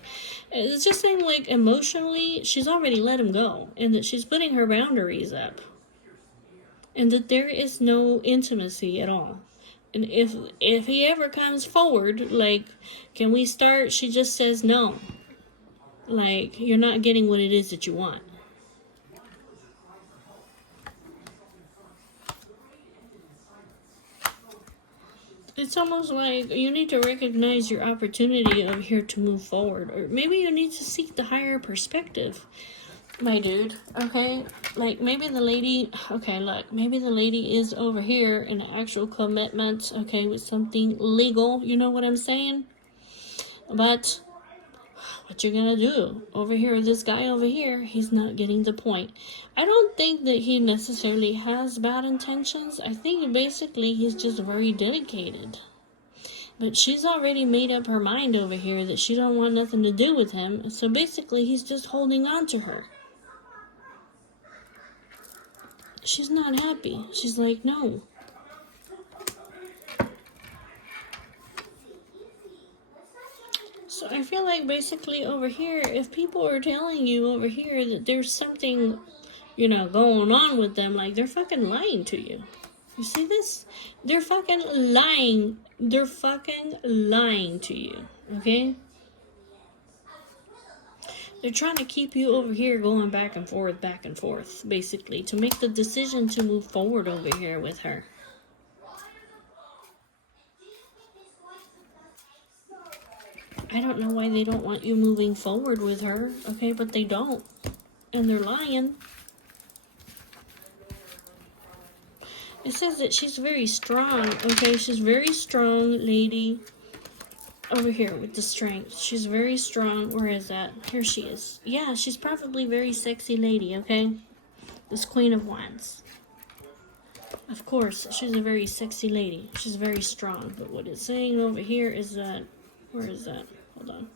it's just saying, like, emotionally, she's already let him go. And that she's putting her boundaries up. And that there is no intimacy at all. And if he ever comes forward, like, can we start? She just says no. Like, you're not getting what it is that you want. It's almost like you need to recognize your opportunity over here to move forward. Or maybe you need to seek the higher perspective, my dude. Okay? Like, maybe the lady... Okay, look. Maybe the lady is over here in an actual commitment, okay, with something legal. You know what I'm saying? But what you're gonna do over here, this guy over here, he's not getting the point. I don't think that he necessarily has bad intentions. I think basically he's just very dedicated. But she's already made up her mind over here that she don't want nothing to do with him. So basically he's just holding on to her. She's not happy. She's like, no. So I feel like basically over here, if people are telling you over here that there's something, you know, going on with them, like, they're fucking lying to you. You see this? They're fucking lying. They're fucking lying to you, okay? They're trying to keep you over here going back and forth, basically, to make the decision to move forward over here with her. I don't know why they don't want you moving forward with her, okay? But they don't. And they're lying. It says that she's very strong, okay? She's very strong, lady. Over here with the strength. She's very strong. Where is that? Here she is. Yeah, she's probably very sexy lady, okay? This Queen of Wands. Of course, she's a very sexy lady. She's very strong. But what it's saying over here is that... Where is that? Hold on.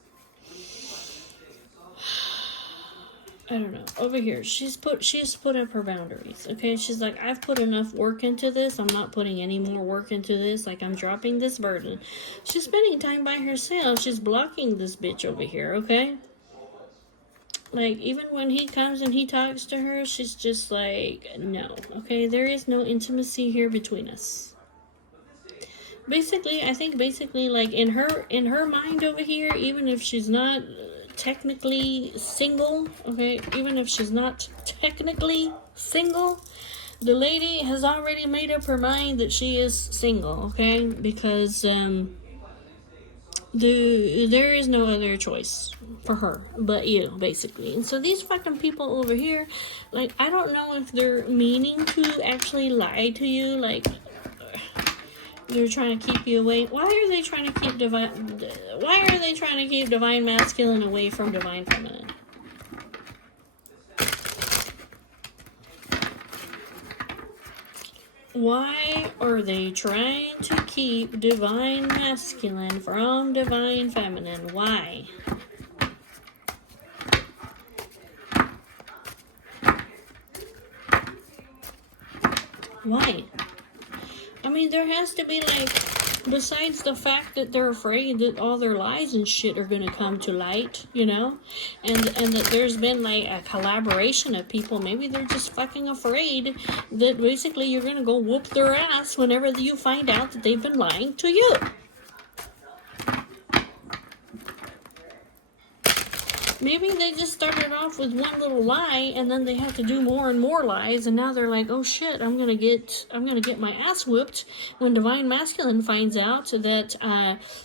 I don't know. Over here, she's put up her boundaries. Okay, she's like, I've put enough work into this. I'm not putting any more work into this. Like, I'm dropping this burden. She's spending time by herself. She's blocking this bitch over here. Okay. Like, even when he comes and he talks to her, she's just like, no. Okay, there is no intimacy here between us. Basically, I think basically like in her mind over here, even if she's not technically single, okay, even if she's not technically single, the lady has already made up her mind that she is single, okay? Because there is no other choice for her but you, basically. And so these fucking people over here, like, I don't know if they're meaning to actually lie to you, like they're trying to keep you away. Why are they trying to keep divine masculine away from divine feminine? Why are they trying to keep divine masculine from divine feminine? Why? Why? I mean, there has to be, like, besides the fact that they're afraid that all their lies and shit are gonna come to light, you know? And that there's been, like, a collaboration of people. Maybe they're just fucking afraid that basically you're gonna go whoop their ass whenever you find out that they've been lying to you. Maybe they just started off with one little lie, and then they have to do more and more lies, and now they're like, "Oh shit, I'm gonna get my ass whooped." When divine masculine finds out that,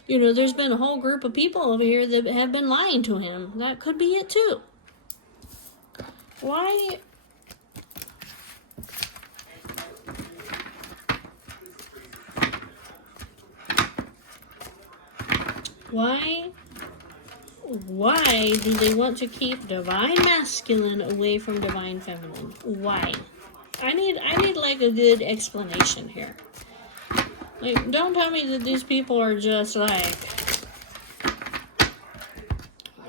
there's been a whole group of people over here that have been lying to him. That could be it too. Why? Why do they want to keep divine masculine away from divine feminine? Why? I need like a good explanation here. Like, don't tell me that these people are just like,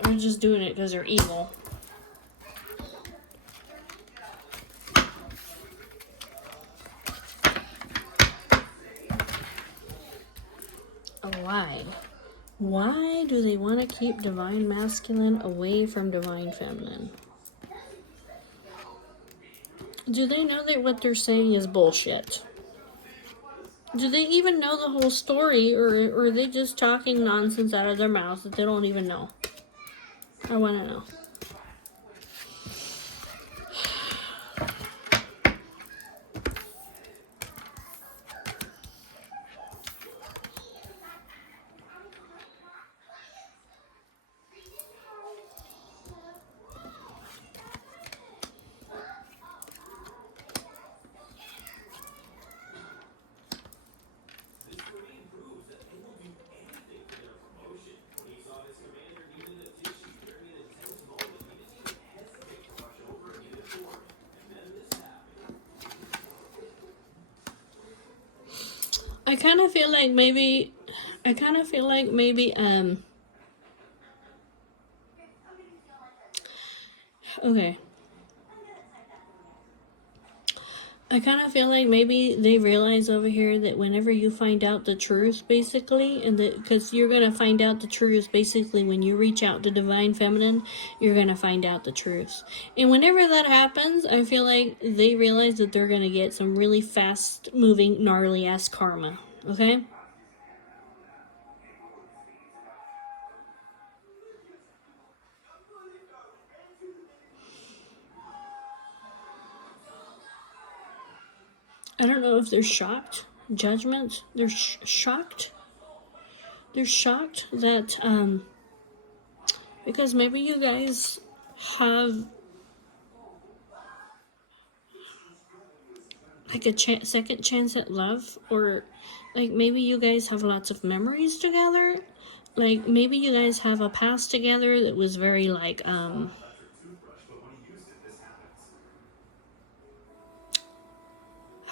they're just doing it because they're evil. Why? Why do they want to keep divine masculine away from divine feminine? Do they know that what they're saying is bullshit? Do they even know the whole story, or are they just talking nonsense out of their mouths that they don't even know? I want to know. I kind of feel like maybe, okay. I kind of feel like maybe they realize over here that whenever you find out the truth, basically, and that, because you're going to find out the truth, basically, when you reach out to divine feminine, you're going to find out the truth. And whenever that happens, I feel like they realize that they're going to get some really fast moving, gnarly ass karma. Okay? I don't know if they're shocked. Judgment. They're shocked. They're shocked that, because maybe you guys have like a second chance at love, or like maybe you guys have lots of memories together. Like maybe you guys have a past together that was very like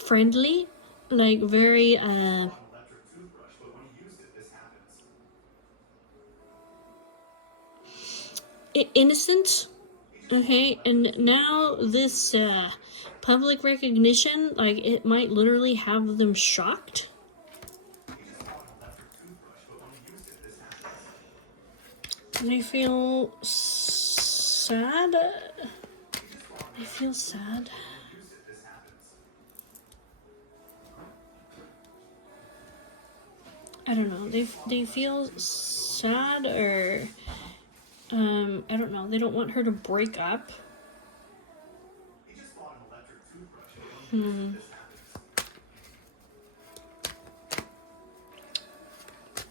friendly, like very innocent. Okay, and now this public recognition, like it might literally have them shocked. They feel sad. They feel sad. I don't know. They feel sad, or I don't know. They don't want her to break up.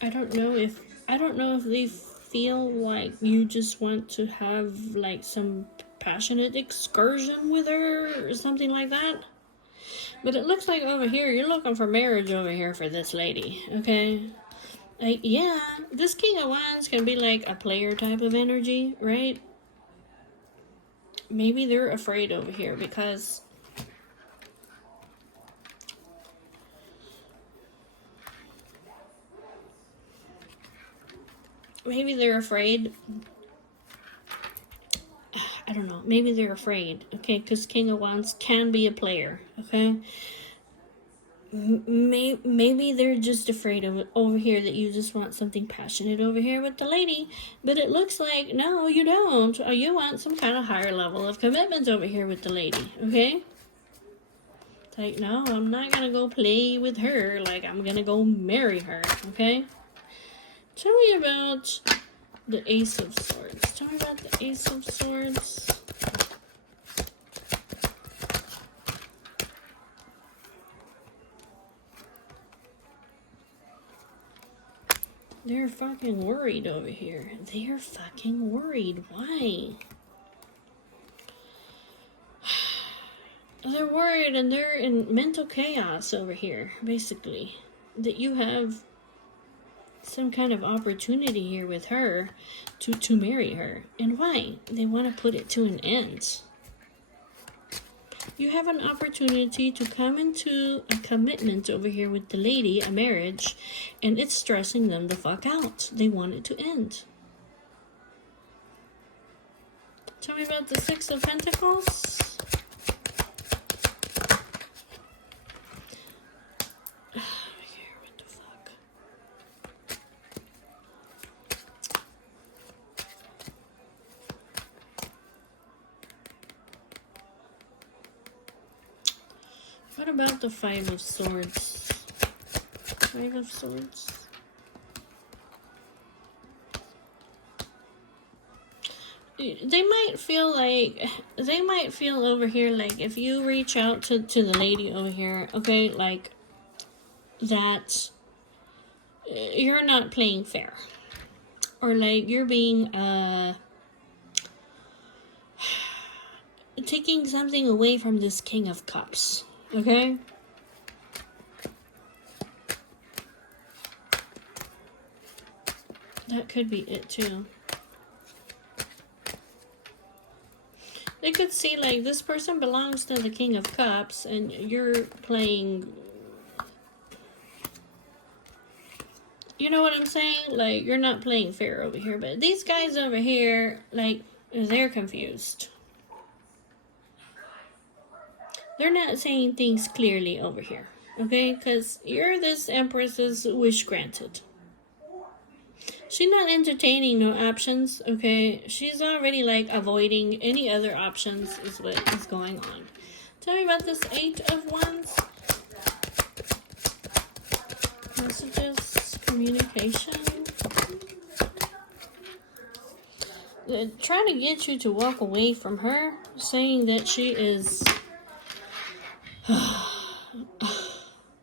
I don't know if they feel like you just want to have like some passionate excursion with her or something like that. But it looks like over here you're looking for marriage over here for this lady, okay? Like, yeah, this King of Wands can be like a player type of energy, right? Maybe they're afraid over here because maybe they're afraid. I don't know. Maybe they're afraid, okay? Because King of Wands can be a player, okay? Maybe they're just afraid of it over here that you just want something passionate over here with the lady. But it looks like, no, you don't. Or you want some kind of higher level of commitment over here with the lady, okay? It's like, no, I'm not going to go play with her. Like, I'm going to go marry her, okay? Tell me about the Ace of Swords. Tell me about the Ace of Swords. They're fucking worried over here. They're fucking worried. Why? They're worried and they're in mental chaos over here, basically. That you have some kind of opportunity here with her to marry her. And why? They want to put it to an end. You have an opportunity to come into a commitment over here with the lady, a marriage, and it's stressing them the fuck out. They want it to end. Tell me about the Six of Pentacles. What about the Five of Swords? Five of Swords. They might feel over here like if you reach out to the lady over here, okay, like that you're not playing fair. Or like you're being taking something away from this King of Cups. Okay? That could be it too. They could see like this person belongs to the King of Cups and you're playing... You know what I'm saying? Like, you're not playing fair over here. But these guys over here, like, they're confused. They're not saying things clearly over here, okay? Because you're this Empress's wish granted. She's not entertaining no options, okay? She's already, like, avoiding any other options is what is going on. Tell me about this Eight of Wands. Messages, communication. They're trying to get you to walk away from her, saying that she is...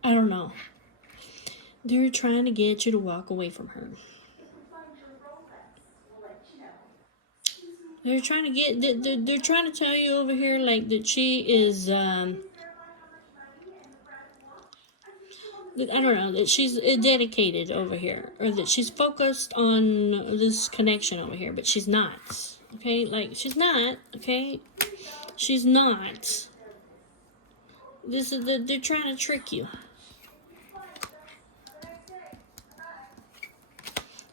I don't know. They're trying to get you to walk away from her. They're trying to get... They're trying to tell you over here, like, that she is... I don't know, that she's dedicated over here. Or that she's focused on this connection over here. But she's not. Okay? Like, she's not. Okay? She's not. They're trying to trick you.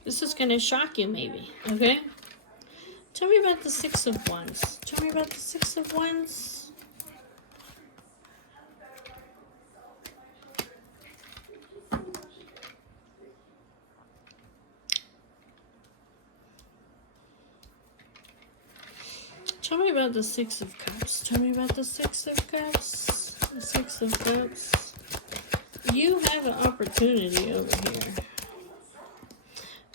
This is going to shock you, maybe. Okay? Tell me about the Six of Wands. Tell me about the Six of Wands. Tell me about the Six of Cups. Tell me about the Six of Cups. The Six of Cups. You have an opportunity over here.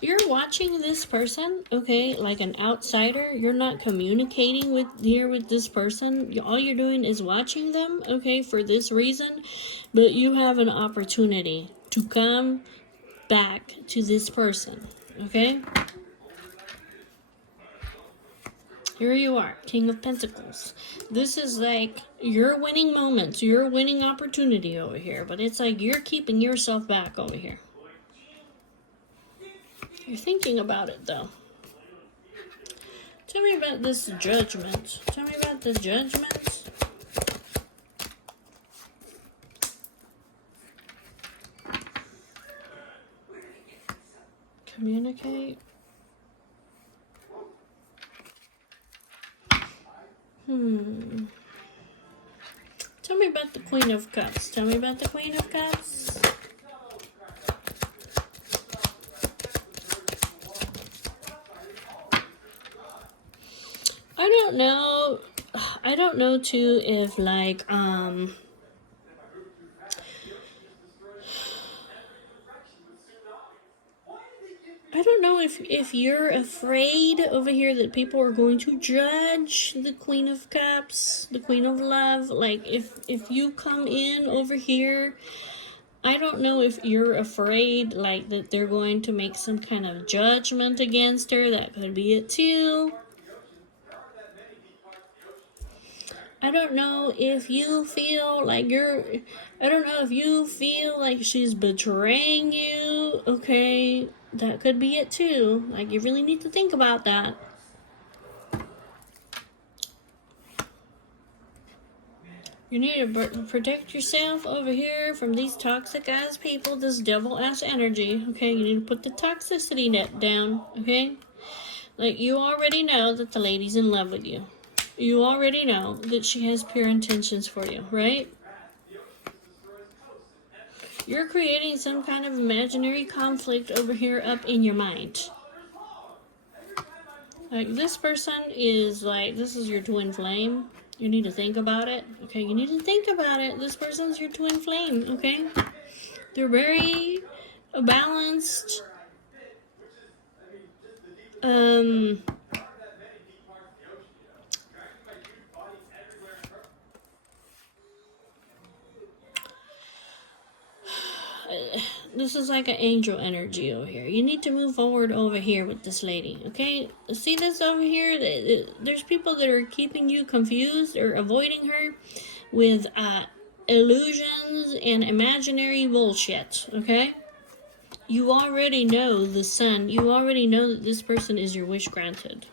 You're watching this person, okay, like an outsider. You're not communicating with this person. All you're doing is watching them, okay, for this reason. But you have an opportunity to come back to this person, okay? Here you are, King of Pentacles. This is like your winning moments, your winning opportunity over here. But it's like you're keeping yourself back over here. You're thinking about it, though. Tell me about this judgment. Tell me about the judgment. Communicate. Tell me about the Queen of Cups. Tell me about the Queen of Cups. I don't know. I don't know too if like I don't know if you're afraid over here that people are going to judge the Queen of Cups, the Queen of Love. Like if you come in over here, I don't know if you're afraid like that they're going to make some kind of judgment against her. That could be it too. I don't know if you feel like I don't know if you feel like she's betraying you, okay? That could be it too. Like, you really need to think about that. You need to protect yourself over here from these toxic ass people, this devil ass energy, okay? You need to put the toxicity net down, okay? Like, you already know that the lady's in love with you. You already know that she has pure intentions for you, right? You're creating some kind of imaginary conflict over here up in your mind. Like, this person is like, this is your twin flame. You need to think about it, okay? You need to think about it. This person's your twin flame, okay? They're very balanced. This is like an angel energy over here. You need to move forward over here with this lady, okay? See this over here? There's people that are keeping you confused or avoiding her with illusions and imaginary bullshit, okay? You already know the sun. You already know that this person is your wish granted.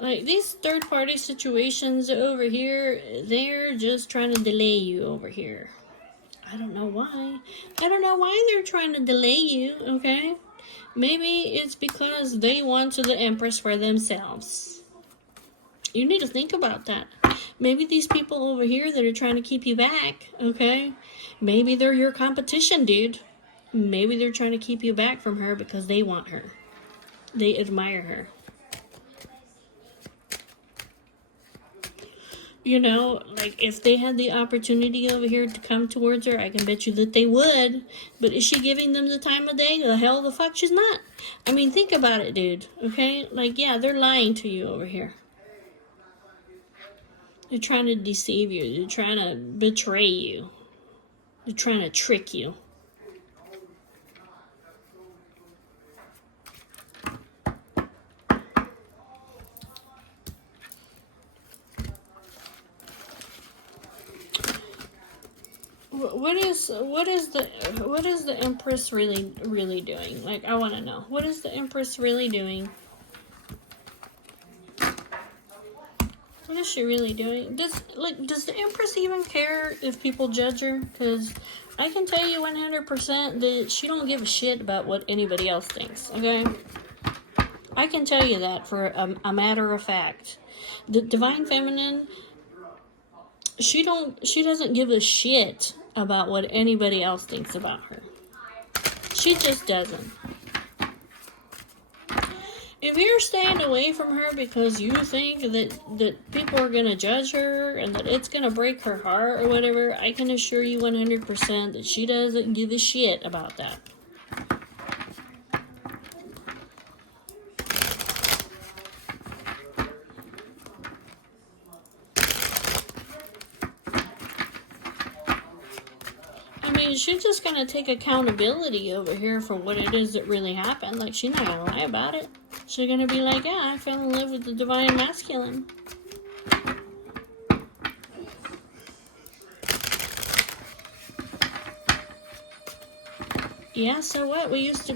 Like, these third-party situations over here, they're just trying to delay you over here. I don't know why. I don't know why they're trying to delay you, okay? Maybe it's because they want the Empress for themselves. You need to think about that. Maybe these people over here that are trying to keep you back, okay? Maybe they're your competition, dude. Maybe they're trying to keep you back from her because they want her. They admire her. You know, like, if they had the opportunity over here to come towards her, I can bet you that they would. But is she giving them the time of day? The hell the fuck she's not. I mean, think about it, dude. Okay? Like, yeah, they're lying to you over here. They're trying to deceive you. They're trying to betray you. They're trying to trick you. What is the Empress really doing? Like, I want to know. What is the Empress really doing? What is she really doing? Does the Empress even care if people judge her? Because I can tell you 100% that she don't give a shit about what anybody else thinks, okay? I can tell you that for a matter of fact. The Divine Feminine, she doesn't give a shit about what anybody else thinks about her. She just doesn't. If you're staying away from her because you think that people are going to judge her and that it's going to break her heart or whatever, I can assure you 100% that she doesn't give a shit about that. she's just gonna take accountability over here for what it is that really happened. Like, she's not gonna lie about it. She's gonna be like, yeah, I fell in love with the divine masculine. Yeah, so what? We used to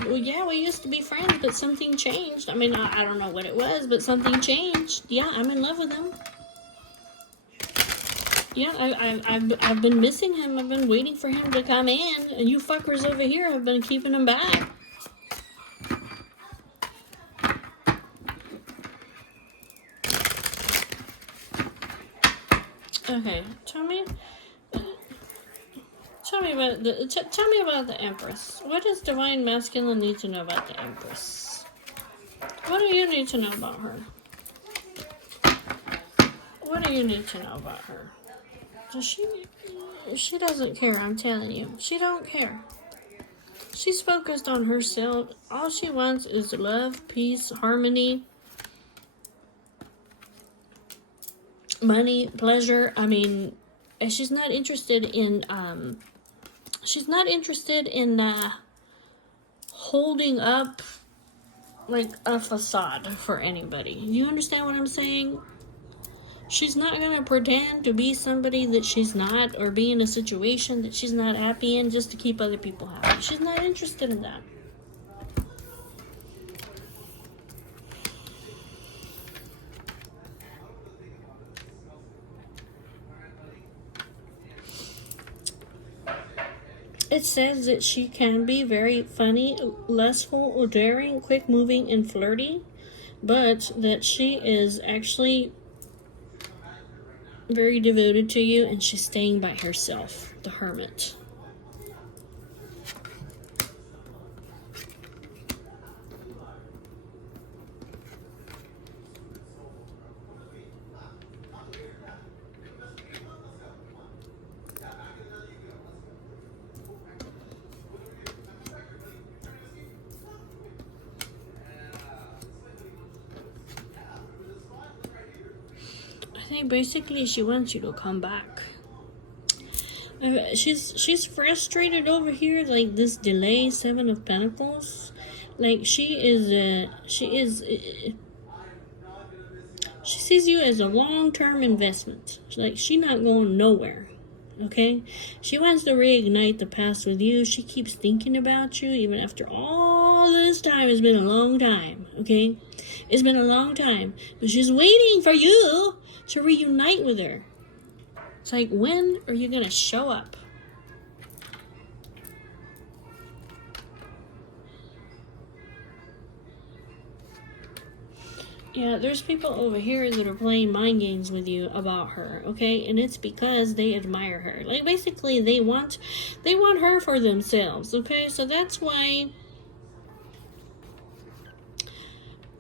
be friends, but something changed. I mean, I don't know what it was, but something changed. Yeah, I'm in love with him. Yeah, I've been missing him. I've been waiting for him to come in, and you fuckers over here have been keeping him back. Okay, tell me about the Empress. What does divine masculine need to know about the Empress? What do you need to know about her? What do you need to know about her? She doesn't care, I'm telling you. She don't care. She's focused on herself. All she wants is love, peace, harmony, money, pleasure. I mean, she's not interested in holding up like a facade for anybody. You understand what I'm saying? She's not gonna pretend to be somebody that she's not, or be in a situation that she's not happy in just to keep other people happy. She's not interested in that. It says that she can be very funny, lustful, daring, quick-moving, and flirty, but that she is actually very devoted to you, and she's staying by herself, the Hermit. I think basically she wants you to come back. She's frustrated over here, like this delay, Seven of Pentacles. Like she sees you as a long-term investment. Like she's not going nowhere. Okay? She wants to reignite the past with you. She keeps thinking about you even after all this time. It's been a long time. Okay? It's been a long time. But she's waiting for you to reunite with her. It's like, when are you gonna show up? Yeah, there's people over here that are playing mind games with you about her, okay? And it's because they admire her. Like, basically, they want her for themselves, okay? So that's why,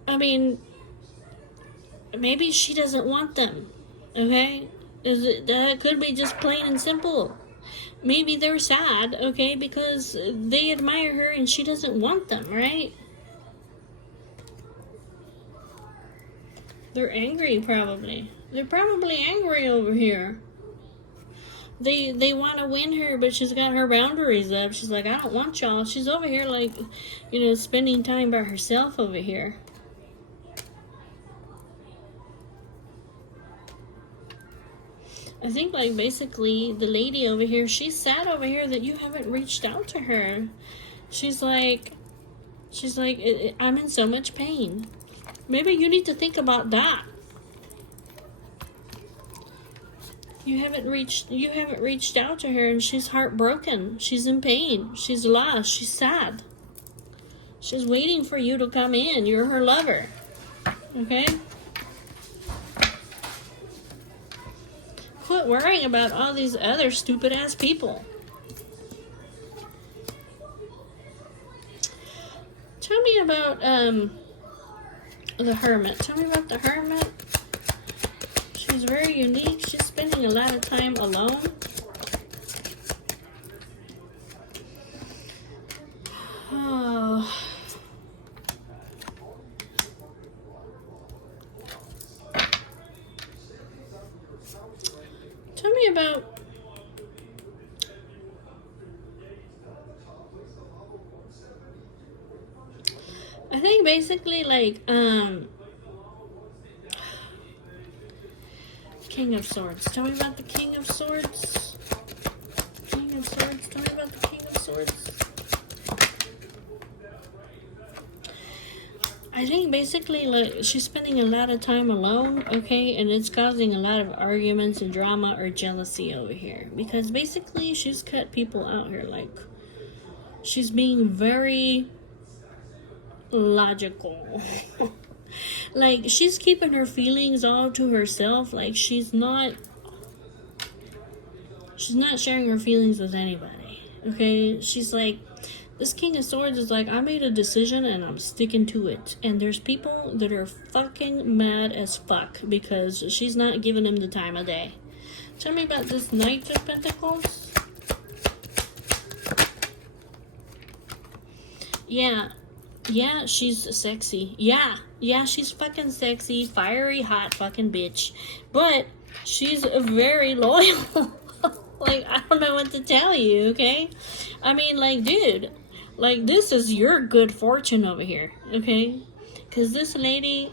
I mean, maybe she doesn't want them, okay? That could be just plain and simple. Maybe they're sad, okay, because they admire her and she doesn't want them, right? They're angry, probably. They're probably angry over here. They want to win her, but she's got her boundaries up. She's like, I don't want y'all. She's over here, like, spending time by herself over here. I think, like, basically, the lady over here, she's sad over here that you haven't reached out to her. She's like, I'm in so much pain. Maybe you need to think about that. You haven't reached out to her, and she's heartbroken. She's in pain. She's lost. She's sad. She's waiting for you to come in. You're her lover. Okay? Quit worrying about all these other stupid ass people. Tell me about the Hermit. Tell me about the Hermit. She's very unique. She's spending a lot of time alone. Oh. Tell me about I think basically like King of Swords. Tell me about the King of Swords. King of Swords. Tell me about the King of Swords. I think basically like she's spending a lot of time alone, okay, and it's causing a lot of arguments and drama or jealousy over here because basically she's cut people out here. Like she's being very logical. Like she's keeping her feelings all to herself. Like she's not sharing her feelings with anybody. Okay? She's like this King of Swords is like, I made a decision and I'm sticking to it. And there's people that are fucking mad as fuck because she's not giving him the time of day. Tell me about this Knight of Pentacles. Yeah, she's sexy. Yeah, she's fucking sexy, fiery, hot fucking bitch. But she's very loyal. Like, I don't know what to tell you, okay? I mean, like, dude, like, this is your good fortune over here, okay? Because this lady,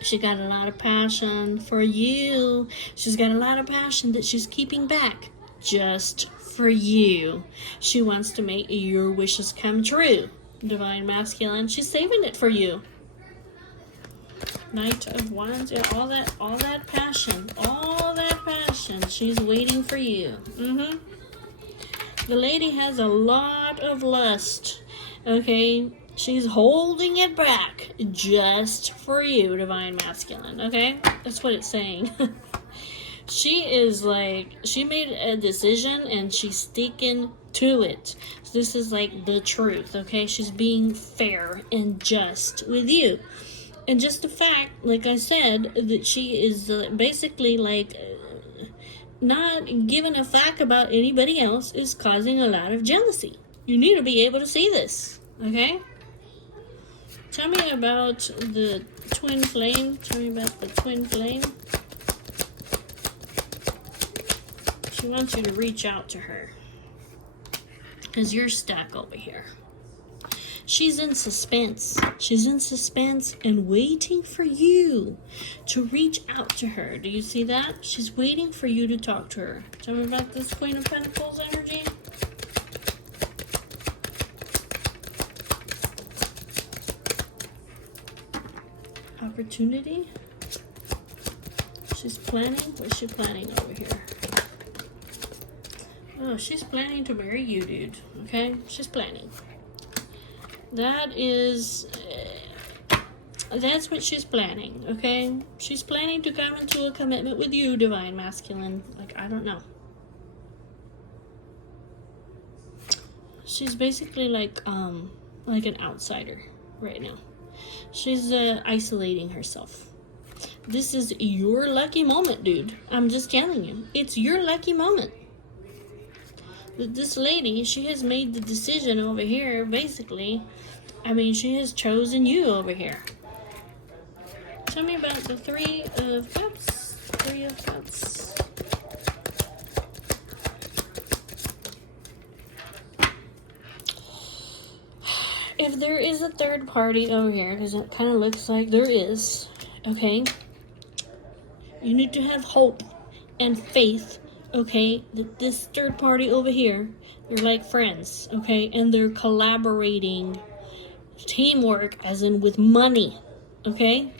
she got a lot of passion for you. She's got a lot of passion that she's keeping back just for you. She wants to make your wishes come true. Divine Masculine, she's saving it for you. Knight of Wands, yeah, all that passion, she's waiting for you. The lady has a lot of lust, okay? She's holding it back just for you, Divine Masculine, okay? That's what it's saying. She is like, she made a decision and she's sticking to it. So this is like the truth, okay? She's being fair and just with you. And just the fact, like I said, that she is basically like not giving a fuck about anybody else is causing a lot of jealousy. You need to be able to see this, okay? Tell me about the twin flame. Tell me about the twin flame. She wants you to reach out to her because you're stuck over here. She's in suspense. She's in suspense and waiting for you to reach out to her. Do you see that? She's waiting for you to talk to her. Tell me about this Queen of Pentacles energy. Opportunity. She's planning. What's she planning over here? Oh, she's planning to marry you, dude. Okay? She's planning. That is, that's what she's planning, okay? She's planning to come into a commitment with you, Divine Masculine. Like, I don't know. She's basically like an outsider right now. She's isolating herself. This is your lucky moment, dude. I'm just telling you. It's your lucky moment. This lady, she has made the decision over here, basically. I mean, she has chosen you over here. Tell me about the Three of Cups. Three of Cups. If there is a third party over here, because it kind of looks like there is, okay? You need to have hope and faith, okay, that this third party over here, they're like friends, okay, and they're collaborating, teamwork, as in with money, okay?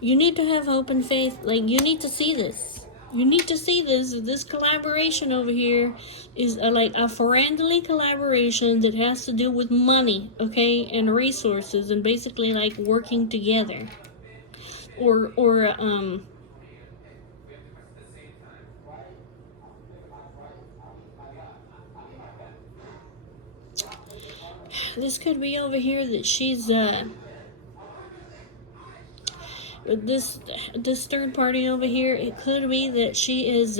You need to have hope and faith. Like, you need to see this. You need to see this. This collaboration over here is like a friendly collaboration that has to do with money, okay, and resources, and basically like working together, or this could be over here that she's this third party over here, it could be that she is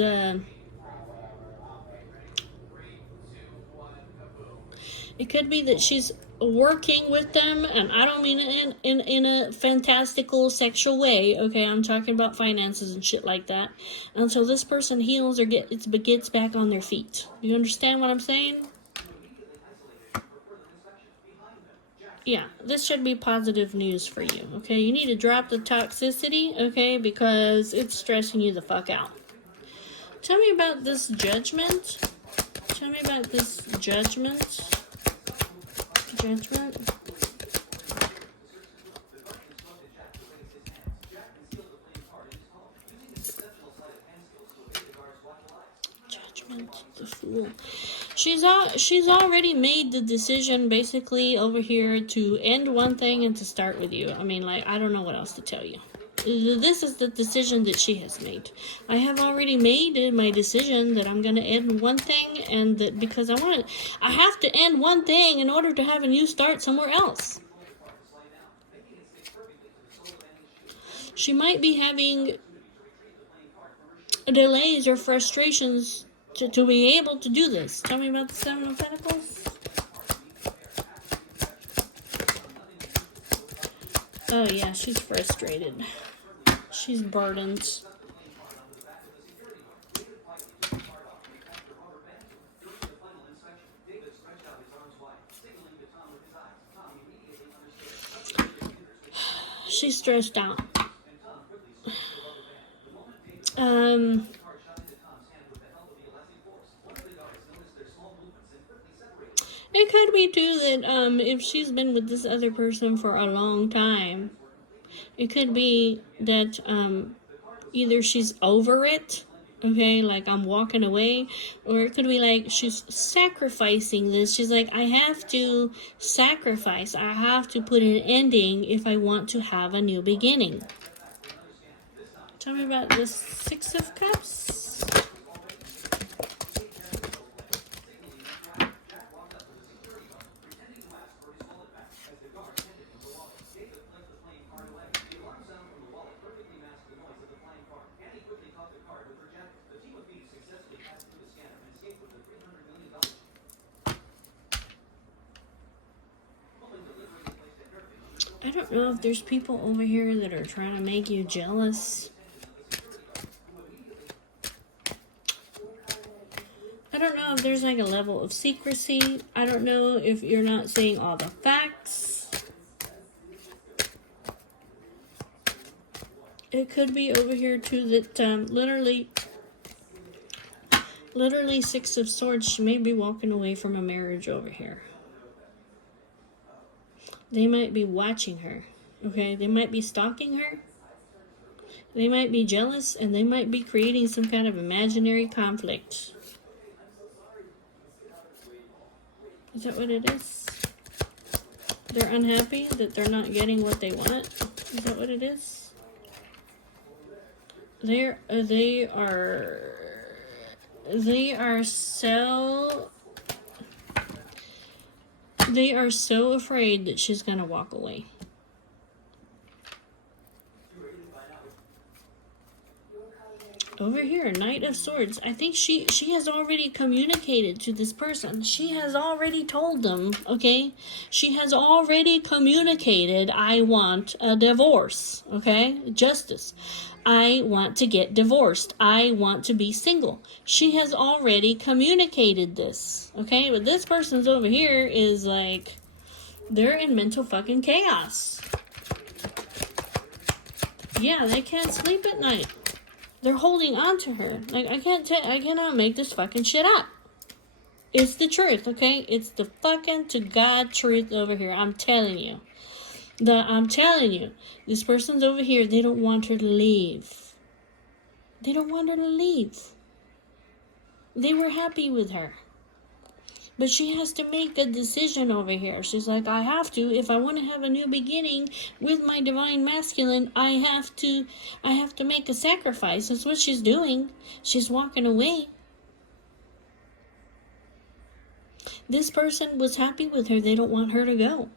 it could be that she's working with them, and I don't mean it in a fantastical sexual way, okay? I'm talking about finances and shit like that. Until this person heals or gets back on their feet. Do you understand what I'm saying? Yeah, this should be positive news for you, okay? You need to drop the toxicity, okay? Because it's stressing you the fuck out. Tell me about this judgment. Tell me about this judgment. Judgment. Judgment. The Fool. She's already made the decision basically over here to end one thing and to start with you. I mean, like, I don't know what else to tell you. This is the decision that she has made. I have already made my decision that I'm going to end one thing, and that because I have to end one thing in order to have a new start somewhere else. She might be having delays or frustrations to be able to do this. Tell me about the Seven of Pentacles. Oh yeah, she's frustrated. She's burdened. She's stressed out. It could be too that if she's been with this other person for a long time, it could be that either she's over it, okay, like I'm walking away, or it could be like she's sacrificing this. She's like, I have to sacrifice, I have to put an ending if I want to have a new beginning. Tell me about the Six of Cups. I don't know if there's people over here that are trying to make you jealous. I don't know if there's like a level of secrecy. I don't know if you're not saying all the facts. It could be over here too that literally Six of Swords, she may be walking away from a marriage over here. They might be watching her, okay? They might be stalking her. They might be jealous, and they might be creating some kind of imaginary conflict. Is that what it is? They're unhappy that they're not getting what they want. Is that what it is? They are so afraid that she's gonna walk away. Over here, Knight of Swords. I think she has already communicated to this person. She has already told them, okay? She has already communicated, I want a divorce, okay? Justice. I want to get divorced. I want to be single. She has already communicated this, okay? But this person's over here is like, they're in mental fucking chaos. Yeah, they can't sleep at night. They're holding on to her. Like, I cannot make this fucking shit up. It's the truth, okay? It's the fucking to God truth over here. I'm telling you. I'm telling you. This person's over here. They don't want her to leave. They don't want her to leave. They were happy with her. But she has to make a decision over here. She's like, I have to. If I want to have a new beginning with my divine masculine, I have to make a sacrifice. That's what she's doing. She's walking away. This person was happy with her. They don't want her to go.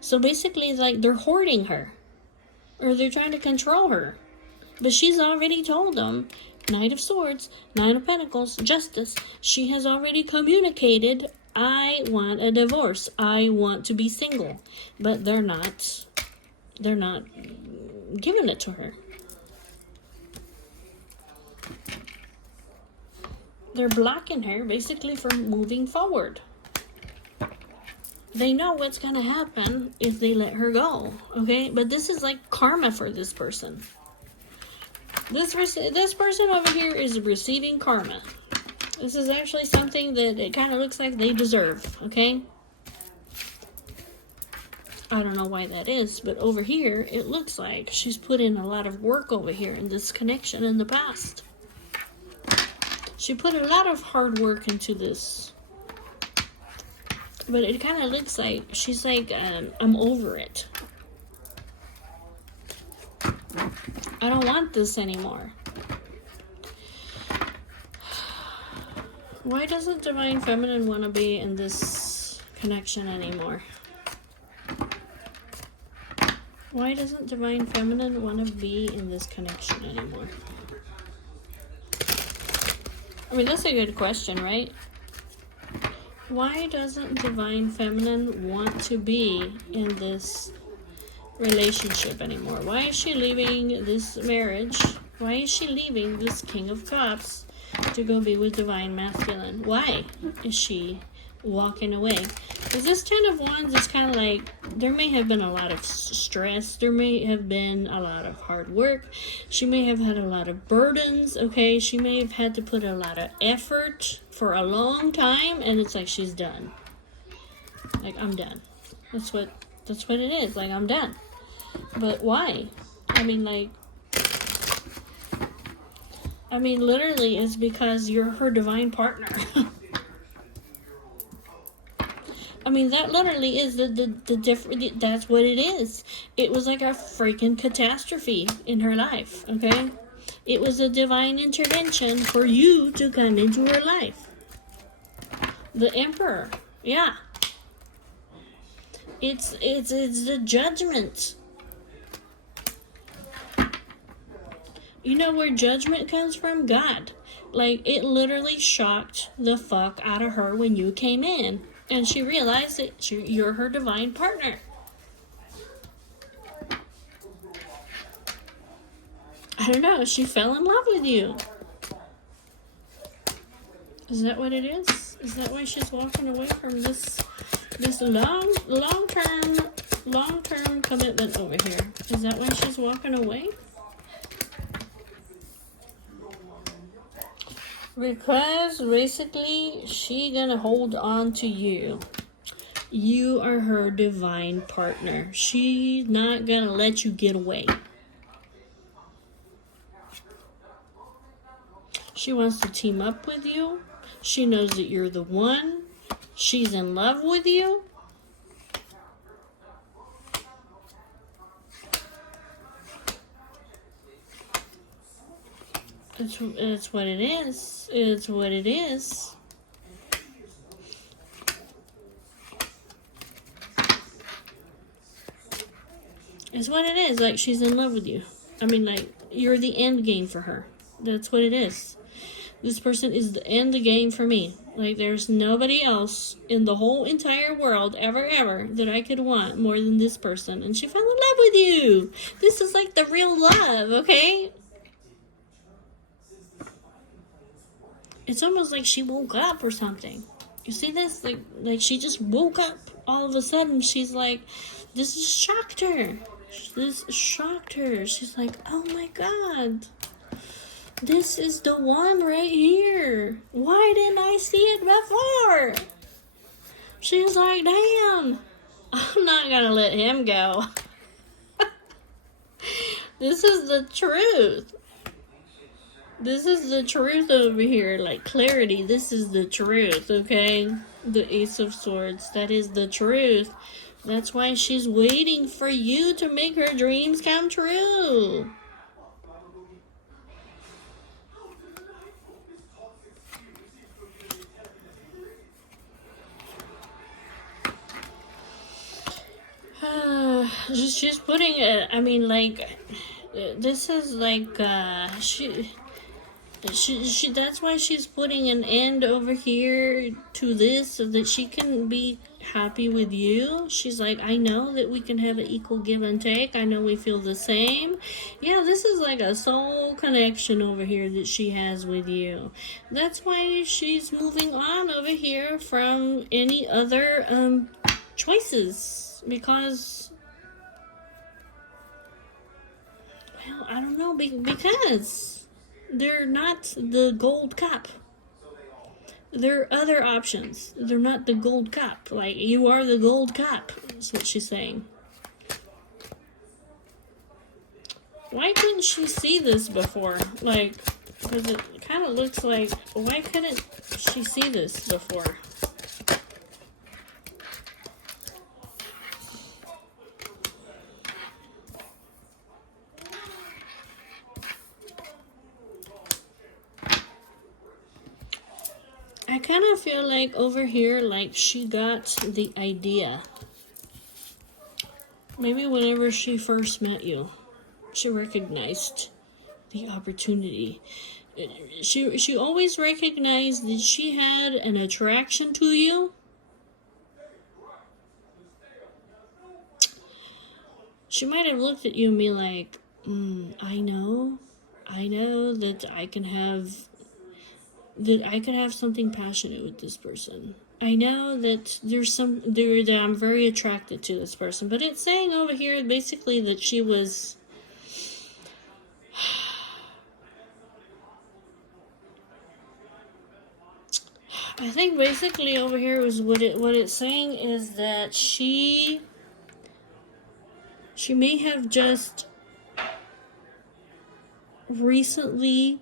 So basically, it's like they're hoarding her. Or they're trying to control her. But she's already told them, Knight of Swords, Nine of Pentacles, Justice. She has already communicated, I want a divorce. I want to be single. But they're not giving it to her. They're blocking her basically from moving forward. they know what's gonna happen if they let her go, okay? But this is like karma for this person. This person over here is receiving karma. This is actually something that it kind of looks like they deserve, okay? I don't know why that is, but over here, it looks like she's put in a lot of work over here in this connection in the past. She put a lot of hard work into this. But it kind of looks like she's like, I'm over it. I don't want this anymore. Why doesn't Divine Feminine want to be in this connection anymore? Why doesn't Divine Feminine want to be in this connection anymore? I mean, that's a good question, right? Why doesn't Divine Feminine want to be in this relationship anymore? Why is she leaving this marriage? Why is she leaving this King of Cups to go be with Divine Masculine? Why is she walking away? Because this Ten of Wands is kind of like, there may have been a lot of stress. There may have been a lot of hard work. She may have had a lot of burdens, okay? She may have had to put a lot of effort for a long time, and it's like she's done. Like, I'm done. That's what it is. Like, I'm done. But why? I mean, literally, it's because you're her divine partner. I mean, that literally is the different. That's what it is. It was like a freaking catastrophe in her life, okay? It was a divine intervention for you to come into her life. The Emperor, yeah. It's the judgment. You know where judgment comes from? God. Like, it literally shocked the fuck out of her when you came in. And she realized that you're her divine partner. I don't know. She fell in love with you. Is that what it is? Is that why she's walking away from this long-term commitment over here? Is that why she's walking away? Because basically, she gonna hold on to you. You are her divine partner. She's not gonna let you get away. She wants to team up with you. She knows that you're the one. She's in love with you. It's what it is. It's what it is. It's what it is. Like, she's in love with you. I mean, like, you're the end game for her. That's what it is. This person is the end game for me. Like, there's nobody else in the whole entire world, ever, that I could want more than this person. And she fell in love with you. This is like the real love, okay? It's almost like she woke up or something. You see this? Like she just woke up all of a sudden. She's like, this has shocked her. This shocked her. She's like, oh my God. This is the one right here. Why didn't I see it before? She's like, damn. I'm not gonna let him go. This is the truth. This is the truth over here, like clarity. This is the truth, okay? The Ace of Swords, that is the truth. That's why she's waiting for you to make her dreams come true. She's putting it, I mean, like, this is like, she that's why she's putting an end over here to this, so that she can be happy with you. She's like, I know that we can have an equal give and take. I know we feel the same. Yeah, this is like a soul connection over here that she has with you. That's why she's moving on over here from any other choices because, well, I don't know, because they're not the gold cup. There are other options. They're not the gold cup. Like, you are the gold cup, is what she's saying. Why couldn't she see this before? Like, because it kind of looks like, why couldn't she see this before? I kind of feel like over here, like she got the idea. Maybe whenever she first met you, she recognized the opportunity. She always recognized that she had an attraction to you. She might have looked at you and be like, I know that I could have something passionate with this person. I know that that I'm very attracted to this person. But it's saying over here basically that she was, I think basically over here was what it's saying is that she may have just recently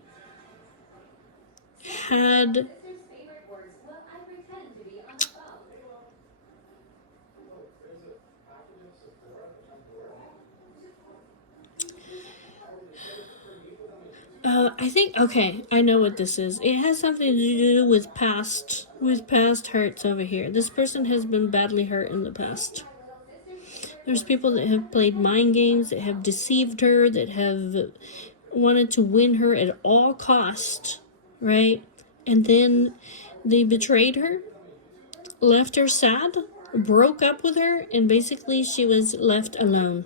had I think, okay, I know what this is. It has something to do with past hurts over here. This person has been badly hurt in the past. There's people that have played mind games, that have deceived her, that have wanted to win her at all cost, right? And then they betrayed her, left her sad, broke up with her, and basically she was left alone.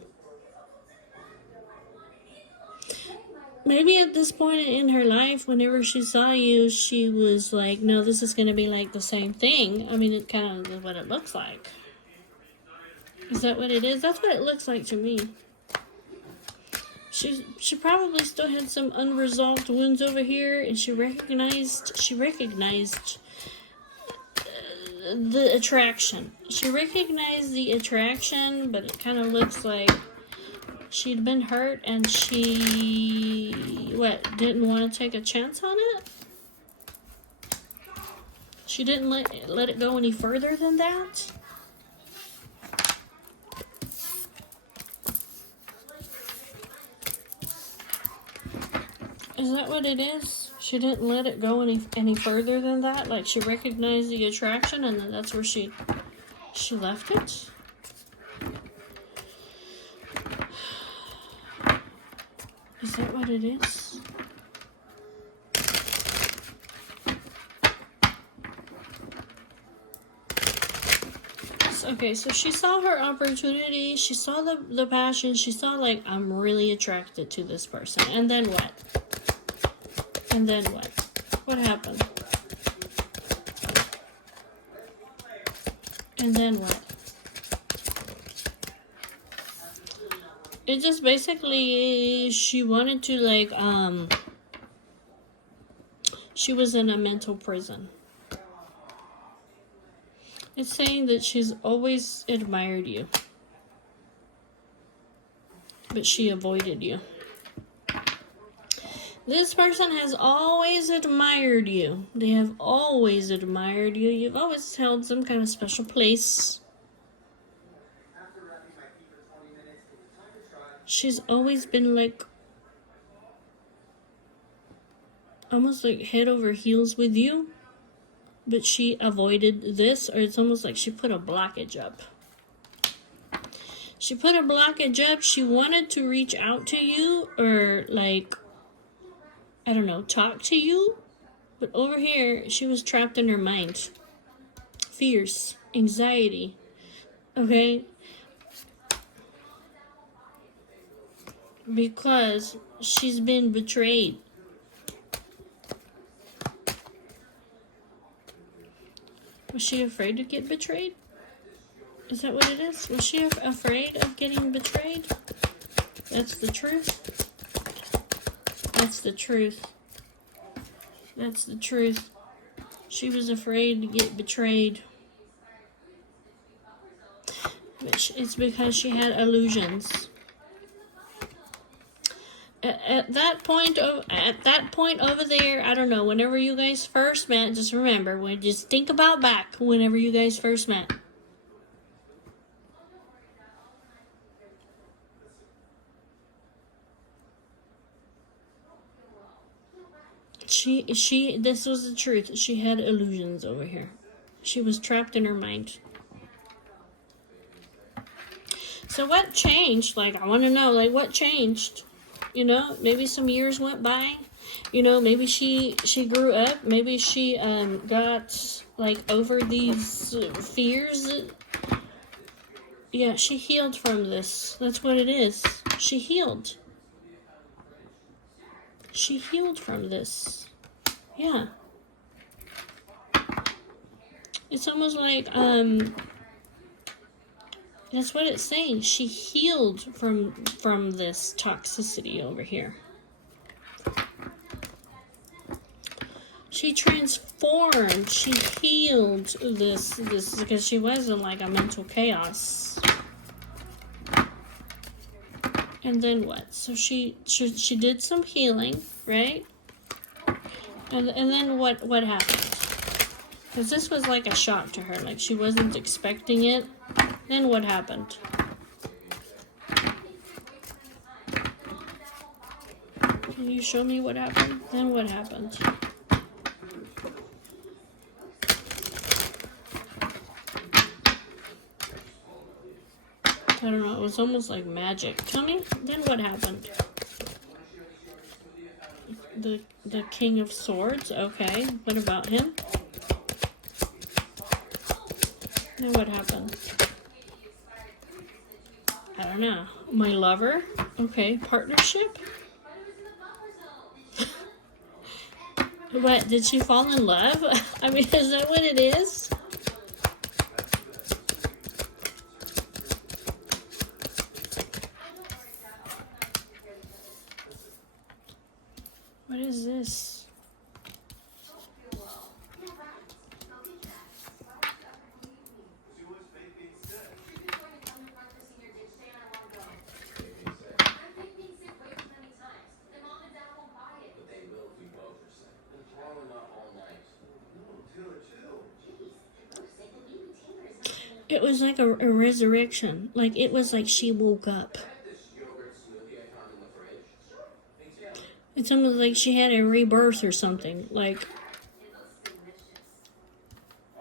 Maybe at this point in her life, whenever she saw you, she was like, no, this is going to be like the same thing. I mean, it kind of is what it looks like. Is that what it is? That's what it looks like to me. She probably still had some unresolved wounds over here, and she recognized the attraction. She recognized the attraction, but it kind of looks like she'd been hurt and she, didn't want to take a chance on it? She didn't let it go any further than that? Is that what it is? She didn't let it go any further than that? Like, she recognized the attraction and then that's where she left it? Is that what it is? Okay, so she saw her opportunity, she saw the passion, she saw, like, I'm really attracted to this person. And then what? And then what? What happened? And then what? It just basically, she wanted to, like, she was in a mental prison. It's saying that she's always admired you, but she avoided you. This person has always admired you. They have always admired you. You've always held some kind of special place. She's always been like, almost like head over heels with you. But she avoided this, or it's almost like she put a blockage up. She put a blockage up. She wanted to reach out to you, or like, I don't know, talk to you. But over here, she was trapped in her mind. Fears, anxiety, okay? Because she's been betrayed. Was she afraid to get betrayed? Is that what it is? Was she afraid of getting betrayed? That's the truth. That's the truth. That's the truth. She was afraid to get betrayed. It's because she had illusions. At that point over there, I don't know. Whenever you guys first met, just remember, just think about back whenever you guys first met. This was the truth. She had illusions over here. She was trapped in her mind. So what changed? Like, I want to know, like, what changed? You know, maybe some years went by. You know, maybe she grew up. Maybe she got, like, over these fears. Yeah, she healed from this. That's what it is. She healed. She healed from this. Yeah. It's almost like, that's what it's saying. She healed from this toxicity over here. She transformed. She healed this because she was in like a mental chaos. And then what? So she did some healing, right? And then what happened? Because this was like a shock to her. Like, she wasn't expecting it. Then what happened? Can you show me what happened? Then what happened? I don't know. It was almost like magic. Tell me, then what happened? The King of Swords. Okay. What about him? Then what happened? I don't know. My lover? Okay. Partnership? What? Did she fall in love? I mean, is that what it is? What is this? It was like a resurrection. Like, it was like she woke up. It's almost like she had a rebirth or something. Like,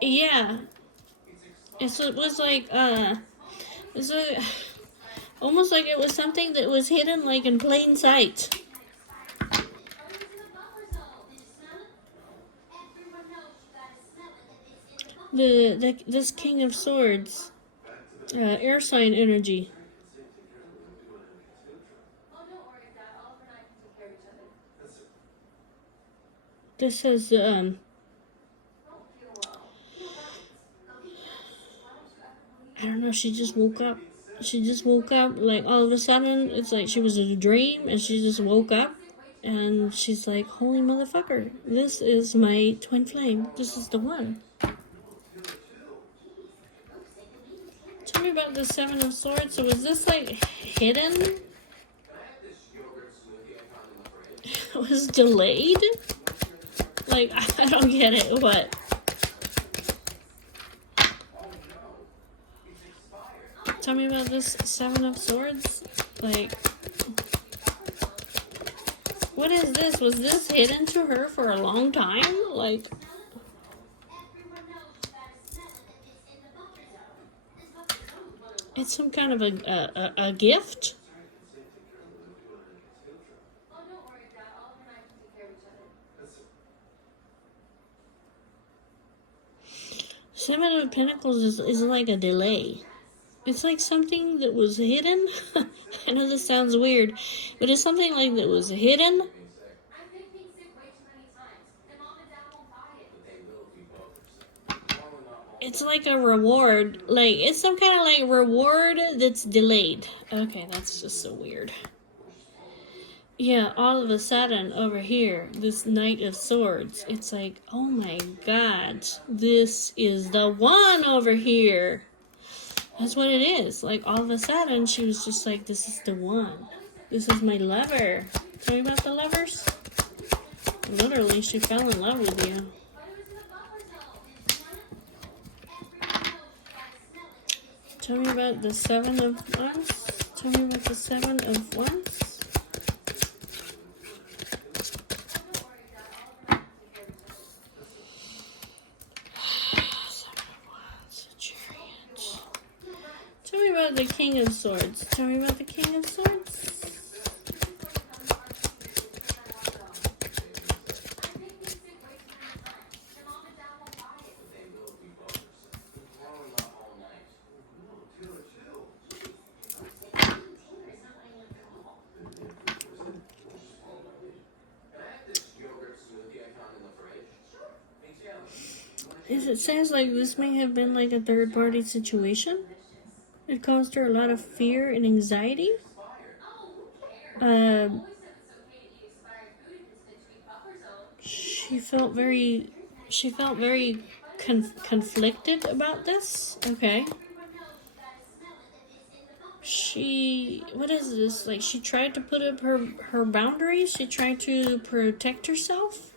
yeah. It was like, it's almost like it was something that was hidden, like, in plain sight. This King of Swords, air sign energy. This says, I don't know, she just woke up. She just woke up, like, all of a sudden, it's like she was in a dream, and she just woke up, and she's like, holy motherfucker, this is my twin flame. This is the one. Tell me about the Seven of Swords. So was this, like, hidden? It was delayed? Like, I don't get it. What? Tell me about this Seven of Swords. Like, what is this? Was this hidden to her for a long time? Like, it's some kind of a gift? Seven of Pentacles is like a delay. It's like something that was hidden. I know this sounds weird, but it's something like that was hidden. It's like a reward. Like, it's some kind of like reward that's delayed. Okay, that's just so weird. Yeah, all of a sudden over here, this Knight of Swords, it's like, oh my god, this is the one over here. That's what it is. Like, all of a sudden, she was just like, this is the one. This is my lover. Tell me about the lovers. Literally, she fell in love with you. Tell me about the Seven of Wands. Tell me about the Seven of Wands. Tell me about the King of Swords. Tell me about the King of Swords. It sounds like this may have been like a third-party situation. It caused her a lot of fear and anxiety. She felt very conflicted about this. Okay. What is this? Like, she tried to put up her boundaries. She tried to protect herself.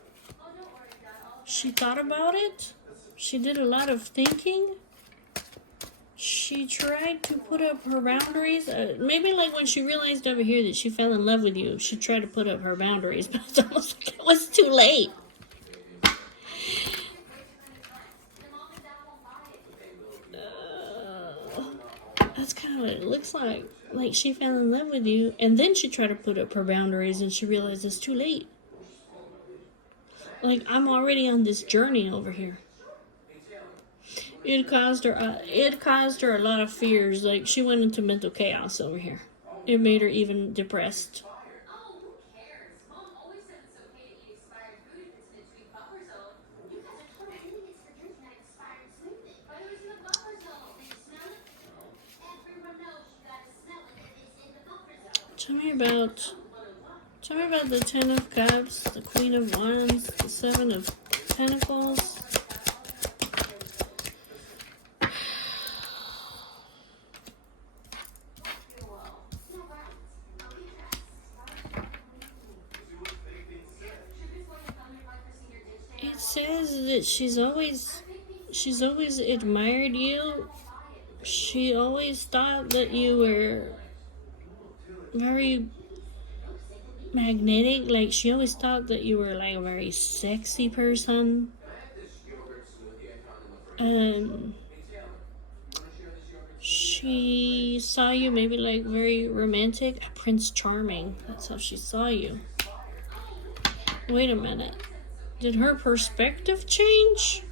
She thought about it. She did a lot of thinking. She tried to put up her boundaries. Maybe like when she realized over here that she fell in love with you, she tried to put up her boundaries, but it's almost like it was too late. That's kind of what it looks like. Like, she fell in love with you, and then she tried to put up her boundaries, and she realized it's too late. Like, I'm already on this journey over here. It caused her a lot of fears. Like, she went into mental chaos over here. It made her even depressed. Tell me about the Ten of Cups, the Queen of Wands, the Seven of Pentacles. It says that she's always admired you. She always thought that you were very magnetic. Like, she always thought that you were like a very sexy person. She saw you maybe like very romantic. Prince Charming. That's how she saw you. Wait a minute. Did her perspective change?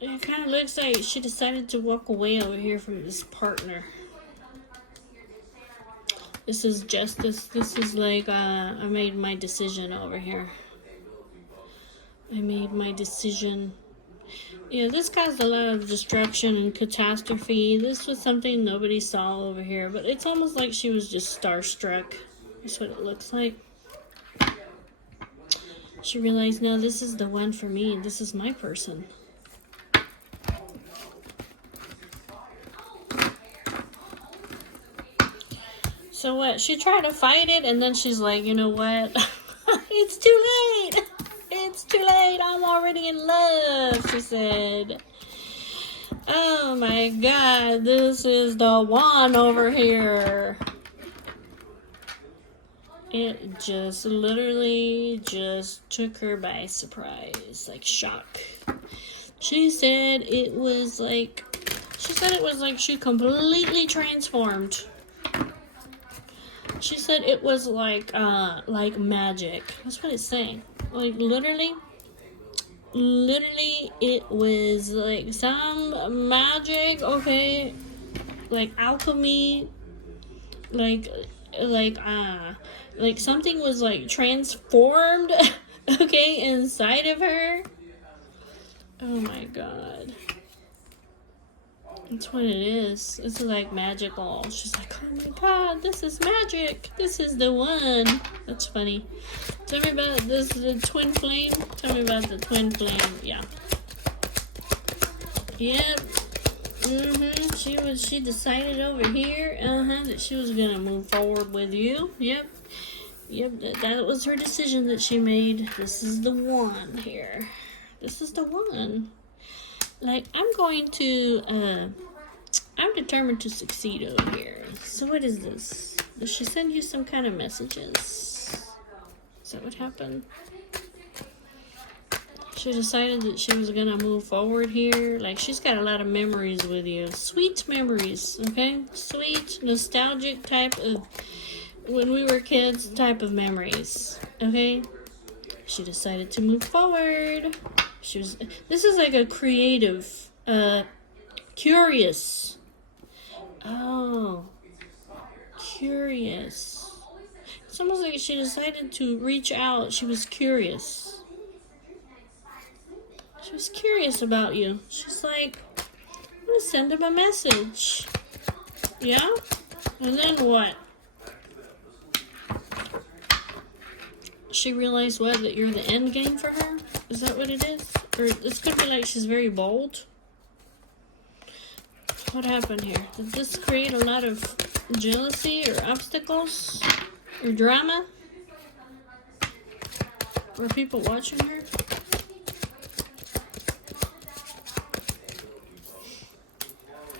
It kind of looks like she decided to walk away over here from this partner. This is justice. This is like, I made my decision over here. I made my decision. Yeah, this caused a lot of destruction and catastrophe. This was something nobody saw over here, but it's almost like she was just starstruck. That's what it looks like. She realized, no, this is the one for me. This is my person. So what? She tried to fight it, and then she's like, you know what? It's too late. It's too late. I'm already in love, she said. Oh my god, this is the one over here. It just literally just took her by surprise, like shock. She said it was like she completely transformed. She said it was like magic. That's what it's saying. Like literally it was like some magic, okay? Like alchemy, like like something was like transformed okay, inside of her. Oh my god. That's what it is. It's like magical. She's like, oh my god, this is magic. This is the one. That's funny. Tell me about this, the twin flame. Tell me about the twin flame. Yeah. Yep. She decided over here, that she was gonna move forward with you. Yep. That was her decision that she made. This is the one here. This is the one. Like, I'm determined to succeed over here. So what is this? Did she send you some kind of messages? Is that what happened? She decided that she was gonna move forward here. Like, she's got a lot of memories with you. Sweet memories, okay? Sweet, nostalgic type of, when we were kids type of memories, okay? She decided to move forward. This is like a creative, curious. Oh, curious. It's almost like she decided to reach out. She was curious. She was curious about you. She's like, I'm gonna send him a message. Yeah? And then what? She realized what? That you're the end game for her? Is that what it is? Or this could be like she's very bold. What happened here? Did this create a lot of jealousy or obstacles? Or drama? Were people watching her?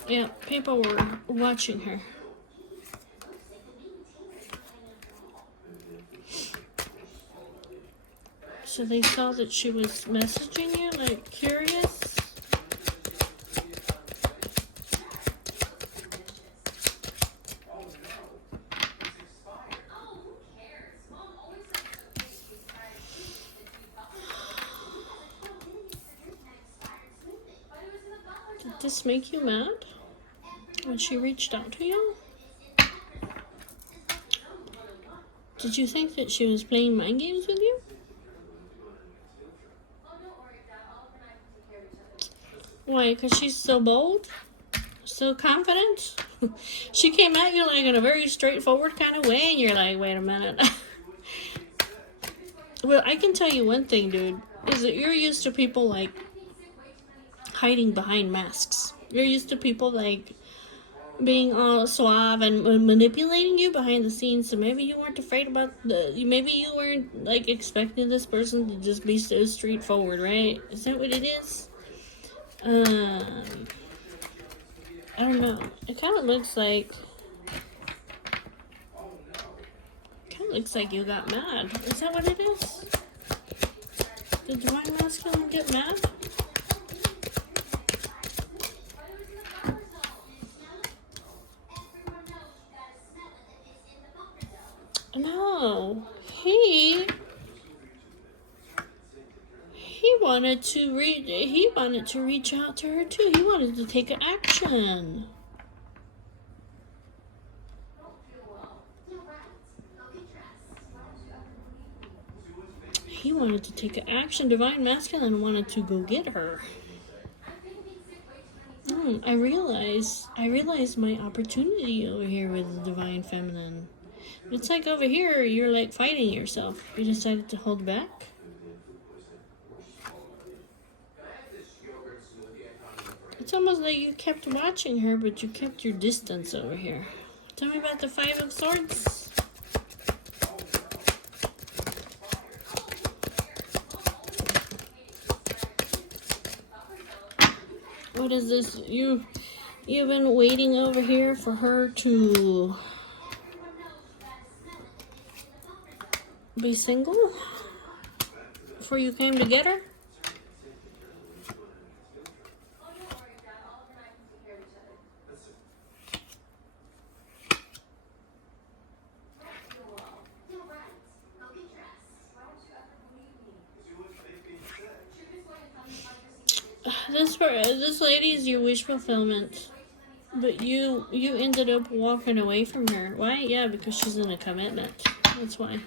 Yeah, people were watching her. So they saw that she was messaging you, like, curious? Did this make you mad when she reached out to you? Did you think that she was playing mind games with you? Why? Because she's so bold? So confident? She came at you like in a very straightforward kind of way, and you're like, wait a minute. Well, I can tell you one thing, dude, is that you're used to people, like, hiding behind masks. You're used to people, like, being all suave and manipulating you behind the scenes, so maybe you weren't afraid about maybe you weren't, like, expecting this person to just be so straightforward, right? Is that what it is? I don't know. It kind of looks like you got mad. Is that what it is? Did Divine Masculine get mad? No. He wanted to reach out to her too. He wanted to take action. He wanted to take action. Divine Masculine wanted to go get her. I realize my opportunity over here with the Divine Feminine. It's like over here, you're like fighting yourself. You decided to hold back. It's almost like you kept watching her, but you kept your distance over here. Tell me about the Five of Swords. What is this? You've been waiting over here for her to be single before you came to get her? This lady is your wish fulfillment, but you ended up walking away from her. Why? Yeah, because she's in a commitment. That's why.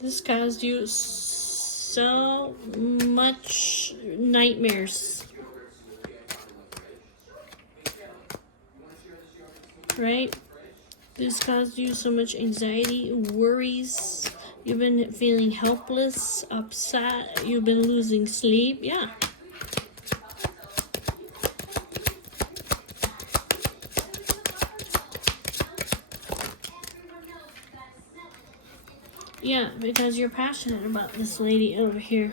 This caused you so much nightmares, right? This caused you so much anxiety, worries. You've been feeling helpless, upset. You've been losing sleep. Yeah. Yeah, because you're passionate about this lady over here.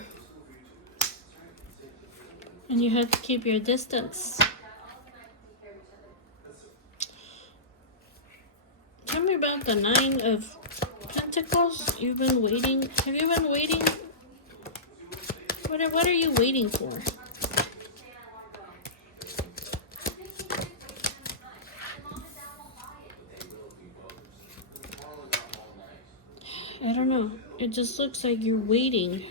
And you have to keep your distance. Tell me about the Nine of Pentacles. You've been waiting. Have you been waiting? What are you waiting for? I don't know. It just looks like you're waiting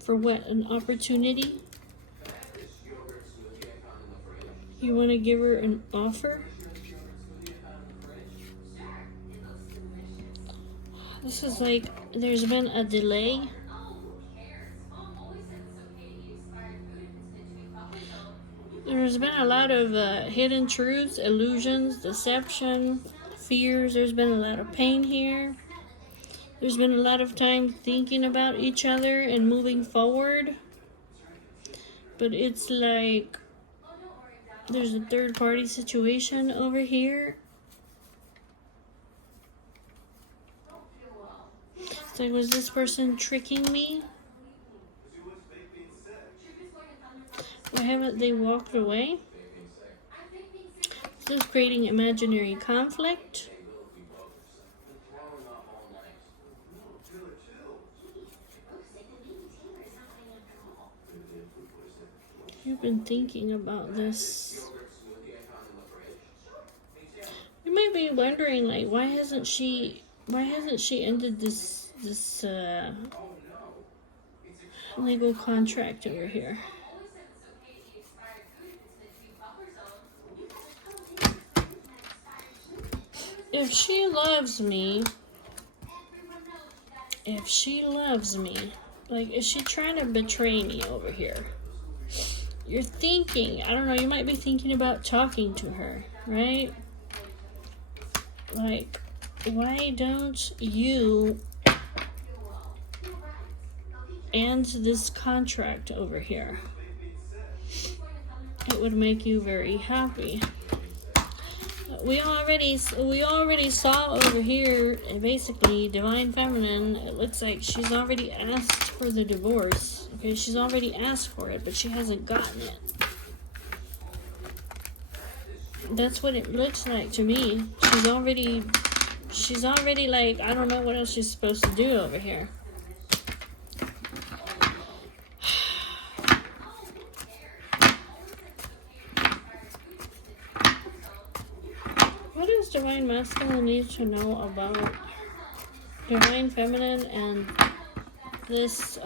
for what? An opportunity? You want to give her an offer? This is like there's been a delay. There's been a lot of hidden truths, illusions, deception, fears. There's been a lot of pain here. There's been a lot of time thinking about each other and moving forward. But it's like there's a third party situation over here. It's like, was this person tricking me? Why haven't they walked away? This is creating imaginary conflict. You've been thinking about this. You might be wondering, like, why hasn't she ended this legal contract over here? If she loves me, like, is she trying to betray me over here? You're thinking, I don't know, you might be thinking about talking to her, right? Like, why don't you end this contract over here? It would make you very happy. We already saw over here, basically, Divine Feminine. It looks like she's already asked for the divorce. Okay, she's already asked for it, but she hasn't gotten it. That's what it looks like to me. She's already like, I don't know what else she's supposed to do over here. What does Divine Masculine need to know about Divine Feminine and this,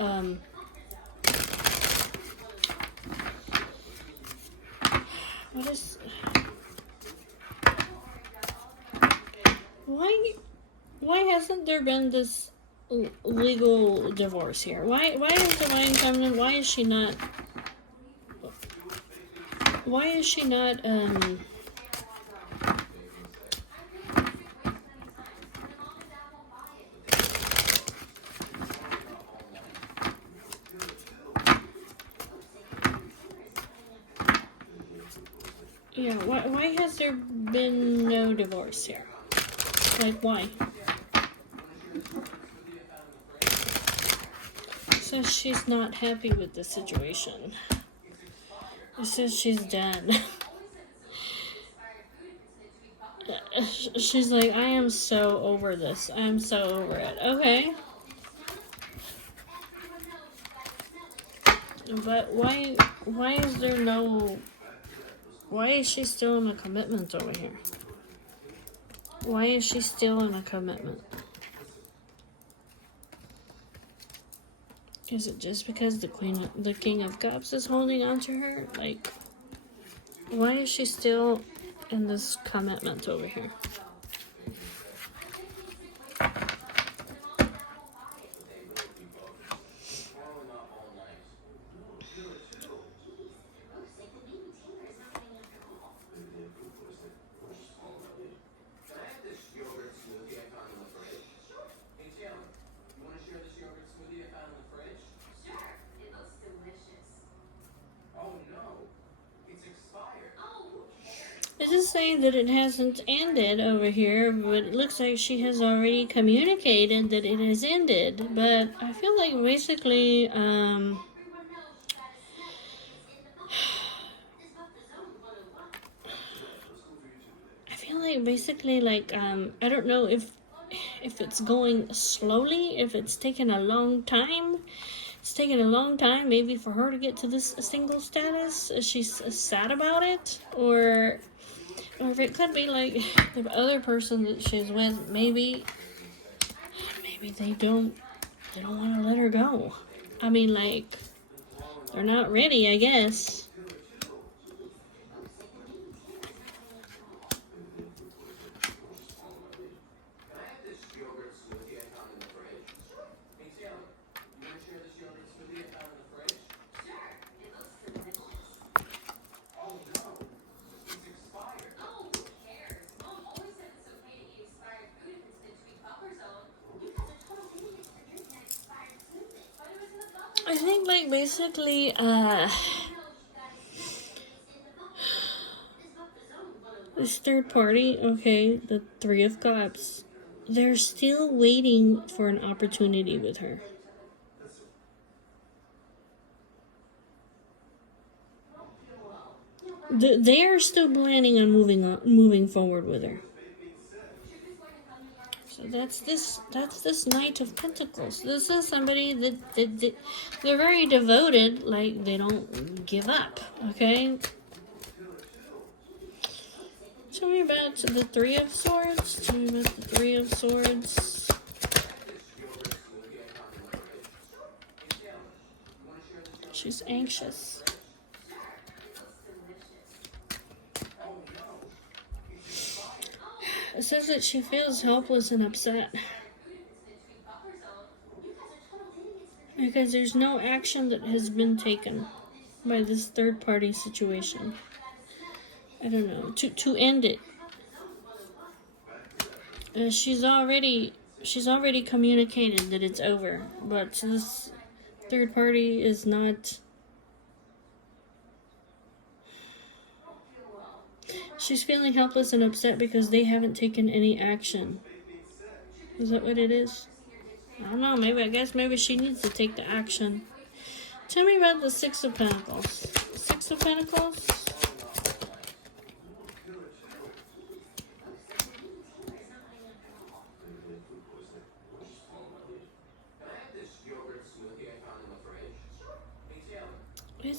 why hasn't there been this legal divorce here? Why is Divine Feminine, why is she not, yeah, why has there been no divorce here? Like, why? It says she's not happy with the situation. It says she's done. She's like, I am so over this. I'm so over it. Okay. But why is there no... Why is she still in a commitment over here? Why is she still in a commitment? Is it just because the King of Cups is holding on to her? Like, why is she still in this commitment over here? It's just saying that it hasn't ended over here, but it looks like she has already communicated that it has ended. But I feel like basically, I feel like basically, like, I don't know if it's going slowly, if it's taken a long time. It's taken a long time, maybe, for her to get to this single status. She's sad about it, or if it could be like the other person that she's with, maybe they don't want to let her go. I mean, like, they're not ready, I guess. I think, like, basically, this third party, okay, the Three of Cups, they're still waiting for an opportunity with her. They are still planning on moving forward with her. So that's this Knight of Pentacles. This is somebody that they're very devoted, like they don't give up, okay? Tell me about the Three of Swords. Tell me about the Three of Swords. She's anxious. It says that she feels helpless and upset because there's no action that has been taken by this third party situation. I don't know, to end it. She's already communicated that it's over, but this third party is not. She's feeling helpless and upset because they haven't taken any action. Is that what it is? I don't know. Maybe she needs to take the action. Tell me about the Six of Pentacles. Six of Pentacles. It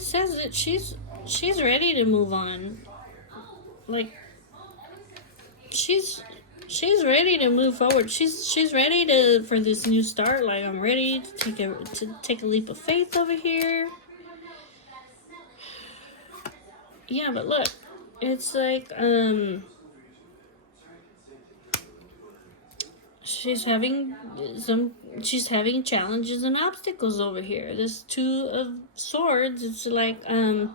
says that she's ready to move on. Like, she's ready to move forward. She's ready for this new start. Like, I'm ready to take a leap of faith over here. Yeah, but look, it's like she's having challenges and obstacles over here. This Two of Swords, it's like I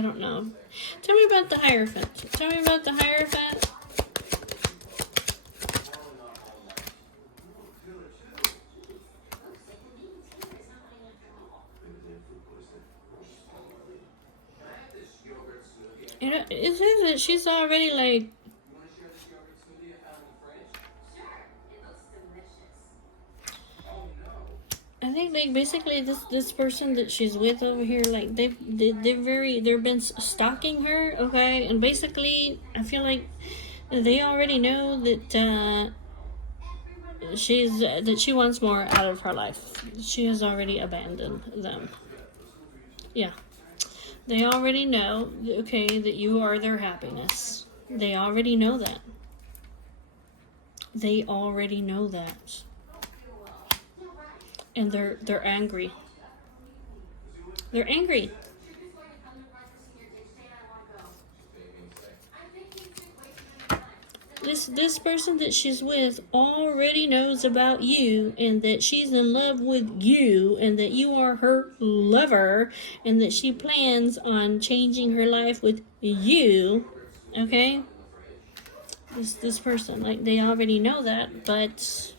don't know. Tell me about the Hierophant. Tell me about the Hierophant. You know, it says that she's already like. I think like basically this person that she's with over here, like they've been stalking her, okay, and basically I feel like they already know that she wants more out of her life. She has already abandoned them. Yeah. They already know, okay, that you are their happiness. They already know that. They already know that. And they're angry. They're angry. This person that she's with already knows about you, and that she's in love with you, and that you are her lover, and that she plans on changing her life with you. Okay? This person, like, they already know that, but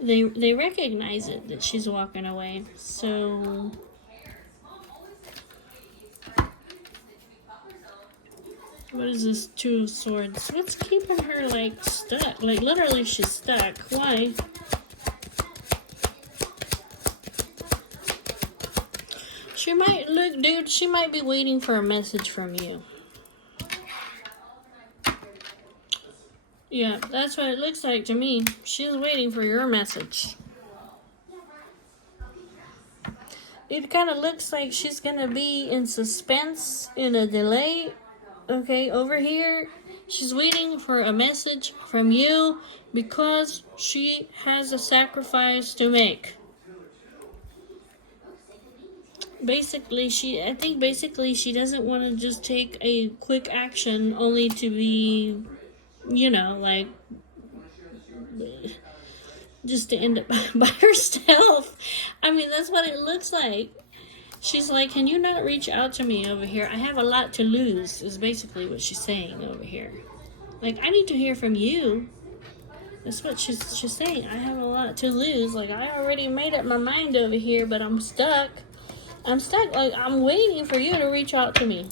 they recognize it, that she's walking away. So what is this Two of Swords? What's keeping her, like, stuck? Like, literally she's stuck. Why? She might, look, dude, she might be waiting for a message from you. Yeah, that's what it looks like to me. She's waiting for your message. It kind of looks like she's going to be in suspense, in a delay. Okay, over here, she's waiting for a message from you because she has a sacrifice to make. Basically, I think she doesn't want to just take a quick action only to be, you know, like, just to end up by herself. I mean, that's what it looks like. She's like, can you not reach out to me over here? I have a lot to lose, is basically what she's saying over here. Like, I need to hear from you. That's what she's saying. I have a lot to lose. Like, I already made up my mind over here, but I'm stuck. I'm stuck. Like, I'm waiting for you to reach out to me.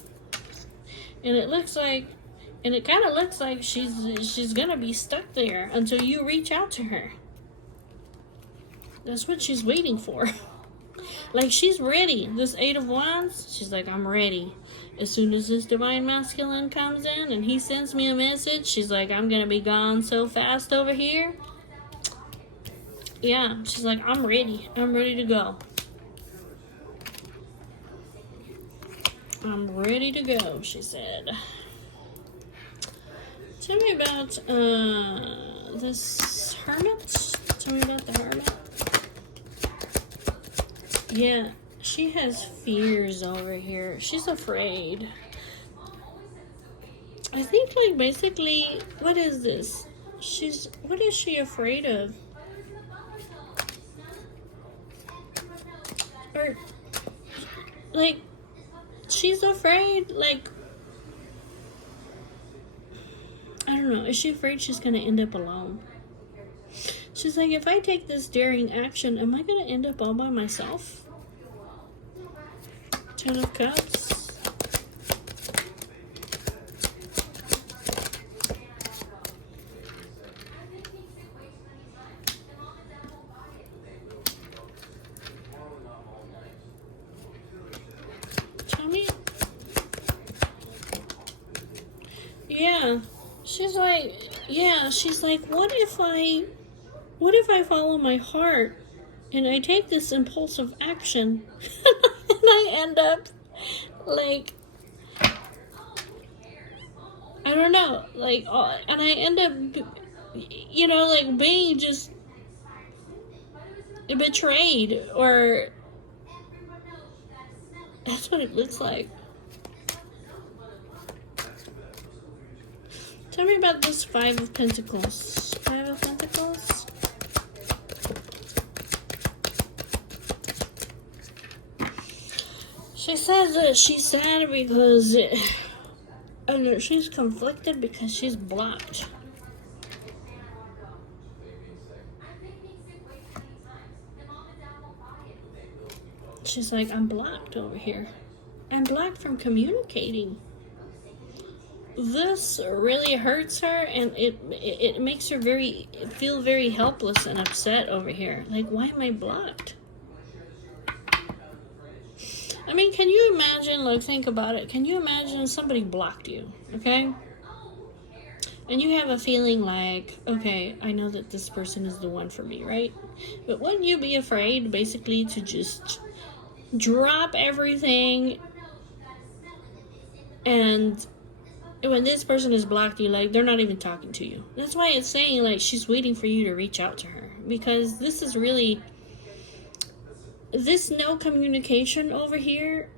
And it looks like, and it kind of looks like she's going to be stuck there until you reach out to her. That's what she's waiting for. Like, she's ready. This Eight of Wands, she's like, I'm ready. As soon as this Divine Masculine comes in and he sends me a message, she's like, I'm going to be gone so fast over here. Yeah, she's like, I'm ready. I'm ready to go. I'm ready to go, she said. Tell me about this Hermit. Tell me about the Hermit. Yeah, she has fears over here. She's afraid. I think, like, basically, what is this? What is she afraid of? Or, like, she's afraid, like, I don't know. Is she afraid she's going to end up alone? She's like, if I take this daring action, am I going to end up all by myself? Ten of Cups. Tell me. Yeah. She's like, what if I follow my heart and I take this impulsive action and I end up, like, I don't know, like, and I end up, you know, like, being just betrayed, or that's what it looks like. Tell me about this Five of Pentacles. Five of Pentacles? She says that she's sad because she's conflicted because she's blocked. She's like, I'm blocked over here. I'm blocked from communicating. This really hurts her, and it makes her feel very helpless and upset over here. Like, why am I blocked? I mean, can you imagine, like, think about it. Can you imagine somebody blocked you, okay? And you have a feeling like, okay, I know that this person is the one for me, right? But wouldn't you be afraid, basically, to just drop everything, and when this person is blocked you, like, they're not even talking to you. That's why it's saying, like, she's waiting for you to reach out to her, because this is really, this no communication over here,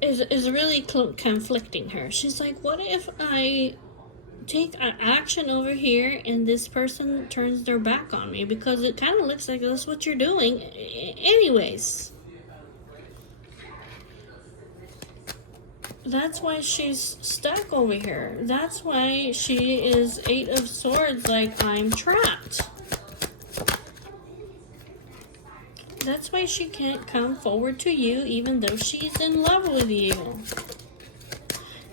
is really conflicting her. She's like, what if I take an action over here and this person turns their back on me? Because it kind of looks like that's what you're doing anyways. That's why she's stuck over here. That's why she is 8 of Swords, like, I'm trapped. That's why she can't come forward to you, even though she's in love with you.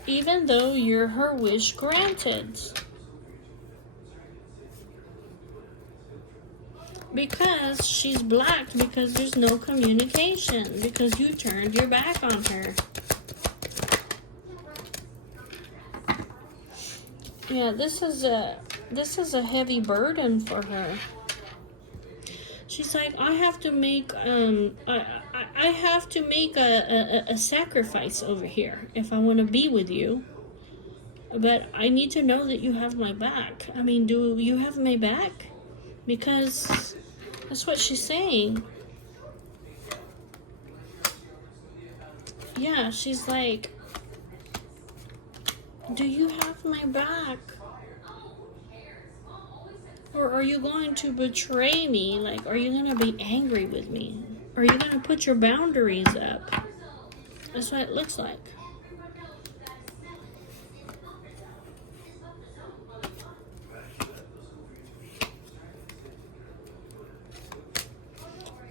Even though you're her wish granted. Because she's blocked, because there's no communication, because you turned your back on her. Yeah, this is a heavy burden for her. She's like, I have to make I have to make a sacrifice over here if I want to be with you. But I need to know that you have my back. I mean, do you have my back? Because that's what she's saying. Yeah, she's like, do you have my back? Or are you going to betray me? Like, are you going to be angry with me? Are you going to put your boundaries up? That's what it looks like.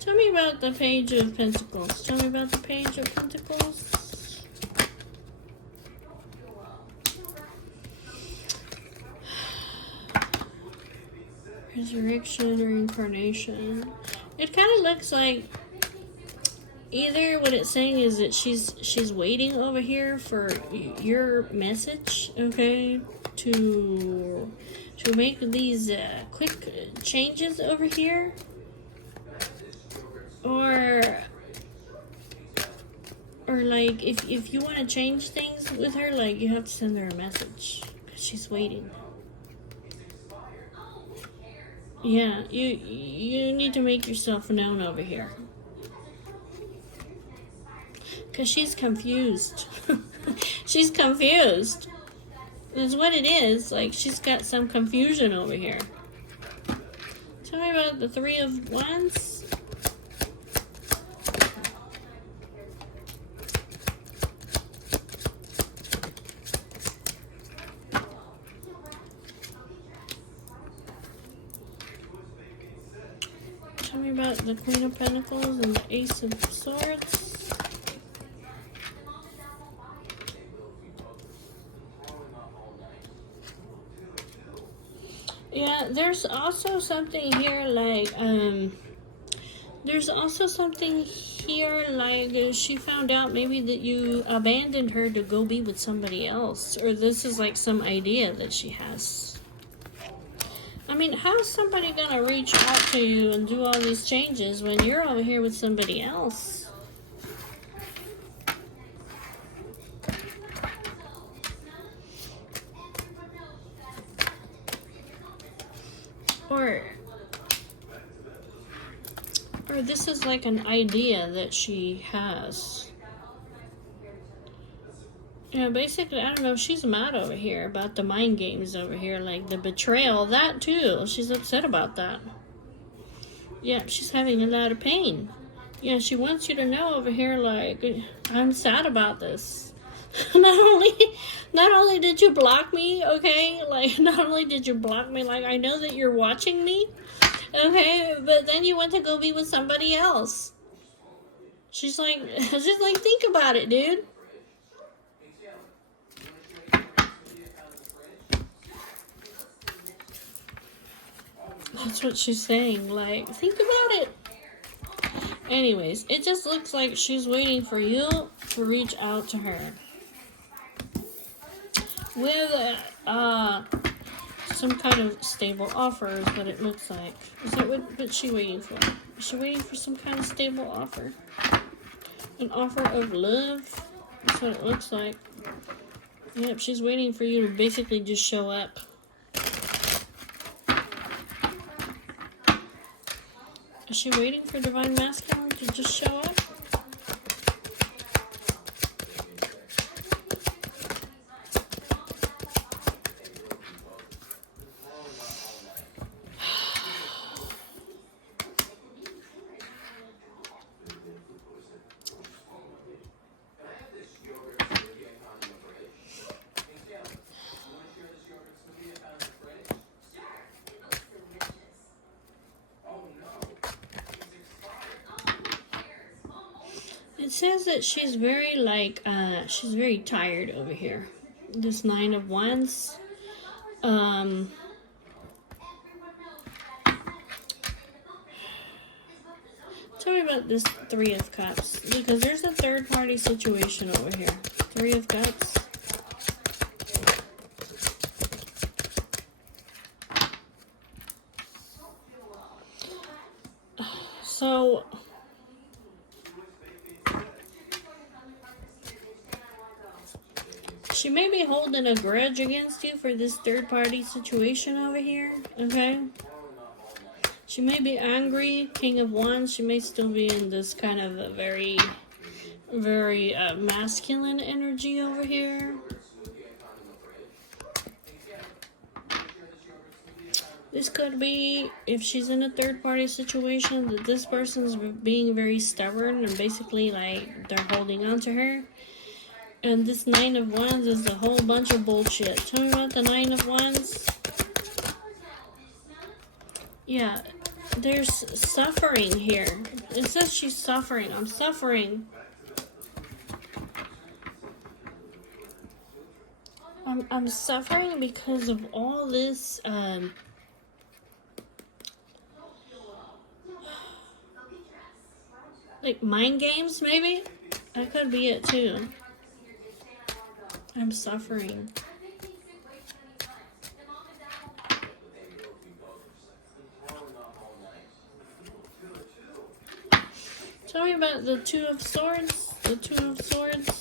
Tell me about the Page of Pentacles. Tell me about the Page of Pentacles. Resurrection or reincarnation. It kind of looks like either what it's saying is that she's waiting over here for your message, okay, to make these quick changes over here, or like if you want to change things with her, like, you have to send her a message because she's waiting. Yeah, you need to make yourself known over here. Because she's confused. She's confused. That's what it is. Like, she's got some confusion over here. Tell me about the Three of Wands. Tell me about the Queen of Pentacles and the Ace of Swords. Yeah, there's also something here like, there's also something here like she found out maybe that you abandoned her to go be with somebody else. Or this is like some idea that she has. I mean, how is somebody gonna reach out to you and do all these changes when you're over here with somebody else? Or this is like an idea that she has. Yeah, basically, I don't know, she's mad over here about the mind games over here, like the betrayal, that too. She's upset about that. Yeah, she's having a lot of pain. Yeah, she wants you to know over here, like, I'm sad about this. Not only did you block me, okay? Like, not only did you block me, like, I know that you're watching me, okay? But then you went to go be with somebody else. She's like, just like, think about it, dude. That's what she's saying. Like, think about it. Anyways, it just looks like she's waiting for you to reach out to her with some kind of stable offer is what it looks like. Is that what's she waiting for? Is she waiting for some kind of stable offer? An offer of love? That's what it looks like. Yep, she's waiting for you to basically just show up. Is she waiting for Divine Masculine to just show up? It says that she's very she's very tired over here. This 9 of Wands. Tell me about this 3 of Cups, because there's a third party situation over here. 3 of Cups. So she may be holding a grudge against you for this third party situation over here, okay? She may be angry, King of Wands. She may still be in this kind of a very, very masculine energy over here. This could be, if she's in a third party situation, that this person's being very stubborn and basically like they're holding on to her. And this 9 of Wands is a whole bunch of bullshit. Tell me about the 9 of Wands. Yeah, there's suffering here. It says she's suffering. I'm suffering. I'm suffering because of all this, like mind games, maybe? That could be it too. I'm suffering. Tell me about the 2 of Swords. The 2 of Swords.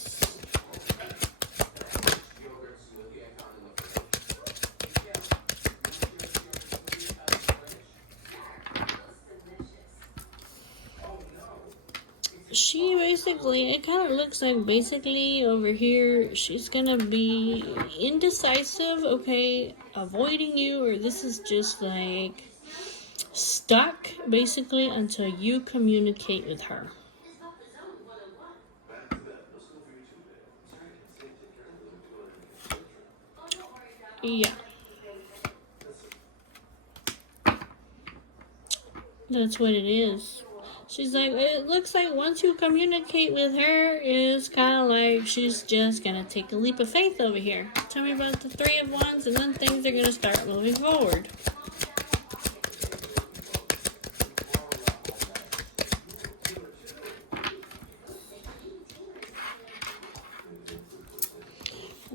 She basically, it kind of looks like basically over here, she's gonna be indecisive, okay, avoiding you, or this is just like stuck basically until you communicate with her. Yeah. That's what it is. She's like, it looks like once you communicate with her, it's kind of like she's just going to take a leap of faith over here. Tell me about the 3 of Wands, and then things are going to start moving forward.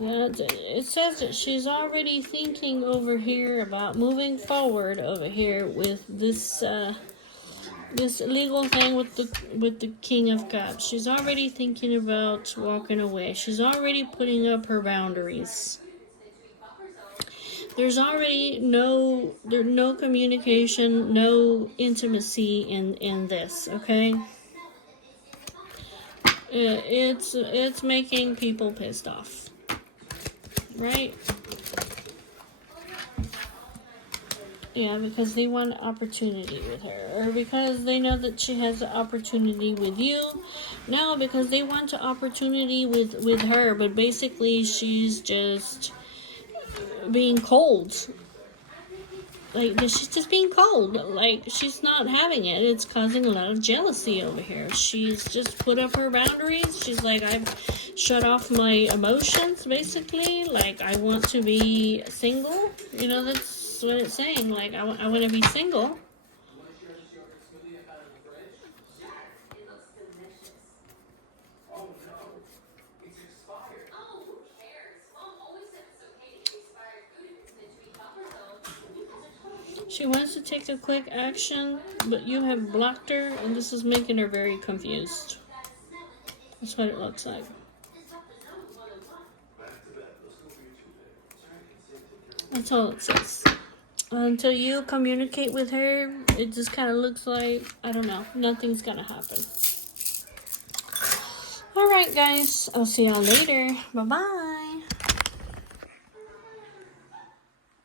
Yeah, it says that she's already thinking over here about moving forward over here with this this legal thing with the King of Cups. She's already thinking about walking away. She's already putting up her boundaries. There's already no communication, no intimacy in this, okay? It's making people pissed off. Right? Yeah, because they want opportunity with her. Or because they know that she has an opportunity with you. No, because they want an opportunity with her. But basically, she's just being cold. Like, she's just being cold. Like, she's not having it. It's causing a lot of jealousy over here. She's just put up her boundaries. She's like, I've shut off my emotions, basically. Like, I want to be single. You know, that's what it's saying. Like, I want to be single. She wants to take a quick action, but you have blocked her, and this is making her very confused. That's what it looks like. That's all it says. Until you communicate with her, it just kind of looks like, I don't know, nothing's gonna happen. Alright guys, I'll see y'all later. Bye-bye.